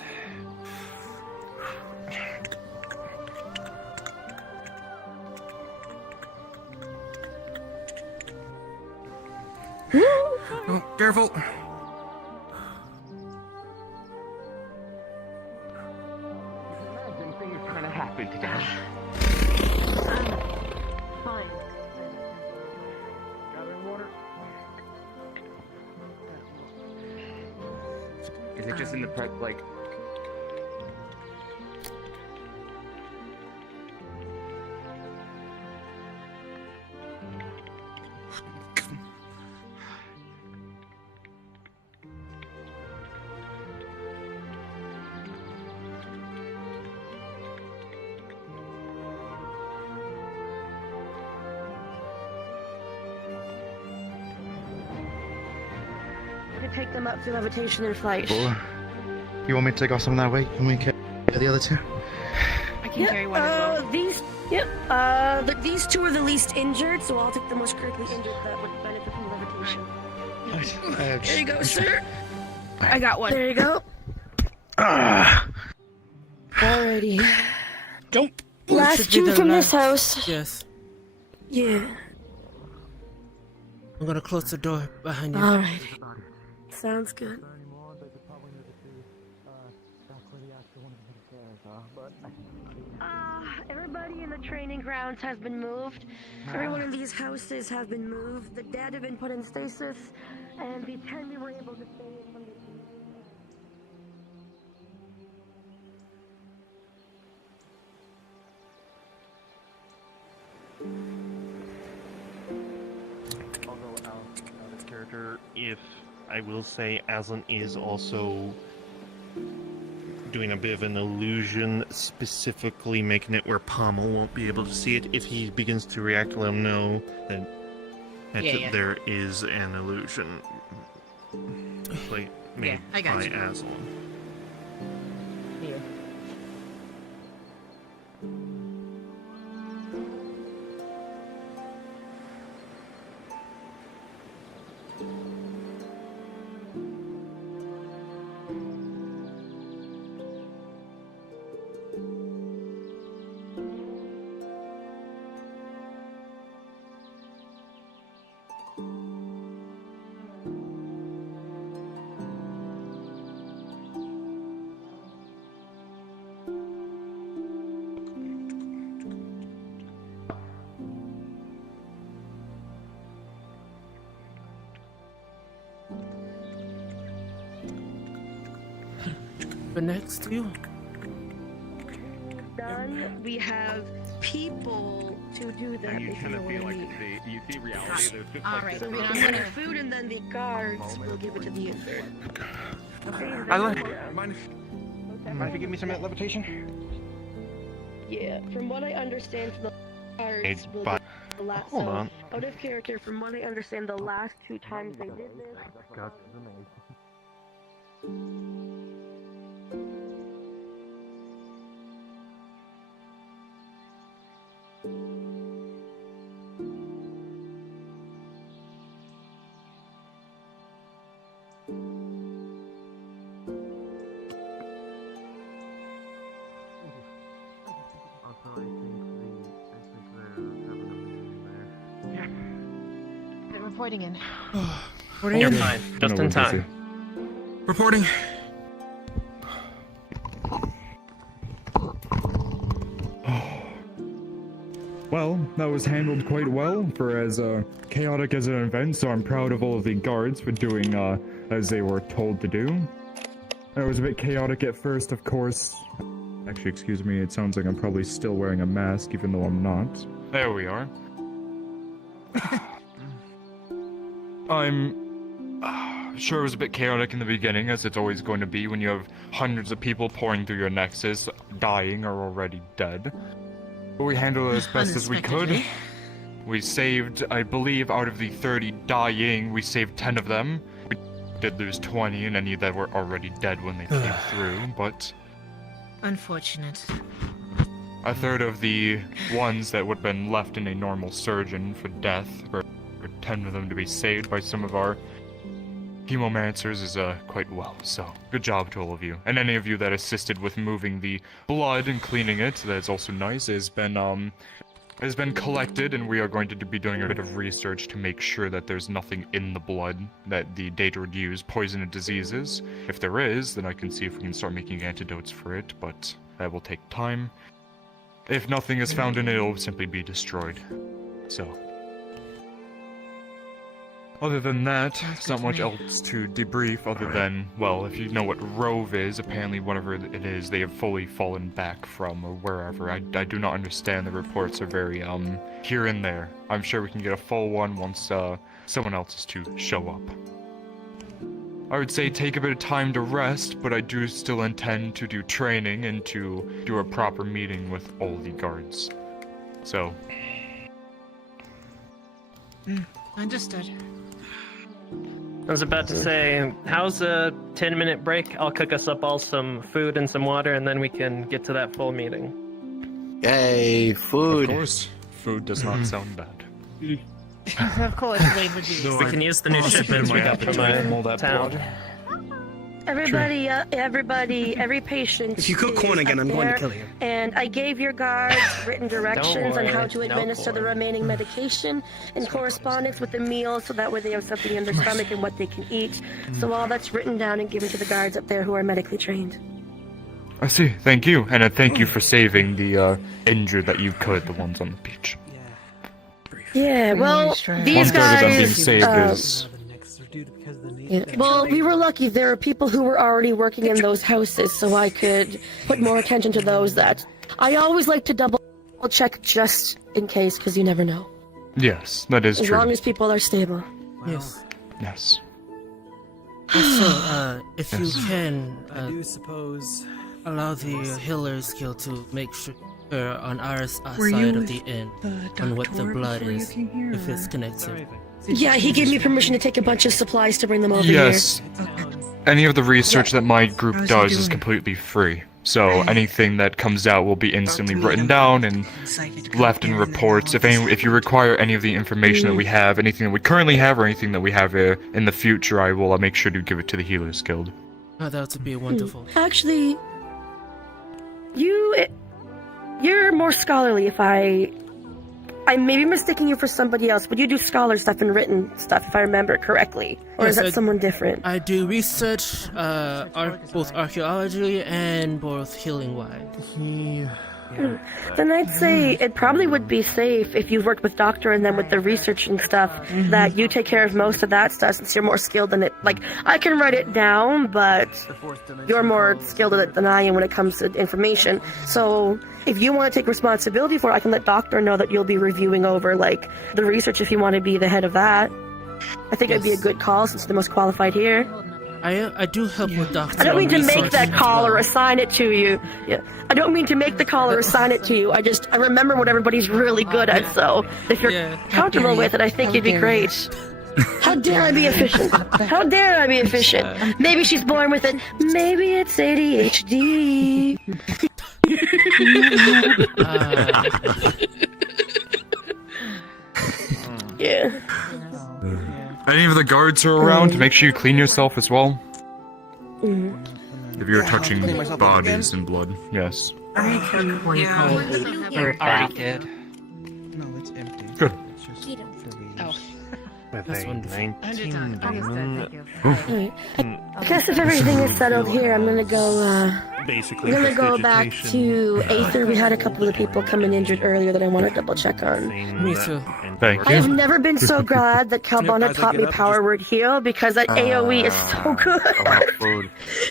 Oh, careful. Imagine things kind of happen today. Fine. Gathering water. Is it just in the prep, like... To take them up to levitation and flight. Cool. You want me to take off some of that weight and we can get the other two? I can carry one as well. These 2 are the least injured, so I'll take the most critically injured that would benefit from levitation. There you go, sir. I got one. There you go. Alrighty. Don't. Last 2 from this house. Yes. Yeah. I'm gonna close the door behind you. Alright. Sounds good. Everybody in the training grounds has been moved. Everyone in these houses have been moved. The dead have been put in stasis, and the 10 we were able to save from the... Although Alan's character, if I will say, Aslan is also doing a bit of an illusion, specifically making it where Pommel won't be able to see it. If he begins to react, let him know that there is an illusion made I got by you. Aslan. Here. But next to you. Done. We have people to do that. And you if kind of know feel what I like mean. you see reality. There's just All like right, this then We I'm can gonna- have food, and then the guards will give it to the insert. I like. Mind if you give me some levitation? Yeah, from what I understand, the guards It's will by- do the last. Hold so, on. out of character, from what I understand, the last 2 times they did this. Been reporting in. You're fine. Just in time. Reporting. Well, that was handled quite well for as chaotic as an event, so I'm proud of all of the guards for doing as they were told to do. It was a bit chaotic at first, of course. Actually, excuse me, it sounds like I'm probably still wearing a mask, even though I'm not. There we are. I'm sure it was a bit chaotic in the beginning, as it's always going to be when you have hundreds of people pouring through your nexus, dying or already dead. But we handled it as best as we could. Unexpectedly. We saved, I believe, out of the 30 dying, we saved 10 of them. We did lose 20 and any that were already dead when they came through, but Unfortunate. a third of the ones that would have been left in a normal surgeon for death, or 10 of them to be saved by some of our hemomancers is quite well, so good job to all of you. And any of you that assisted with moving the blood and cleaning it, that's also nice, has been collected, and we are going to be doing a bit of research to make sure that there's nothing in the blood that the Daedra would use, poisonous diseases. If there is, then I can see if we can start making antidotes for it, but that will take time. If nothing is found in it, it'll simply be destroyed. So, other than that, there's not much else to debrief other than, well, if you know what Rove is, apparently whatever it is, they have fully fallen back from, or wherever. I do not understand. The reports are very, here and there. I'm sure we can get a full one once, someone else is to show up. I would say take a bit of time to rest, but I do still intend to do training and to do a proper meeting with all the guards. So. Understood. I was about to say, how's a 10-minute break? I'll cook us up all some food and some water, and then we can get to that full meeting. Yay, food. Of course, food does not sound bad. Of course, we would do. We can use the new shipments we got from my town. Every patient. If you cook corn again, I'm going to kill you. And I gave your guards written directions on how to administer the remaining medication in correspondence with the meal, so that way they have something in their stomach and what they can eat. So all that's written down and given to the guards up there who are medically trained. I see. Thank you, and thank you for saving the injured that you could, the ones on the beach. Yeah, well, these One-third of them being guys. saved is. Yeah. Well, we were lucky. There are people who were already working in those houses, so I could put more attention to those. That I always like to double check just in case, because you never know. Yes, that is As true. long as people are stable. Yes. Yes. So, if you Yes. can, I do suppose. allow the healer skill to make sure on our Were side you of with the inn the on what the doctor blood before you is, came here, if it's or- connected. Yeah, he gave me permission to take a bunch of supplies to bring them over Yes. here. Any of the research that my group How's he does is doing? completely free. So anything that comes out will be instantly written down and left in reports. If you require any of the information that we have, anything that we currently have, or anything that we have in the future, I will make sure to give it to the Healers Guild. Oh, that would be wonderful. Actually, you're more scholarly. If I may be mistaking you for somebody else, but you do scholar stuff and written stuff, if I remember correctly. Or is Yes, that someone different? I do research, both archaeology and both healing-wise. Then I'd say it probably would be safe if you've worked with Doctor and then with the research and stuff, that you take care of most of that stuff since you're more skilled in it. Like, I can write it down, but you're more skilled at it than I am when it comes to information. So if you want to take responsibility for it, I can let Doctor know that you'll be reviewing over, like, the research if you want to be the head of that. I think it'd be a good call since you're the most qualified here. I do help with Doctor. I don't mean to make research that as call well. or assign it to you. Yeah. I don't mean to make the call or assign it to you. I remember what everybody's really good at, so if you're comfortable with it, I think you'd be great. How dare I be efficient? How dare I be efficient? Maybe she's born with it. Maybe it's ADHD. Yeah. Any of the guards are around, make sure you clean yourself as well. If you're touching bodies and blood, yes. Already did. No, it's empty. Good. With That's a wonderful. 19 demon. Alright. I guess if everything is settled here, I'm gonna go, Basically, I'm gonna just go back to Aether. We had a couple of people come in injured earlier that I want to double check on. Me too. Thank I have you. never been so glad that Calbana taught me Power Word Heal, because that AoE is so good.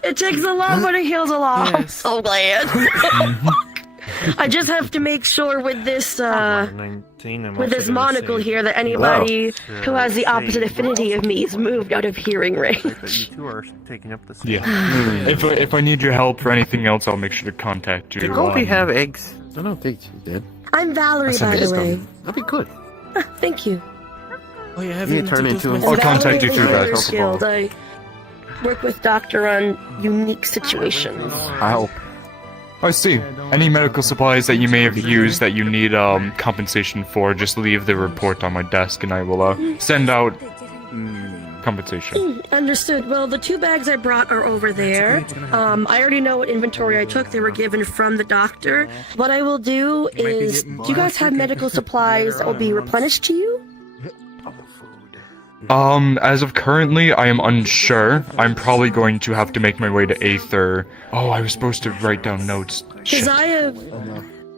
It takes a lot, but it heals a lot. I'm so glad. I just have to make sure with this monocle here that anybody who has the opposite affinity of me is moved out of hearing range. You two are taking up the Yeah. If I need your help for anything else, I'll make sure to contact you. Did Goldie have eggs? I don't think she did. I'm Valerie, by the way. That'd be good. Thank you. Oh, you You haven't turn into a- I'll contact you through that. Healer's Guild. I work with Doctor on unique situations. I hope. I see. Any medical supplies that you may have used that you need compensation for, just leave the report on my desk and I will send out compensation. Understood. Well, the 2 bags I brought are over there. I already know what inventory I took. They were given from the doctor. What I will do is, do you guys have medical supplies that will be replenished to you? As of currently, I am unsure. I'm probably going to have to make my way to Aether. Oh, I was supposed to write down notes. Because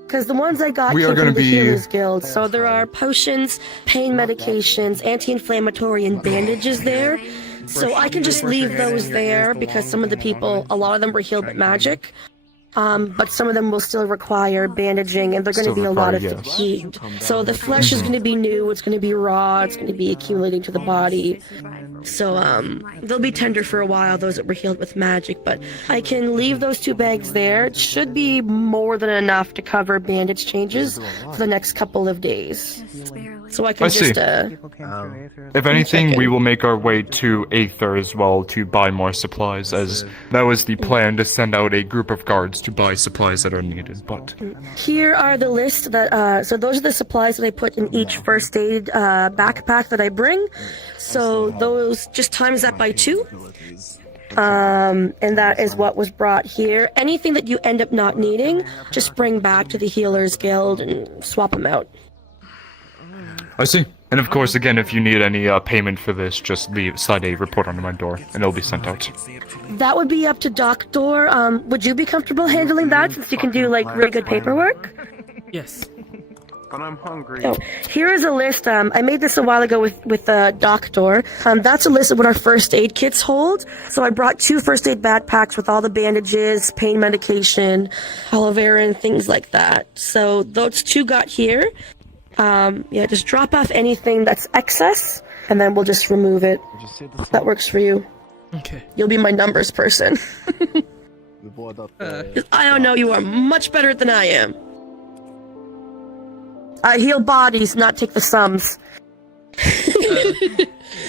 because the ones I got We came are gonna from the be- Healers Guild, so there are potions, pain medications, anti-inflammatory, and bandages there. So I can just leave those there because some of the people, a lot of them were healed with magic. But some of them will still require bandaging, and they're going to be a lot of fatigued. So the flesh is going to be new, it's going to be raw, it's going to be accumulating to the body. So, they'll be tender for a while, those that were healed with magic, but I can leave those 2 bags there. It should be more than enough to cover bandage changes for the next couple of days. So I can I see. just, If anything, we will make our way to Aether as well to buy more supplies, as that was the plan, to send out a group of guards to buy supplies that are needed, but... Here are the lists that, so those are the supplies that I put in each first aid backpack that I bring. So those, just times that by 2. And that is what was brought here. Anything that you end up not needing, just bring back to the Healers Guild and swap them out. I see. And of course, again, if you need any payment for this, just slide a report onto my door, and it'll be sent out. That would be up to Doctor. Would you be comfortable handling that since you can do, like, really good paperwork? Yes. But I'm hungry. Oh, here is a list. I made this a while ago with Doctor. That's a list of what our first aid kits hold. So I brought 2 first aid backpacks with all the bandages, pain medication, aloe vera, and things like that. So those 2 got here. Yeah, just drop off anything that's excess, and then we'll just remove it. If that works for you. Okay. You'll be my numbers person. I don't know, you are much better than I am. I heal bodies, not take the sums.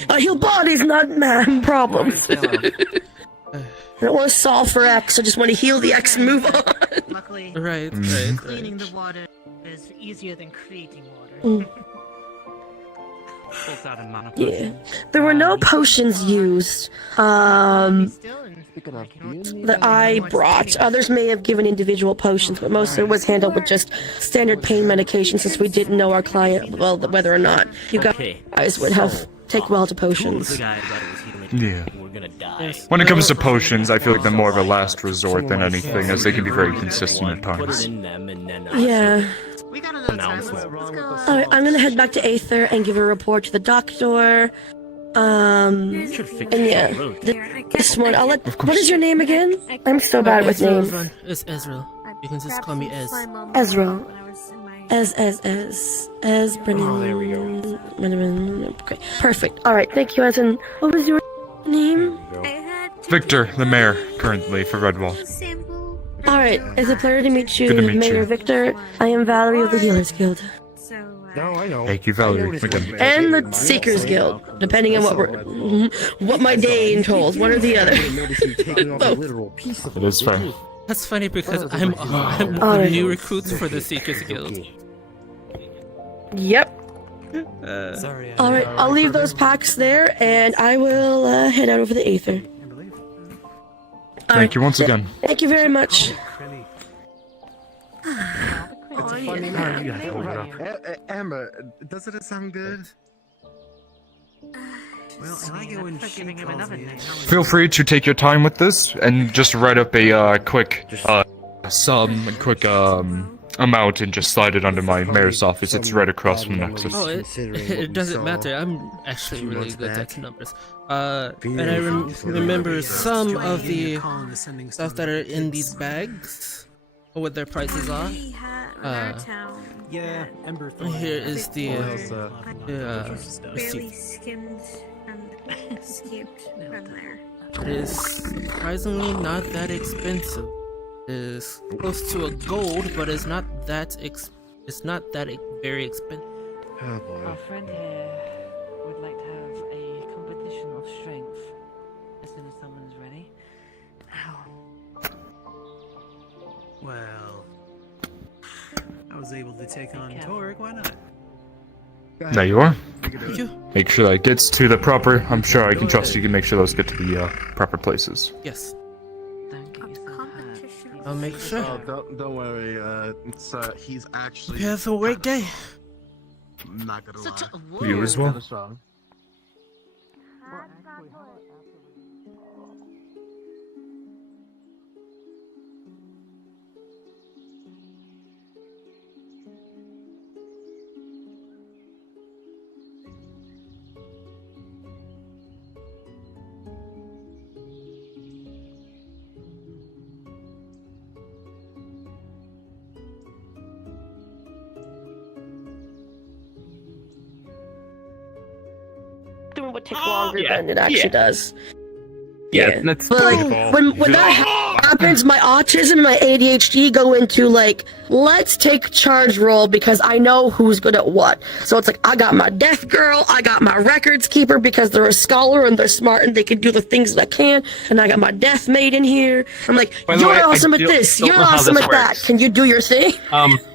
I heal bodies, not problems. I don't want to solve for X, I just want to heal the X and move on. Luckily, Right. cleaning the water is easier than creating water. Yeah. There were no potions used that I brought. Others may have given individual potions, but most of it was handled with just standard pain medication since we didn't know our client, well, whether or not you guys would have take well to potions. Yeah. When it comes to potions, I feel like they're more of a last resort than anything, as they can be very consistent at times. Yeah. Alright, I'm gonna head back to Aether and give a report to the Doctor. And yeah, this one, I'll let. What is your name again? I'm so bad with names. It's Ezreal. You can just call me Ez. Ezreal. Ez Brennan. Okay, perfect. Alright, thank you, Ezen. What was your name? Victor, the mayor, currently for Redwall. Alright, it's a pleasure to meet you, Good to meet Mayor you. Victor. I am Valerie of the Healers Guild. No, I know. Thank you, Valerie. And the Seekers Guild, depending on what my day entails, one or the other. It is fair. That's funny because I'm one of the new recruits for the Seekers Guild. Yep. Sorry. Alright, I'll leave those packs there, and I will head out over the Aether. Thank you once again. Thank you very much. Amber, doesn't it sound good? Well, I like it when she calls me. Feel free to take your time with this and just write up a quick sum, a quick amount, and just slide it under my mayor's office. It's right across from Nexus. Oh, it doesn't matter. I'm actually really good at numbers. And I remember some of the stuff that are in these bags, or what their prices are. Yeah, Ember. Here is the receipt. Skimmed and skipped from there. It is surprisingly not that expensive. It is close to a gold, but it's not that very expensive. Oh boy. Our friend here would like to have a competition of strength as soon as someone is ready. Well, I was able to take on Torg, why not? There you are. Thank you. Make sure that gets to the proper. I'm sure I can trust you can make sure those get to the proper places. Yes. I'll make sure. Oh, don't worry. It's he's actually. You have a great day. I'm not gonna lie. You as well. Kinda strong. Doing would take longer than it actually does. Yeah, that's But like when that happens, my autism and my ADHD go into like, let's take charge role because I know who's good at what. So it's like I got my deaf girl, I got my records keeper because they're a scholar and they're smart and they can do the things that I can, and I got my deaf maid in here. I'm like, By the you're way, awesome at this, don't you're know how awesome this at that. works. Can you do your thing?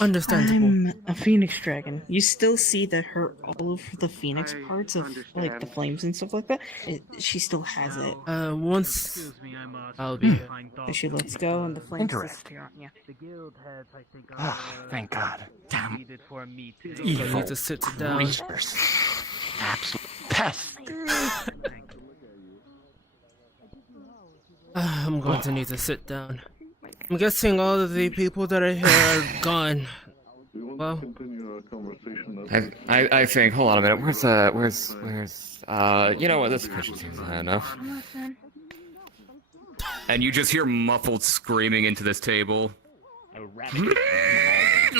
Understandable. I'm a phoenix dragon. You still see that all of the phoenix parts of like the flames and stuff like that. She still has it. Once I'll be here. So she lets go and the flames Interesting. disappear on you. Thank God. Damn. So you Evil need to sit down. creatures. Absolute pests. I'm going to need to sit down. I'm guessing all of the people that are here are gone. Well, I think. Hold on a minute. Where's? You know what? This question seems high enough. And you just hear muffled screaming into this table.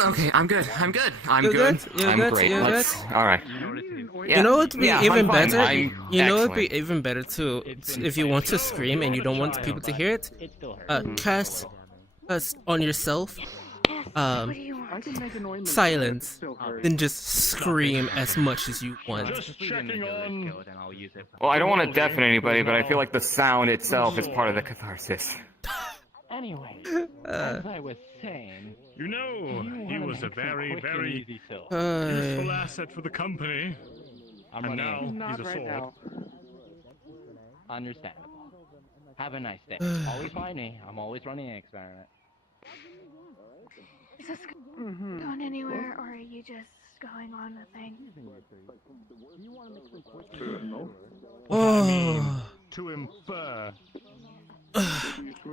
Okay, I'm good. I'm good. I'm You're good. good? You're I'm good? great. You're Let's. good? All right. you know what'd be even better? I'm You know what'd be excellent. even better too? If you want to scream and you don't want people to hear it, cast on yourself, silence, then just scream as much as you want. Well, I don't want to deafen anybody, but I feel like the sound itself is part of the catharsis. Anyway, as I was saying, you know, he was a very, very useful Uh, asset for the company. And now he's a sword. Understandable. Have a nice day. Always find me. I'm always running an experiment. Is this going anywhere, or are you just going on the thing? Oh. To infer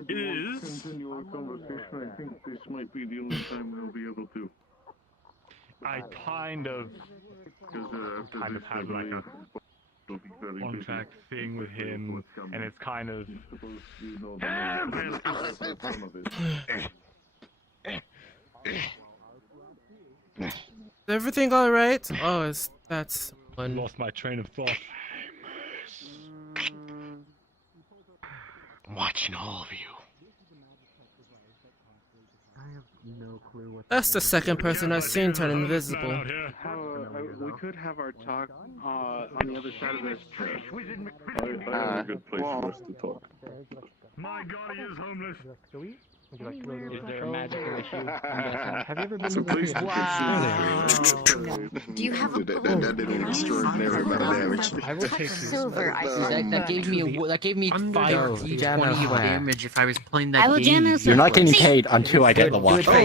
is. Continue our conversation. I think this might be the only time we'll be able to. I kind of had like a contract thing with him, and it's kind of. Is everything alright? Oh, that's one. Lost my train of thought. I'm watching all of you. That's the second person I've seen turn invisible. We could have our talk on the other side of this. I have a good place for us to talk. My God, he is homeless. Is there a magical issue? Have you ever been Do you have a that did an extraordinary amount of damage. I will take silver. That gave me 5 D20 damage if I was playing that I will jam you You're not getting paid until I get the watch. I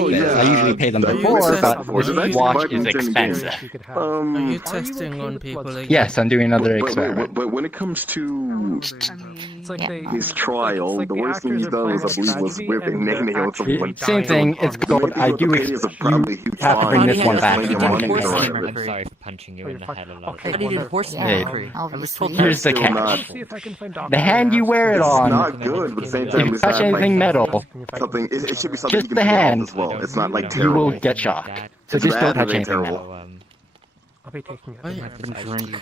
usually pay them before, but this watch is expensive. Are you testing on people again? Yes, I'm doing another experiment. But when it comes to his trial, the worst thing he's done was, I believe, was whipping nail someone. Same thing, it's good. I do you have to bring this one back. I'm sorry for punching you in the head a lot. I needed horse Hey, I was told here's the catch. The hand you wear it on, It's not good, but at the same if time, you it's touch not anything like metal, something. It should be something just you the can pull off hand, as well. It's not like you terrible. will get shocked. So It's just don't bad, but touch it ain't anything terrible. metal. I'll be taking Drink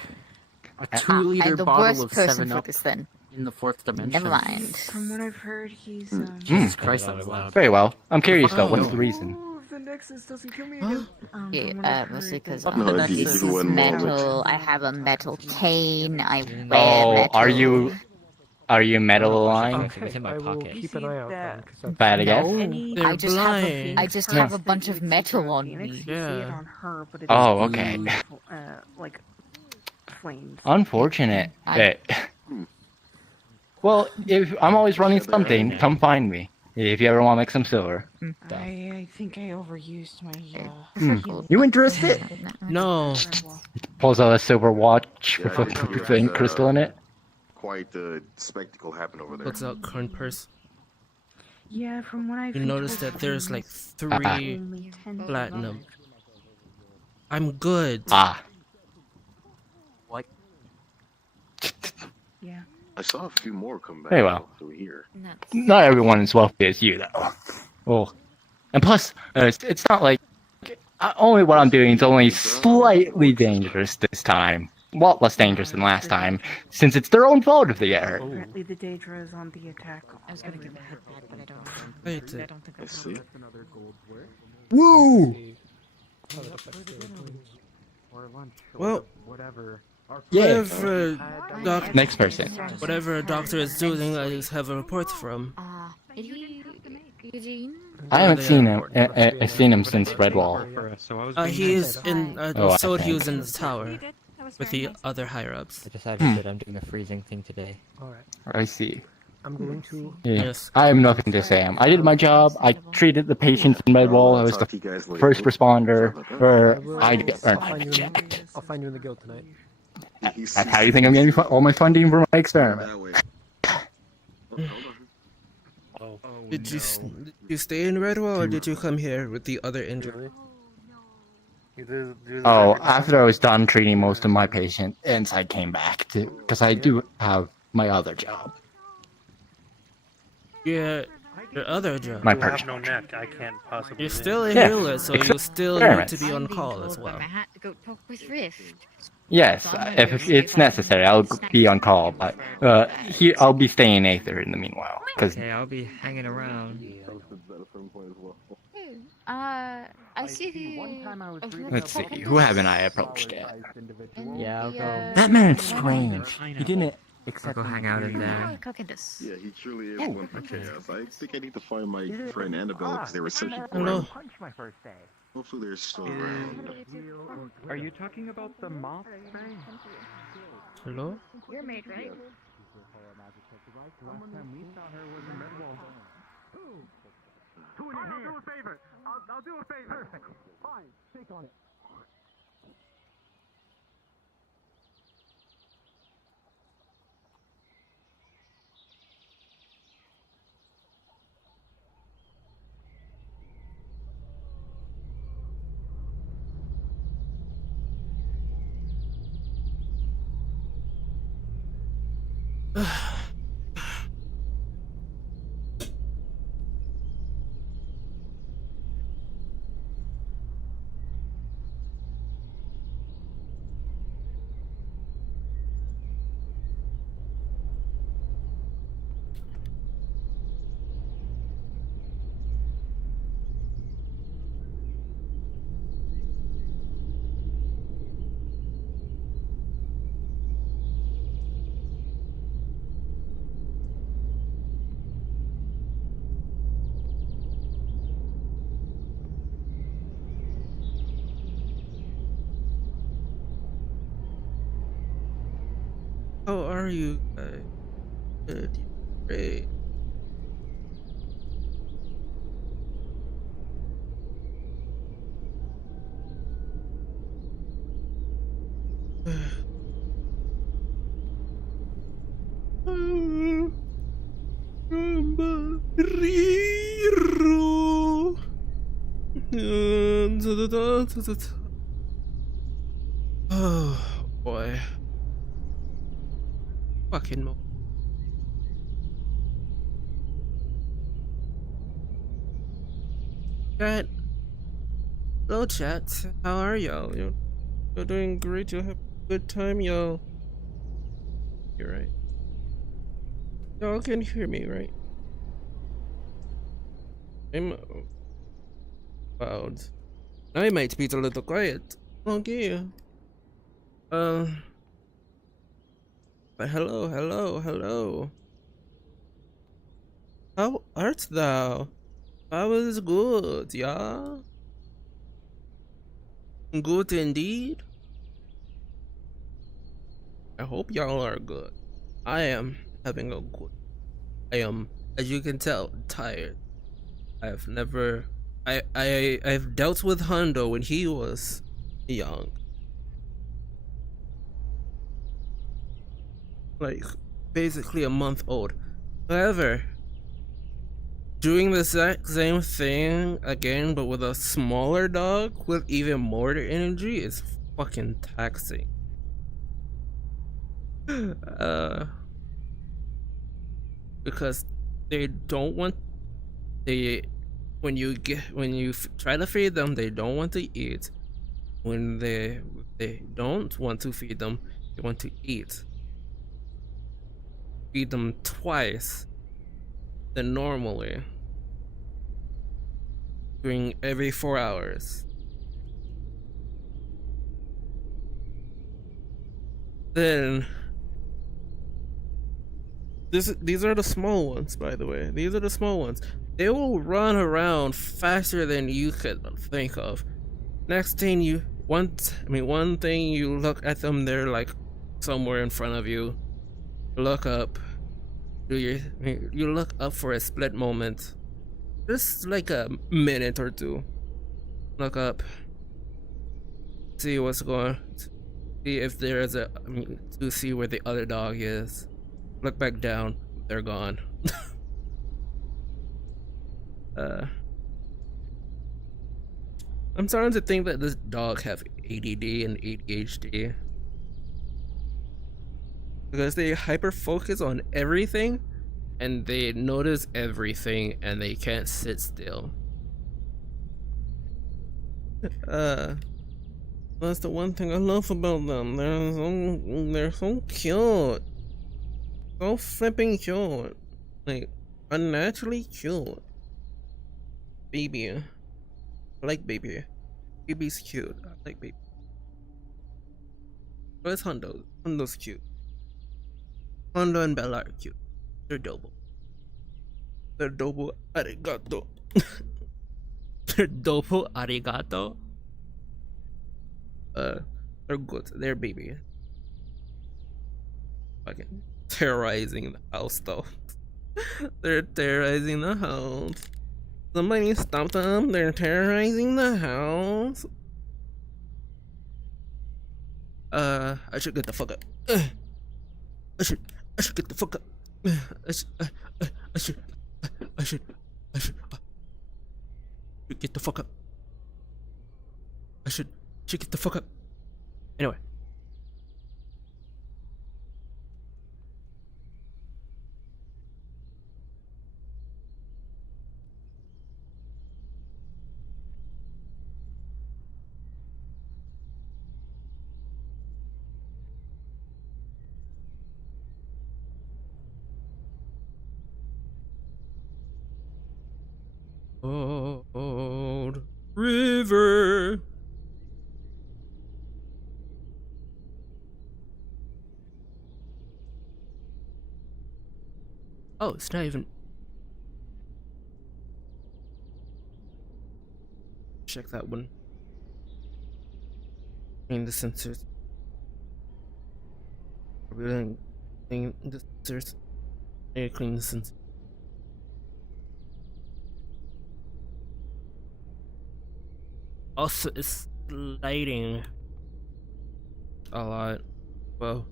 a I'm 2-liter the bottle worst of person 7-Up for this then. in the 4th dimension. Never mind. From what I've heard, he's Jesus Christ, that was loud. Very well. I'm curious though, what's the reason? if the Nexus doesn't kill me again. Yeah, mostly because No, this you is one moment. metal. I have a metal cane. I wear Oh, metal. are you metal aligned? Okay, it's in my pocket. Keep an eye out then, 'cause Bad again? They're I just blind. I just have a bunch of metal on me. You see it Yeah. on her, but it's Oh, okay. like flames. Unfortunate. Well, if I'm always running something, come find me. If you ever want to make some silver. I think I overused my. You interested? No. Pulls out a silver watch with a thin crystal in it. Quite a spectacle happened over there. Puts out current purse. Yeah, from what I've You notice that there's like 3 platinum. I'm good. Ah. What? Yeah. I saw a few more come back Very well. through here. Not everyone is wealthy as you, though. Oh, and plus, it's not like only what I'm doing is only slightly dangerous this time. A lot less dangerous than last time, since it's their own fault if they get hurt. Apparently the Daedra is on the attack. I was gonna give a head back, but I don't. Wait, I don't think Let's see. Woo! well, Whatever. whatever Next person. Whatever a doctor is doing, I just have a report from. Eugene? I haven't seen him. I've seen him since Redwall. He's in. Oh, I so he think. was in the tower with the other higher ups. I decided that I'm doing a freezing thing today. Alright. I see. I'm going to. Yeah. Yes. I have nothing to say. I did my job. I treated the patients in Redwall. I was the first responder. I I'll eject. I'll find you in the guild tonight. That's how you think I'm getting all my funding for my experiment. Did you stay in Redwall or did you come here with the other injury? Oh, after I was done treating most of my patients, I came back to because I do have my other job. Yeah, your other job. My You have personal no neck. I can't possibly. You're still a Yeah, healer, so except you still need to experiments. be on call as well. Yes, if it's necessary, I'll be on call, but I'll be staying in Aether in the meanwhile. Cause Okay, I'll be hanging around. I see the. let's see, who haven't I approached yet? Yeah, I'll go. That man's strange. He didn't I'll accept go hang out in there. Yeah, he truly is one for chaos. I think I need to find my friend Annabelle because they were searching for Hello. him. Hopefully they're still around. Are you talking about the moth thing? Hello? You're made, right? Last time we saw her was in Redwall. I'll do a favor. I'll do a favor. Fine, take on it. How are you guys? Good. Great. Oh boy. Fucking mo. Chat. Hello, chat. How are y'all? You're doing great. You'll have a good time, y'all. You're right. Y'all can hear me, right? I'm loud. I might be a little quiet. Okay. But hello. How art thou? I was good, yeah? Good indeed. I hope y'all are good. I am having a good. I am, as you can tell, tired. I've dealt with Hondo when he was young. Like, basically a month old. However, doing the exact same thing again, but with a smaller dog with even more energy is fucking taxing. Because they don't want when you try to feed them, they don't want to eat. When they don't want to feed them, they want to eat. Feed them twice than normally during every 4 hours. Then These are the small ones, by the way. These are the small ones. They will run around faster than you could think of. Next thing one thing you look at them, they're like somewhere in front of you. Look up. You look up for a split moment. Just like a minute or two. Look up. See what's going on. See if there is to see where the other dog is. Look back down. They're gone. I'm starting to think that this dog have ADD and ADHD. Because they hyper focus on everything and they notice everything and they can't sit still. That's the one thing I love about them. They're so cute. So flipping cute. Like, unnaturally cute. Baby. I like baby. Baby's cute. I like baby. Where's Hondo? Hondo's cute. Hondo and Bella are cute. They're double. They're double arigato. They're double arigato. They're good. They're baby. Fucking terrorizing the house though. They're terrorizing the house. Somebody stop them. They're terrorizing the house. I should get the fuck up. I should get the fuck up. I should get the fuck up. I should get the fuck up. Anyway. Old river. Oh, it's not even. Check that one. Clean the sensors. We're gonna clean the sensors. Yeah, clean the sensors. Also, it's lighting a lot. Well.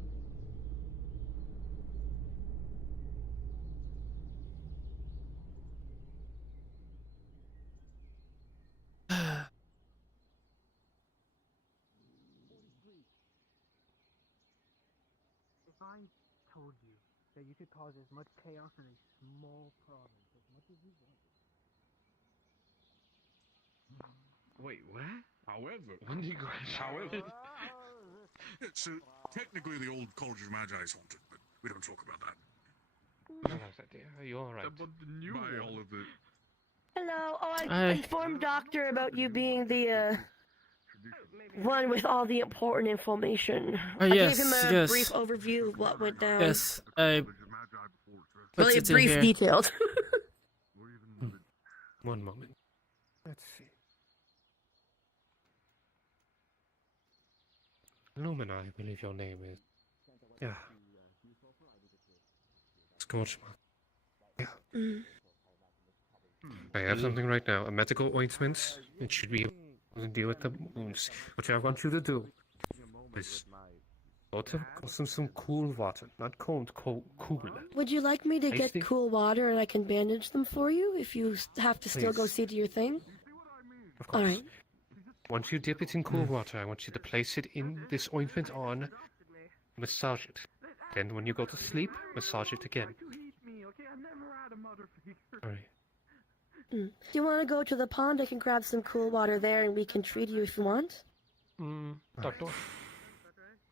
If I told you that you could cause as much chaos in a small province as much as you want. Wait, what? However, when did you graduate? So, technically the old College of Magi is haunted, but we don't talk about that. Are you alright? By all of it. Hello. Oh, I informed Doctor about you being the one with all the important information. I Yes, gave him a yes. brief overview of what went down. Yes, I. Really brief, detailed. One moment. Let's see. Lumina, I believe your name is. Yeah. Scorchmark. Yeah. I have something right now. A medical ointment. It should be able to deal with the wounds. What I want you to do is go to some cool water. Not cold, cool. Would you like me to get Tasty? cool water and I can bandage them for you if you have to still go Please. see to your thing? Of course. Alright. Once you dip it in cool water, I want you to place it in this ointment on, massage it. Then when you go to sleep, massage it again. Alright. Do you want to go to the pond? I can grab some cool water there and we can treat you if you want. Doctor?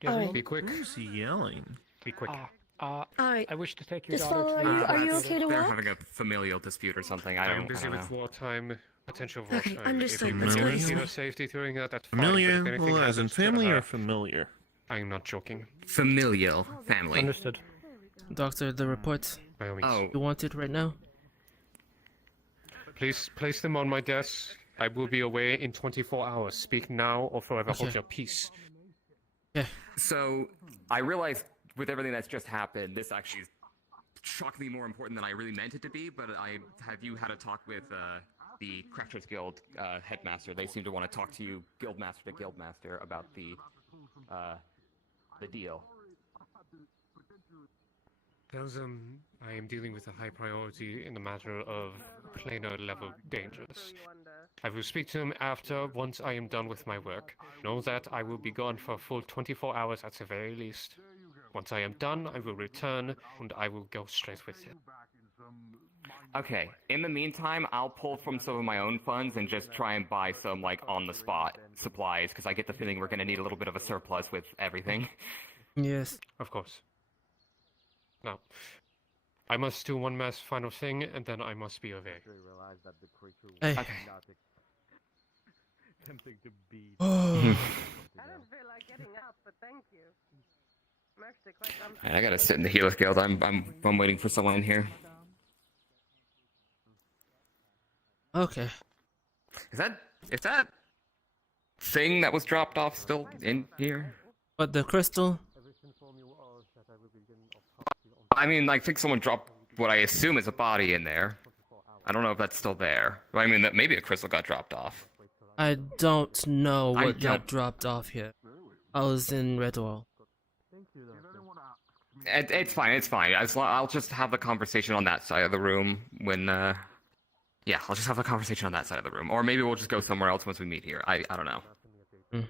Alright. Be quick. Who's yelling? Be quick. Alright. I wish to take your Just daughter follow. to Are you okay to They're walk? having a familial dispute or something. I I'm don't busy know. with wartime, potential Okay, wartime. understood. If That's you good. see no safety during that, that's fine. Familiar? But if anything Well, as in happens to family her- or familiar? I'm not joking. Familial family. Understood. Doctor, the report. By all means. Oh. You want it right now? Please place them on my desk. I will be away in 24 hours. Speak now or forever hold your peace. Yeah. So, I realize with everything that's just happened, this actually is shockingly more important than I really meant it to be, but have you had a talk with the Crafters Guild headmaster? They seem to want to talk to you, guildmaster to guildmaster, about the deal. I am dealing with a high priority in the matter of planar level dangers. I will speak to him after, once I am done with my work. Know that I will be gone for a full 24 hours at the very least. Once I am done, I will return, and I will go straight with him. Okay, in the meantime, I'll pull from some of my own funds and just try and buy some, like, on-the-spot supplies, because I get the feeling we're going to need a little bit of a surplus with everything. Yes. Of course. Now, I must do one last final thing, and then I must be away. Hey. Okay. Tempting to be. Oh. I don't feel like getting up, but thank you. I'm actually quite I gotta sit in the Healers Guild. I'm waiting for someone in here. Okay. Is that thing that was dropped off still in here? But the crystal? I mean, I think someone dropped what I assume is a body in there. I don't know if that's still there. I mean, that maybe a crystal got dropped off. I don't know what got dropped off here. I was in Redwall. It's fine. It's fine. I'll just have the conversation on that side of the room when. Yeah, I'll just have a conversation on that side of the room, or maybe we'll just go somewhere else once we meet here. I don't know. Mm.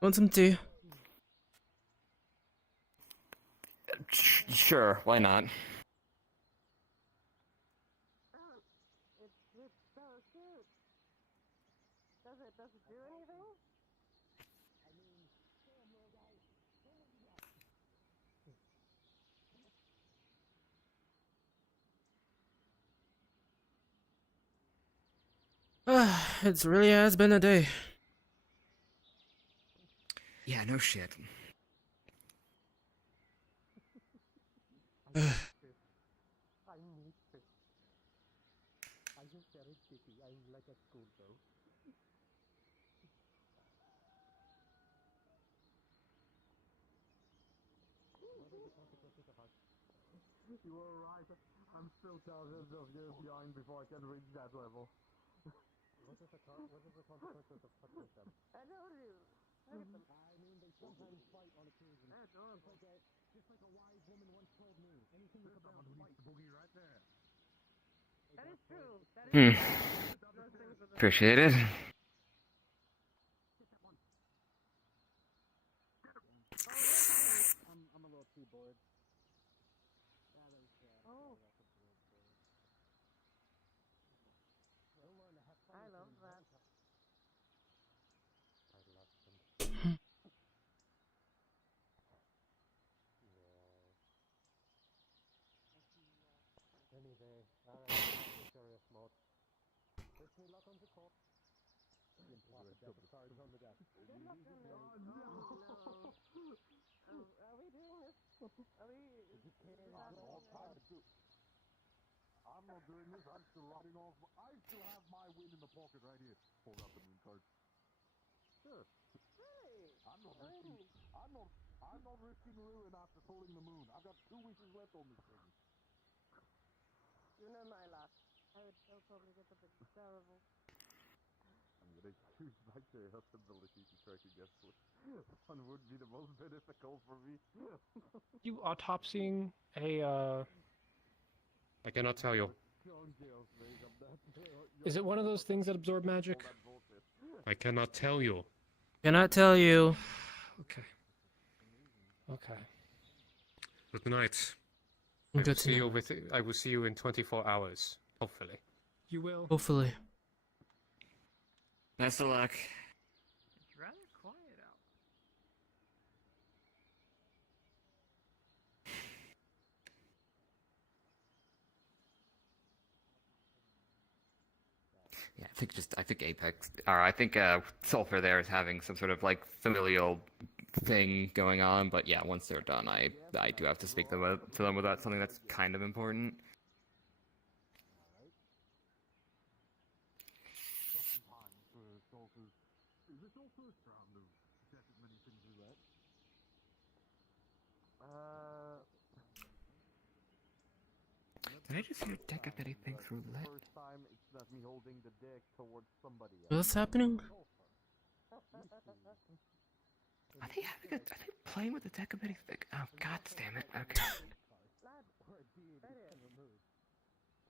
Want some tea? Sure, why not? It's so cute. Does it do anything? It really has been a day. Yeah, no shit. I need this. I am very picky. I'm like a schoolgirl. You are right. I'm still thousands of years behind before I can reach that level. What is the consequences of touching them? I told you. I mean, they sometimes fight on occasion. That's horrible. Just like a wise woman once told me. Anything is about to fight. Boogie right there. That is true. That is true. Appreciate it. I'm a little too bored. Oh. I love that. Anyway, serious mode. Wish me luck on the court. Cards on the desk. Good luck on this. Oh no. Are we doing this? Are we? I'm not doing this. I'm still writing off. I still have my win in the pocket right here. Hold up the moon card. Sure. Hey. I'm not risking ruin after pulling the moon. I've got 2 wishes left on this thing. You know my luck. I would still probably get something terrible. I'm gonna choose my chaos ability to try to guess which one would be the most beneficial for me. You autopsying a, I cannot tell you. Is it one of those things that absorb magic? I cannot tell you. Cannot tell you. Okay. Okay. Good night. Good to know. I will see you in 24 hours, hopefully. You will. Hopefully. Best of luck. It's rather quiet out. Yeah, I think Apex, or I think Sulfur there is having some sort of like familial thing going on. But yeah, once they're done, I do have to speak to them about something that's kind of important. Is this your first round of Death at Many Things Roulette? Did I just hear deck of many things roulette? First time it's not me holding the deck towards somebody else. What's happening? Are they playing with the deck of many things? Oh, god damn it. Okay.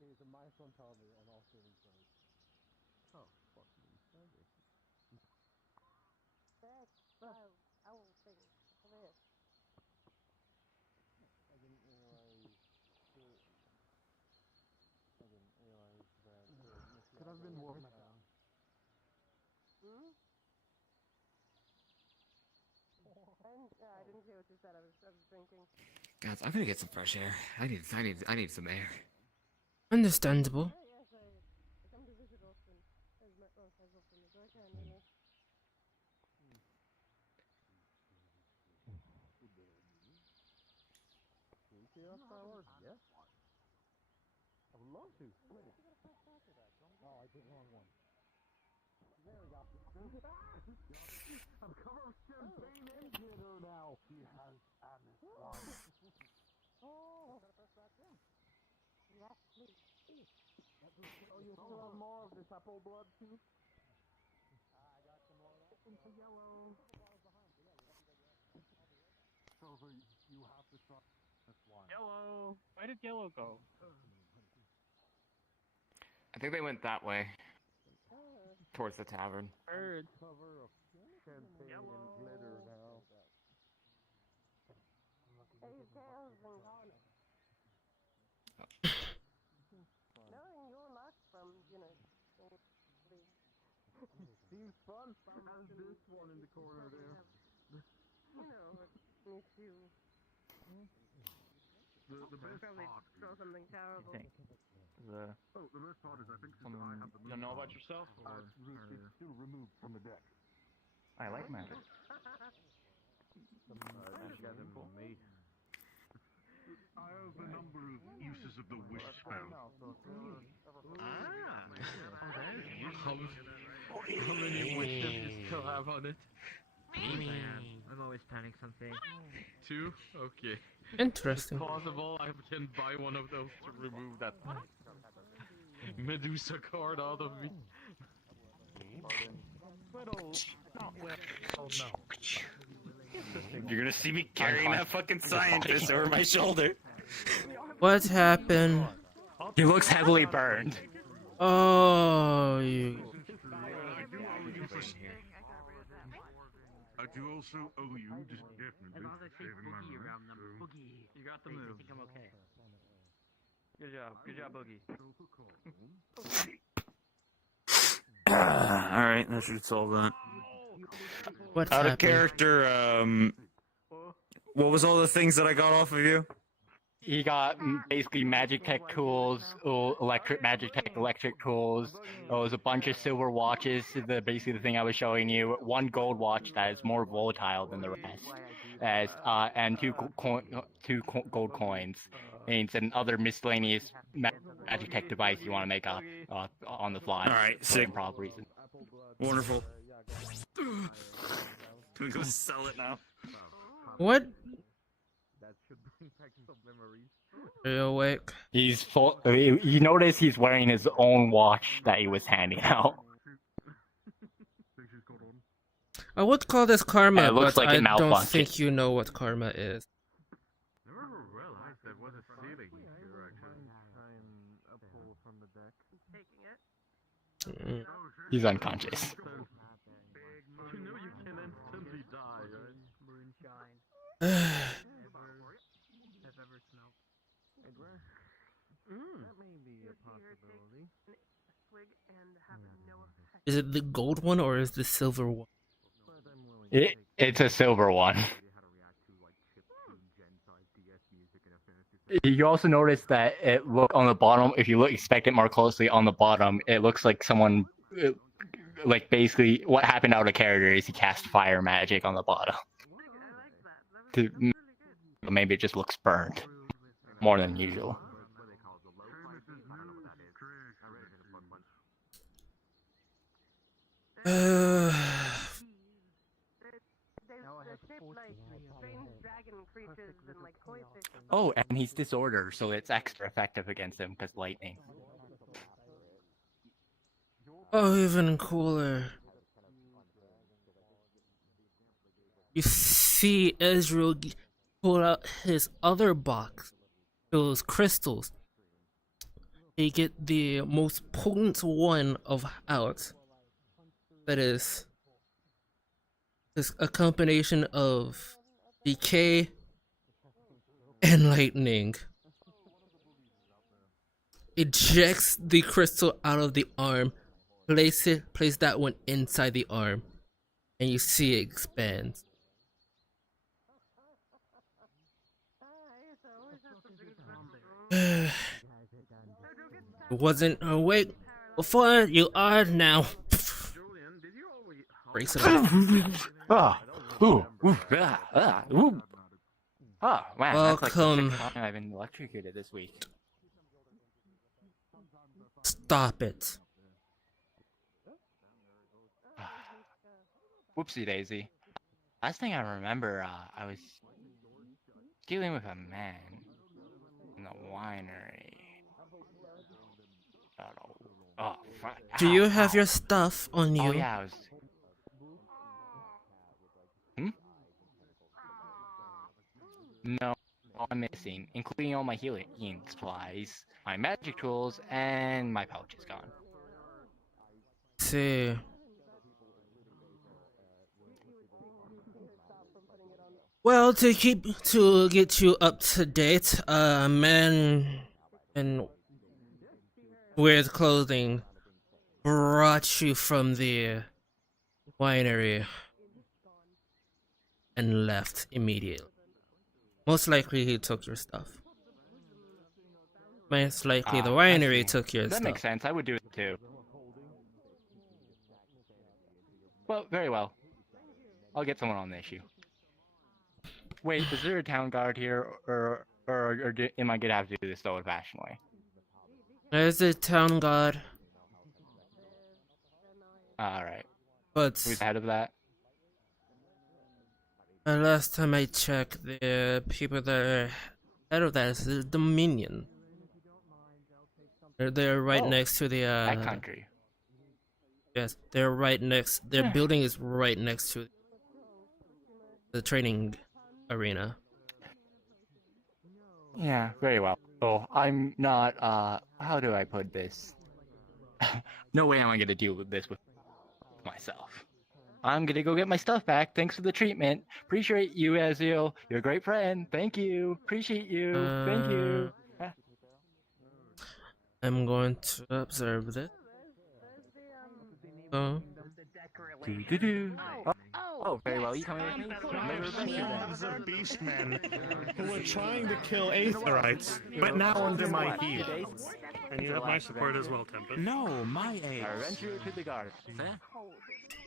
There's a milestone counter on all saving throws. Oh, fuck me. I didn't realize that. Could have been worse. I didn't hear what you said. I was drinking. Guys, I'm gonna get some fresh air. I need some air. Understandable. Yes, I come to visit often. As often as I can, really. Fireworks? Yes. I would love to. Oh, I did the wrong one. There we go. I'm covered with champagne and glitter now. He has Oh. Yes, please. Oh, you still have more of this apple blood too? I got some more of that. Into yellow. So you have to try this one. Yellow. Why did yellow go? I think they went that way. Towards the tavern. Bird. Cover of champagne and glitter now. Hey, tails and gone. Knowing you're not from, Seems fun. How's this one in the corner there? it makes you The best probably part throw something terrible. The the best part is I think some, I have the you don't know about yourself? it's still removed from the deck. I like magic. Magic as in me. I have a number of uses of the wish spell. How many wishes do you still have on it? I'm always planning something. 2? Okay. Interesting. Is it possible I can buy one of those to remove that Medusa card out of me? You're gonna see me carrying that fucking scientist over my shoulder. What happened? He looks heavily burned. Oh, you. I do also owe you, just definitely. As long as I say boogie around them. Boogie. You got the move. I think I'm okay. Good job. Good job, Boogie. Alright, that should solve that. What's Out of happening? character, what was all the things that I got off of you? He got basically magic tech tools, magic tech electric tools. There was a bunch of silver watches. Basically the thing I was showing you. One gold watch that is more volatile than the rest. And two gold coins. And some other miscellaneous magic tech device you want to make up on the fly. All right, for sick. improv reasons. Wonderful. Can we go sell it now? What? That should bring back some memories. Are you awake? He's full. You notice he's wearing his own watch that he was handing out. I would call this karma, It looks but like it I don't malfunctioned. think you know what karma is. Never realized there was a ceiling here, actually. I'm a pull from the deck. Taking it. He's unconscious. You know you can instantly die, right? Moonshine. Have ever smelled. That may be a possibility. Swig and have no effect. Is it the gold one or is the silver one? It's a silver one. You also notice that it look on the bottom. If you look, inspect it more closely on the bottom, it looks like someone, like basically what happened out of character is he cast fire magic on the bottom. Maybe it just looks burned more than usual. Oh, and he's disorder, so it's extra effective against him because lightning. Oh, even cooler. You see Ezreal pull out his other box, those crystals. They get the most potent one of out. That is a combination of decay and lightning. Ejects the crystal out of the arm, place that one inside the arm, and you see it expand. It wasn't awake before, you are now. Breaks it off. Oh, man, welcome. That's like the 6th time I've been electrocuted this week. Stop it. Whoopsie daisy. Last thing I remember, I was dealing with a man in the winery. Oh, fuck. Do you have your stuff on you? Oh, yeah, I was... No, all I'm missing, including all my healing supplies, my magic tools, and my pouch is gone. See. Well, to get you up to date, men in weird clothing brought you from the winery and left immediately. Most likely he took your stuff. Most likely the winery took your stuff. That makes sense. I would do it too. Well, very well. I'll get someone on the issue. Wait, is there a town guard here, or am I gonna have to do this the old-fashioned way? There's a town guard. Alright. But who's ahead of that? Last time I checked, the people that are ahead of that is the Dominion. They're right next to the that country. Yes, they're right next. Their building is right next to the training arena. Yeah, very well. So I'm not, how do I put this? No way am I gonna deal with this with myself. I'm gonna go get my stuff back. Thanks for the treatment. Appreciate you, Ezreal. You're a great friend. Thank you. Appreciate you. Thank you. I'm going to observe this. Oh. Oh, very well. You coming with me? Swarms of beastmen who were trying to kill Aetherites, but now under my heel. And you have my support as well, Tempest. No, my aid.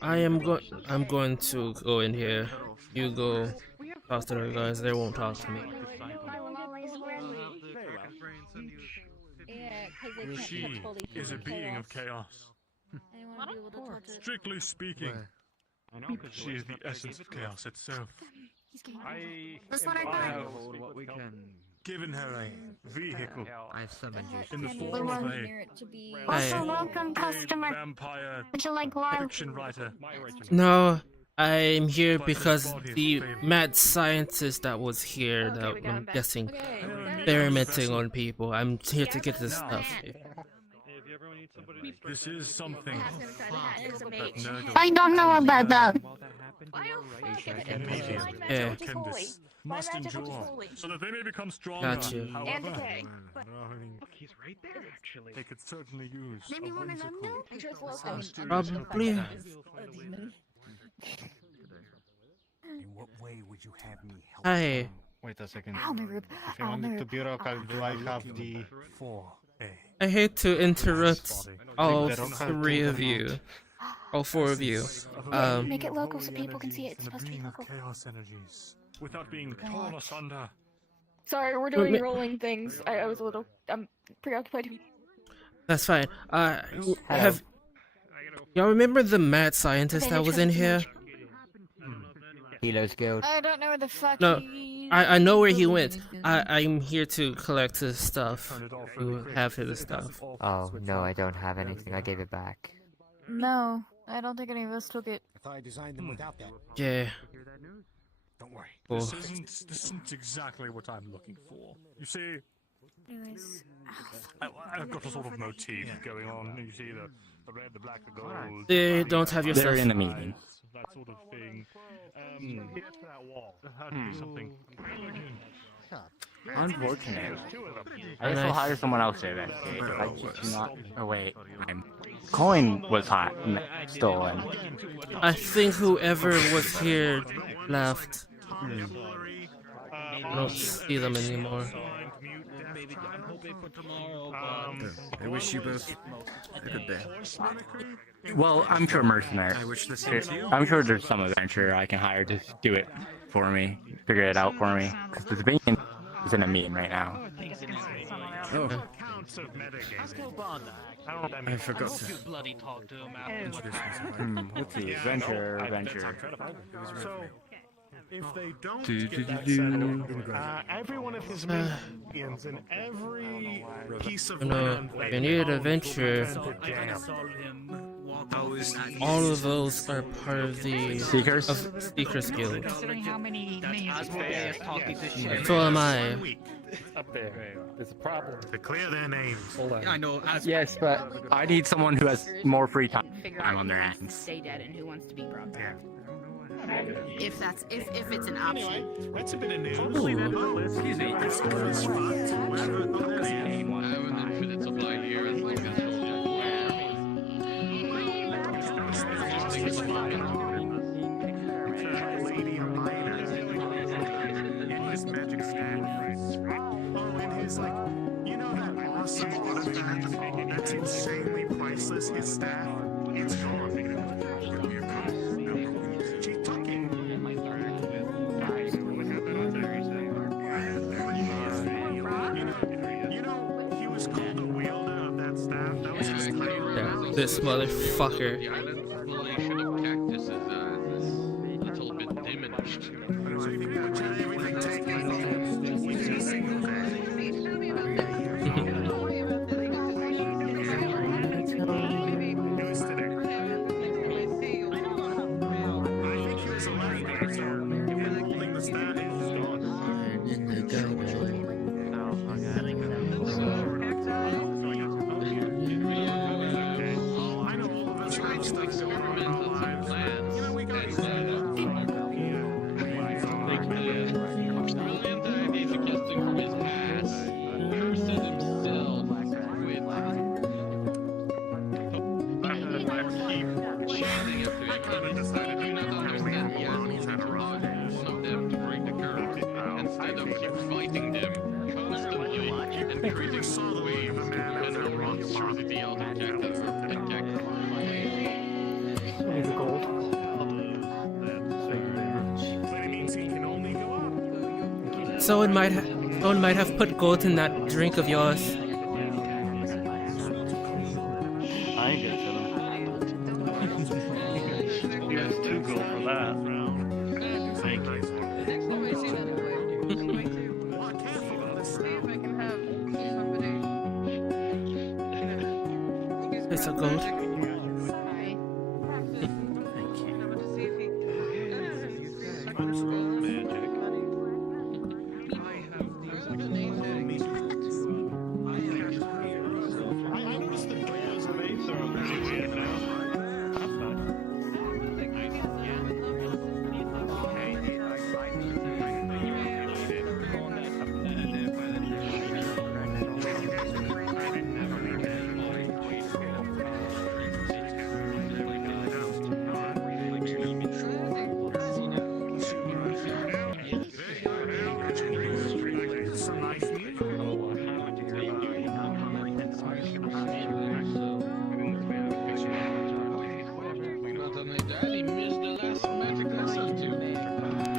I'm going to go in here. You go talk to the guys. They won't talk to me. She is a being of chaos. Strictly speaking, she is the essence of chaos itself. That's what I got. Given her a vehicle I summoned you. in the form of a Also, welcome, customer. vampire Would you like water? fiction writer. No, I'm here because the mad scientist that was here, that I'm guessing, experimenting on people. I'm here to get this stuff. This is something I don't know about that. Yeah. must endure so that they may become stronger. Gotcha. However, He's right there, actually. they could certainly use Maybe a one of them whimsical, Probably. In what way would you have me help? Hi. Wait a second. Ow, my rib. If you Ow, want my it to rib. be local, do I have the 4A? I hate to interrupt all They don't have three to of you. All four of you. Make it local so people can see it. It's supposed to be local. Chaos energies. Without being torn asunder. Sorry, we're doing rolling things. I was a little preoccupied. That's fine. Have y'all remember the mad scientist that was in here? Helo's Guild. I don't know where the fuck No, he... I know where he went. I'm here to collect his stuff. To have his stuff. Oh, no, I don't have anything. I gave it back. No, I don't think any of us took it. I thought I designed them without that. Yeah. Don't worry. Cool. This isn't exactly what I'm looking for. You see, Anyways. I've got a sort of motif going on. You see the red, the black, the gold. They don't have your They're stuff. in a meeting. That sort of thing. Here to that wall. There had to be something elegant. Unfortunate. I guess we'll hire someone else to investigate. I just do not. Oh wait, coin was hot, stolen. I think whoever was here left. I don't see them anymore. I wish you both a good day. Well, I'm sure mercenary. I wish the same to you. I'm sure there's some adventurer I can hire to do it for me, figure it out for me. Because the Sabinian is in a meeting right now. Oh. I forgot to. bloody talk to him Let's see, adventure. So, if they don't Do, get do, that do, settled, every one of his minions and every piece of land No, you need adventure. All of those are part of the Seekers? Seekers Guild. Considering how many minions Proteus talk these shit. So am I. Up there. There's a problem. To clear their names. Yeah, I know. Yes, but I need someone who has more free time Figure out on who their wants to hands. stay dead and who wants to be brought back. If it's an option. That's a bit of news. Excuse me. In his magic staff. Oh, and his, like, you know that awesome artifact that's insanely priceless, his staff? It's gone. She's talking. You know, he was called a wielder of that staff. That was his title. Yeah, this motherfucker. The island's population of cactus is a little bit diminished. So if you put everything taken, we can sing Someone might have put gold in that drink of yours. I ain't gonna tell him. He has 2 gold for that. Thank you. It's a gold. I noticed the doors of Aether are pretty weird now.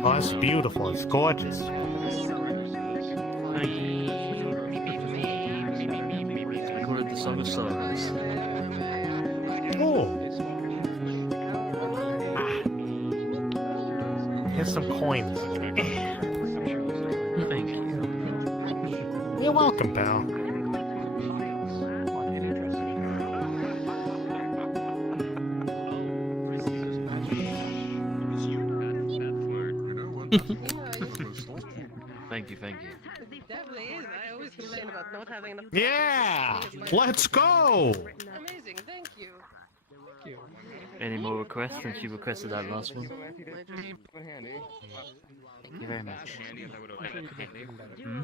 Oh, it's beautiful. It's gorgeous. Recorded the Song of Sorrows. Oh. Here's some coins. Thank you. You're welcome, pal. Thank you, thank you. Definitely is. I always complain about not having enough. Yeah! Let's go! Amazing, thank you. Any more requests since you requested that last one? Thank you very much.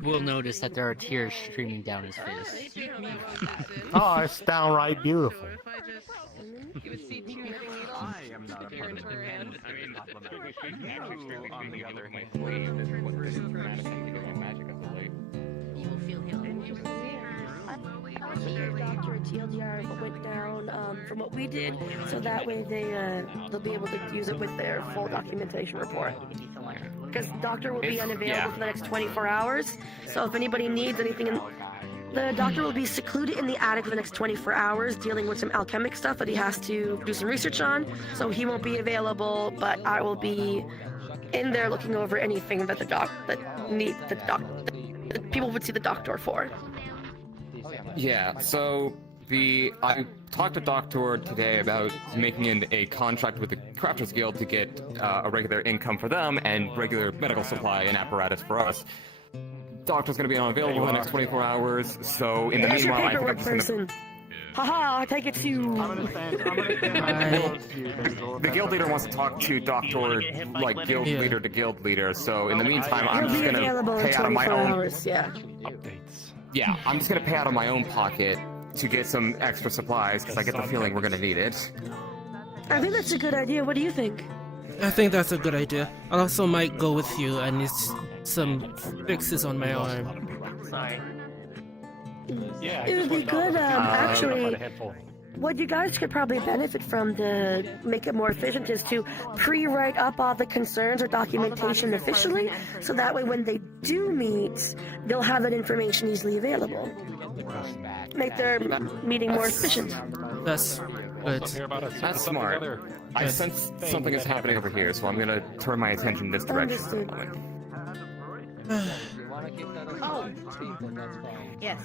We'll notice that there are tears streaming down his face. Oh, it's downright beautiful. I am not a part of it. You, on the other hand, believe that what this is manifesting in magic of the lake. You will feel healed. Doctor TLDR what went down from what we did, so that way they'll be able to use it with their full documentation report. Because doctor will be unavailable for the next 24 hours, so if anybody needs anything, the doctor will be secluded in the attic for the next 24 hours, dealing with some alchemic stuff that he has to do some research on. So he won't be available, but I will be in there looking over anything that the people would see the doctor for. Yeah, so I talked to Doctor today about making a contract with the Crafters Guild to get a regular income for them and regular medical supply and apparatus for us. Doctor's going to be unavailable for the next 24 hours, so in the meanwhile, I think I'm just going to... Haha, I take it to... The guild leader wants to talk to Doctor, like guild leader to guild leader, so in the meantime, I'm just going to pay out of my own... Hours, yeah. Yeah, I'm just going to pay out of my own pocket to get some extra supplies, because I get the feeling we're going to need it. I think that's a good idea. What do you think? I think that's a good idea. I also might go with you. I need some fixes on my arm. Sorry. Yeah, it would be good, actually. What you guys could probably benefit from to make it more efficient is to pre-write up all the concerns or documentation officially, so that way when they do meet, they'll have that information easily available. Make their meeting more efficient. That's good. That's smart. I sense something is happening over here, so I'm going to turn my attention in this direction for a moment. Oh. Yes.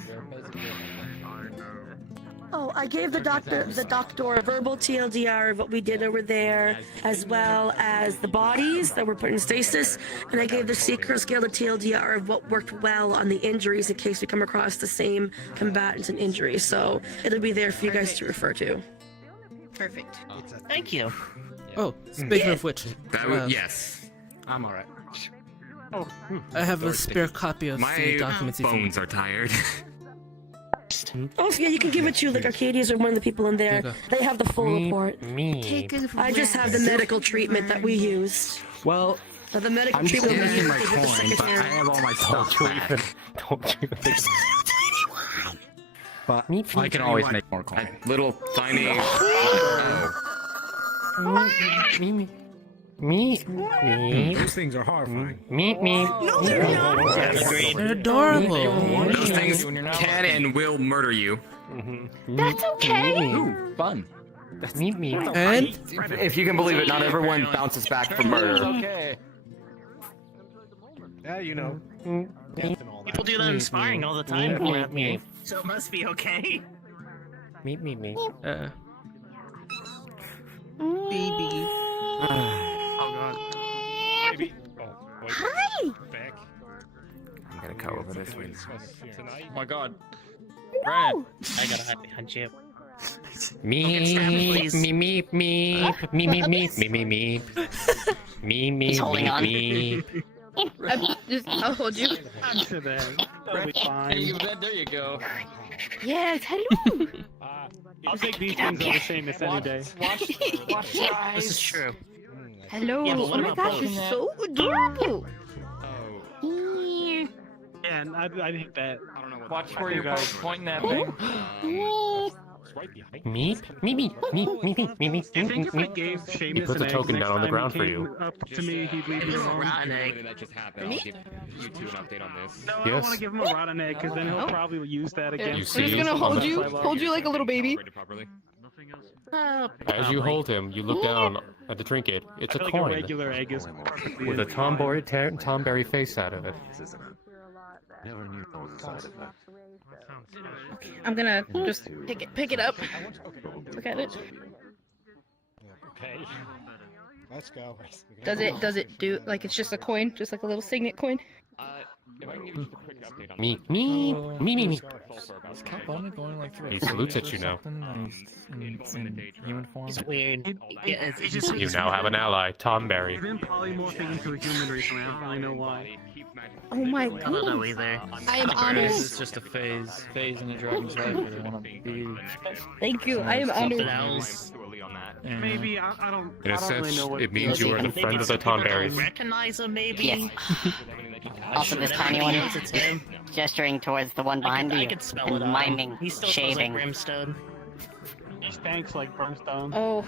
Oh, I gave the doctor a verbal TLDR of what we did over there, as well as the bodies that were put in stasis, and I gave the Seekers Guild a TLDR of what worked well on the injuries in case we come across the same combatants and injuries, so it'll be there for you guys to refer to. Perfect. Thank you. Oh, speaking of which... yes. I'm alright. I have a spare copy of the documents. My bones are tired. Oh, yeah, you can give it to like Arcadius or one of the people in there. They have the full report. I just have the medical treatment that we used. Well, the medical I'm still treatment missing my is with the coin, but I secretary. have all my stuff back. But I can always make more coin. Little tiny... Me. Those things are horrifying. Me. No, they're not. They're adorable. Those things can and will murder you. That's okay. Ooh, fun. Me. And? If you can believe it, not everyone bounces back from murder. Okay. Yeah, you know. People do that in sparring all the time. Me. So it must be okay. Me. Baby. Oh god. Baby. Oh, wait. Hi! Back. I'm gonna go over this one. Tonight. Oh my god. Brad, I gotta hide behind you. Me. He's holding on. I'll hold you. That'll be fine. There you go. Yes, hello. I'll take these things over Seamus any day. Watch your eyes. This is true. Hello. Yeah, but Oh what my about gosh, both? you're so adorable. Yeah, and I hit that. I don't know what Watch where you're both pointing that thing. Meep, meep, meep, meep, meep, meep, meep, Do you think if I gave He Seamus puts an a egg token next down on the time ground he for came you. up to me, he'd leave me alone? That just happened. I'll give you two an update on this. No, I don't want to give him a rotten egg because then he'll probably use that against We're just gonna hold you like a little baby. As you hold him, you look down at the trinket. It's a I feel coin like a regular egg is perfectly with a Tomberry face out of it. Never knew that was a side effect. I'm gonna just pick it up. Look at it. Okay. Let's go. Does it do like it's just a coin, just like a little signet coin? If I can give you just a quick update on Me, me, me, me, me. Is Cat Bond going like through? He salutes at you now. He's in human form. It's weird. Yeah, You now have an ally, Tomberry. I've been polymorphing into a human recently. I don't really know why. Oh my I don't know god. either. I am honored. This is just a phase in a dragon's life where they want to be. Thank you. I am Something honored. else. Maybe I don't. In a I don't really sense, know what it means you are the Maybe friend of the some people don't Tomberries. recognize him, maybe. Yes. Also, this tiny one Else, it's him. gesturing towards the one behind I you could spell it and out. miming, He still smells like shaving. brimstone. He stinks like brimstone. Oh,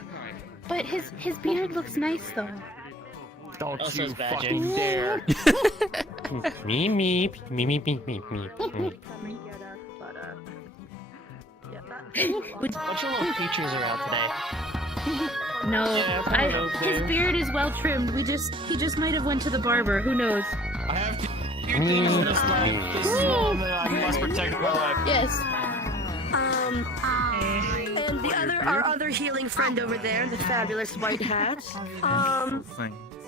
but his beard looks nice though. Don't Also you his badger. fucking dare. Me, me, me, me, me, me, me. Bunch of little features are out today. No, Yeah, his beard is well trimmed. He just might have went to the barber. Who knows? I have to do things in this life. This is one that I must protect my life. Yes. And our other healing friend over there, the fabulous white hat.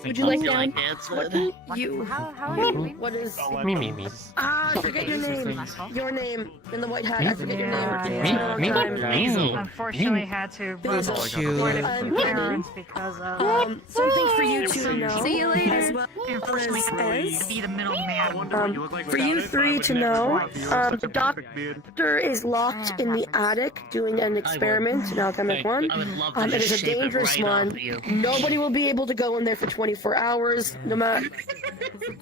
Would you like down? Dance What with? you? What is? Me, me, me. I forget your name. Your name in the white hat. I forget your name. Me, It's been a long me, time. me. Unfortunately, had to Basil. report it I'm to kidding. parents because of. Something for you to know. See you later. As well Unfortunately, as, be the middleman. for you three to know, the doctor is locked in the attic doing an experiment, an alchemic one. I would love to It just is a shape it dangerous right one. off you. Nobody will be able to go in there for 24 hours. No matter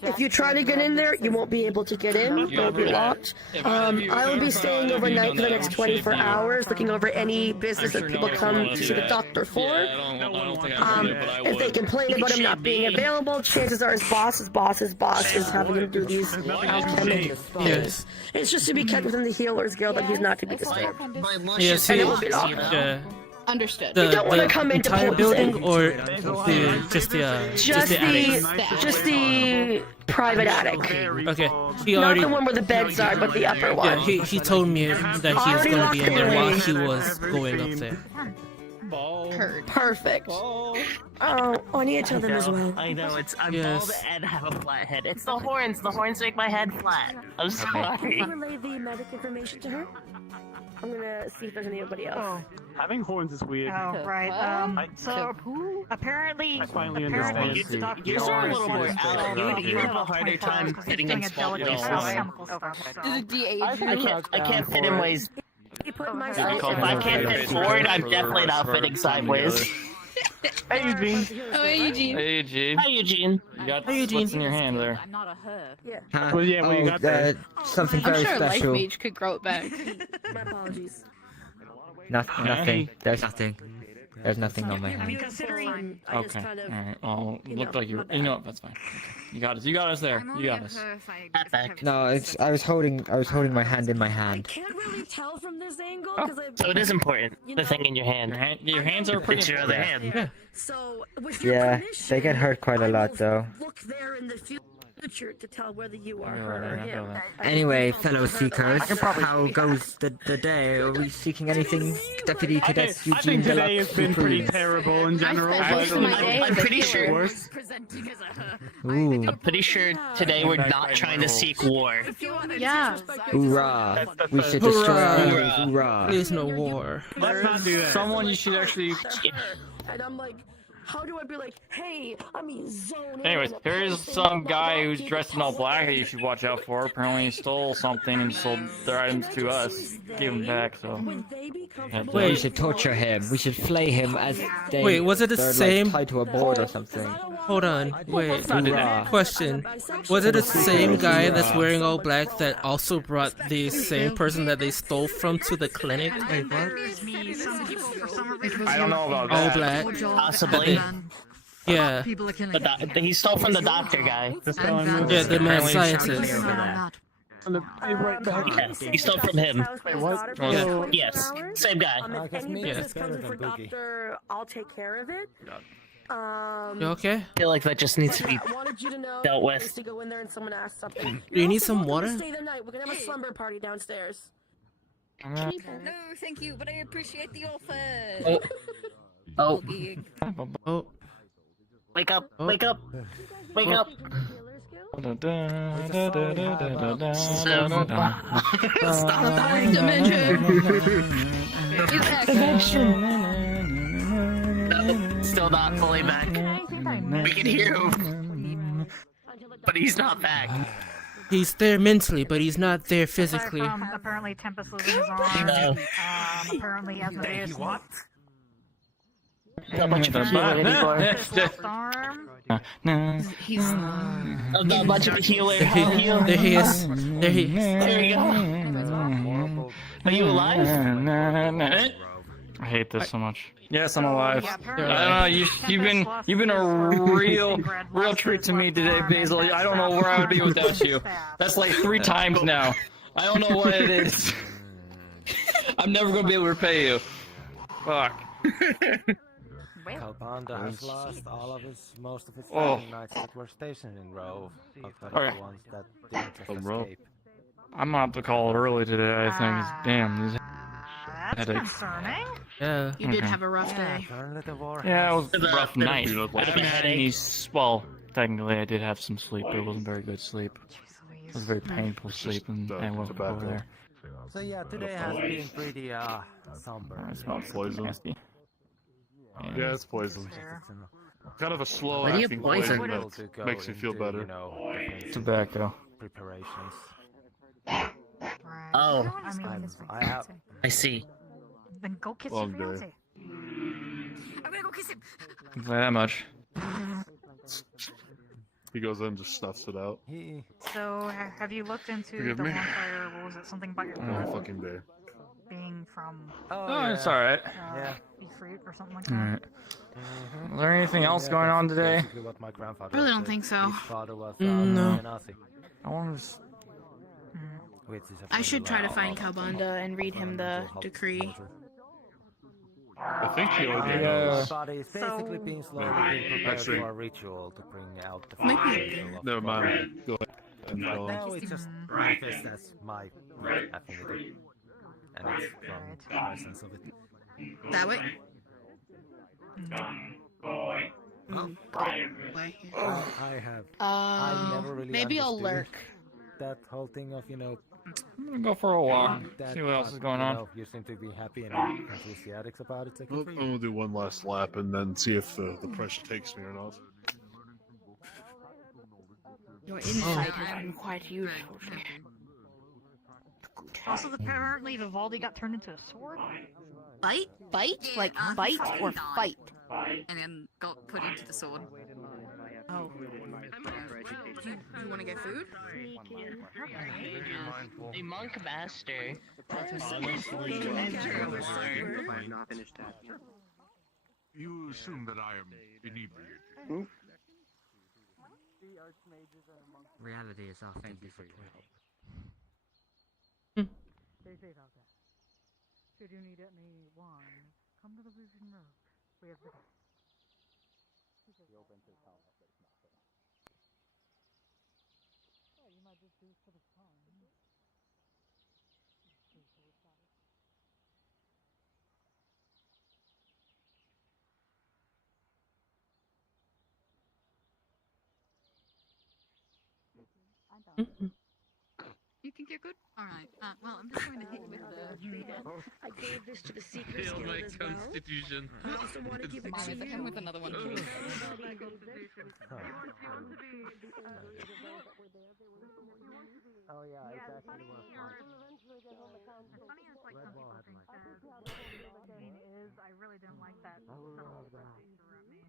if you try to get in there, you won't be able to get in. It'll be locked. I will be staying overnight for the next 24 hours, looking over any business that people come to see the doctor for. If they complain about him not being available, chances are his boss is having him do these alchemic things. It's just to be kept within the Healers Guild that he's not to be disturbed. Yeah, see, And it will be locked. Understood. the, You don't wanna come into entire poison. building or just the attic? Just the private attic. Okay, he Not already. the one where the beds are, but the upper one. Yeah, he told me that he was Already gonna be in there while locked he was going up there. Perfect. Oh, I need to tell them as well. I know, I'm Yes. bald and have a flat head. It's the horns. The horns make my head flat. I'm Can sorry. you relay the medic information to her? I'm gonna see if there's anybody else. Having horns is weird. Oh, right. So apparently, I finally apparently, understand. the doctor You're a little more is out. You would have a harder time fitting in spot. Did it de-age you? I can't fit in ways. You put my If I can't fit forward, I'm definitely not fitting sideways. Hey, Eugene. Oh, hey, Eugene. Hey, Eugene. Hi, Eugene. You got Hey, Eugene. what's in your hand there? I'm not a her. Yeah. Well, yeah, what you got there? Something I'm very sure Life special. Mage could grow it back. My apologies. Nothing. There's nothing. There's nothing on my hand. Considering I just Okay. kind of. Alright. Well, you looked know, like you. my You know bad. what? That's fine. Okay. You got us. You got us there. You got us. Epic. No, it's. I was holding my hand in my I hand. can't really tell from this angle Oh. because So it is important. You The know- thing in your hand. Your hands are pretty. It's your other hand. Yeah. So with your Yeah, permission, they get hurt quite a lot though. look there in the future to tell whether you are Yeah, her or I know him. that. Anyway, fellow seekers, how goes the day? Are we seeking anything? Deputy Cadet I Eugene think today has Deluxe, been pretty please. terrible in general. spent most of my day I'm as a pretty healer. sure. Worse. Ooh, I'm pretty sure today we're not trying to seek war. Yeah. hoorah! We should destroy Hoorah. enemies, hoorah! There's no war. Let's not do that. Someone you should actually. And I'm like, how do I be like, hey, I mean, zone in. Anyways, there is some guy who's dressed in all black that you should watch out for. Apparently he stole something and sold their items to us. Gave them back, so... We should torture him. We should flay him as Wait, was it the they're same? like tied to a board or something. Hold on, wait. Hoorah. Question: was it the same guy that's wearing all black that also brought the same person that they stole from to the clinic? Wait, what? I don't know about All that. black. Possibly. Yeah. He stole from the doctor guy. Yeah, the mad scientist. Yes, he stole from him. Yeah. Yes, same guy. Yeah. I'll take care of it. You okay? I feel like that just needs to be I wanted you to know dealt I with. used to go in there and someone asked something. Do you need some Welcome to water? Stay the night. We're gonna have a slumber party downstairs. No, thank you, but I appreciate the offer. Oh. Oh. Wake up! Wake up! Wake up! Stop dimension. Still not fully back. We can hear him, but he's not back. He's there mentally, but he's not there physically. Apparently Tempest was in his arms. No. Apparently Asmodeus. What? Not much of a healer anymore. He's I'm not much of a healer. How heal? There he is. There he is. There you go. Are you alive? I hate this so much. Yes, I'm alive. I don't know. You've been a real treat to me today, Basil. I don't know where I would be without you. That's like 3 times now. I don't know what it is. I'm never gonna be able to repay you. Fuck. Calpanda has lost most of his Oh. fighting knights that were stationed in Rove. Outside Okay. of the ones that didn't just escape. I'm gonna have to call it early today. I think. Damn. These That's headaches. concerning. Yeah. You did have a rough day. Apparently the war Yeah, it was a rough night. Bit of I a haven't had headache. any. Well, technically, I did have some sleep, but it wasn't very good sleep. It was very painful sleep, and I woke up over there. So yeah, today has been pretty somber. It smells Poison. nasty. Yeah, it's poison. Kind of a slow What do you acting poison? poison that makes you feel better. Tobacco. Preparations. Oh, I have. I see. Then go kiss Long your day. fiance. I'm gonna go kiss him. Can't say that much. He goes in and just snuffs it out. So, have you looked into Forgive the me. one fire? What was it? Something about your All fucking day. being from Oh, it's alright. Beef fruit or something like Alright. that. Is there anything else going on today? I really don't think so. No. I want to. I should try to find Kalbanda and read him the decree. I think he already Yeah. knows. Body is basically being slowly being prepared Actually- for a ritual to bring out the Might be- angel of Never the mind. Go ahead. And Right tell him. now it's just manifest as my affinity. And it's from the presence of it. That way? I have. I never really Maybe I'll understood lurk. That whole thing of, I'm gonna go for a walk. See what else is going on. You seem to be happy and enthusiastic about it. So I'm good for you. gonna do one last lap and then see if the pressure takes me or not. Your insight has been quite useful. Also, apparently Vivaldi got turned into a sword. Bite? Bite? Like Yeah, bite or fight? And then got put into the sword. Oh. Do you want to get food? The monk master. You assume that I am inebriated. Reality is often difficult. Stay safe out there. Should you need any wine, come to the Vision Road. We have the Yeah, you might just do it for the fun. You think you're good? Alright. Well, I'm just going to hit you with the... I gave this to the Seekers Feel Guild my as well. constitution. I also want to give it to Hit him you. with another one. Oh yeah, Yeah, it's it's actually funny one of you're- mine. It's funny as like some Redwall people has think my that the Dean is. I really didn't like that. I will subtle love that. thing to rep me.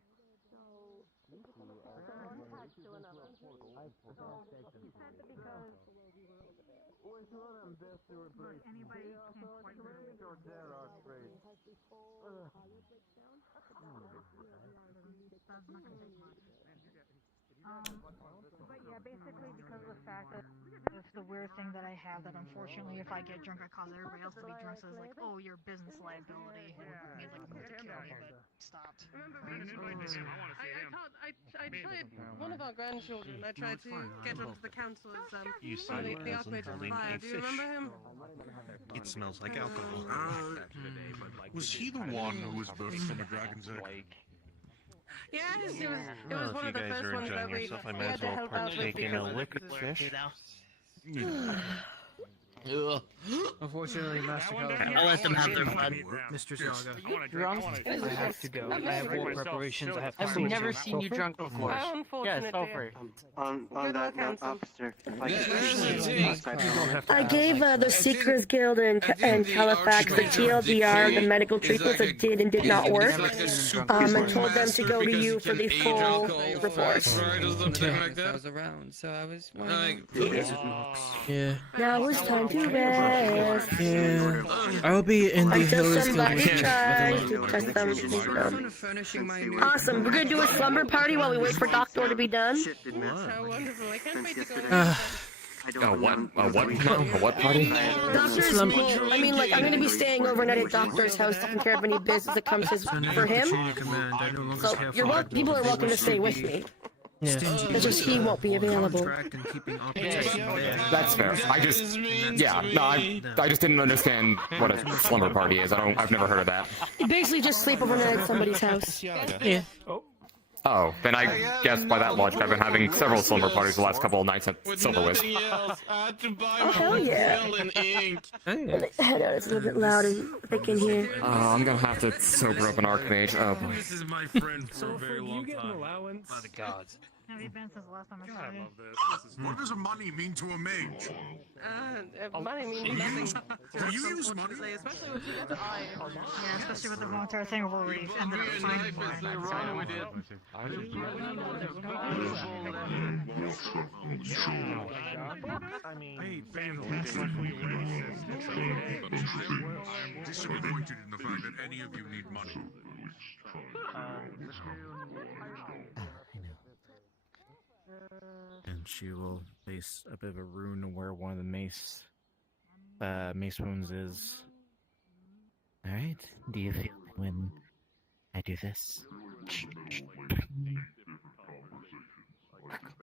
You said that because look, anybody can quite literally that's not gonna take much. But yeah, basically because of the fact that it's the weird thing that I have that unfortunately if I get drunk I cause everybody else to be drunk, so it's like, oh, you're a business liability. And made like a move to kill me, but stopped. I tried one of our grandchildren. I tried to get onto the council as You one of the Archmages of Fire. Do you remember him? It smells like alcohol. Was he the one who was birthed from a dragon's egg? Yes, it was Well, one if of the you guys first are ones enjoying that we yourself, I might had as to well help out with partake in a because liquid fish. Unfortunately, Master I'll let them have their fun. Mr. Saga. Drunk? I have to go. I have war preparations. I have to I've switch. never seen you drunk before. How unfortunate, Yes, over. On that note, officer, if I could I gave the Seekers Guild and Halifax the TLDR, the medical treatments that did and did not work, and told them to go to you for the full report. I was around, so I was wondering. Yeah. Now it's time to rest. Yeah. I'll be in the Until Hills somebody Guild tries to test them. Furnishing my new. Awesome. We're gonna do a slumber party while we wait for Doctor to be done. How wonderful. I can't wait to go. What party? Doctor's, well, I mean, like, I'm gonna be staying overnight at Doctor's house, taking care of any business that comes for him. So people are welcome to stay with me. Yeah. It's just he won't be available. That's fair. I just didn't understand what a slumber party is. I've never heard of that. You basically just sleep overnight at somebody's house. Yeah. Oh, then I guess by that logic, I've been having several slumber parties the last couple of nights at Silverwiz. Oh, hell yeah. I know, it's a little bit loud and thick in here. I'm gonna have to sober up an Archmage. Oh boy. This is my friend for a very long time. By the gods. Have you been since the last time I saw you? What does money mean to a mage? Money means nothing. Do you use money? Especially with people that I. Yeah, especially with the whole entire thing where we ended up finding more. Hey, fantastically racist. I'm disappointed in the fact that any of you need money. And she will place a bit of a rune where one of the mace wounds is. Alright, do you feel it when I do this?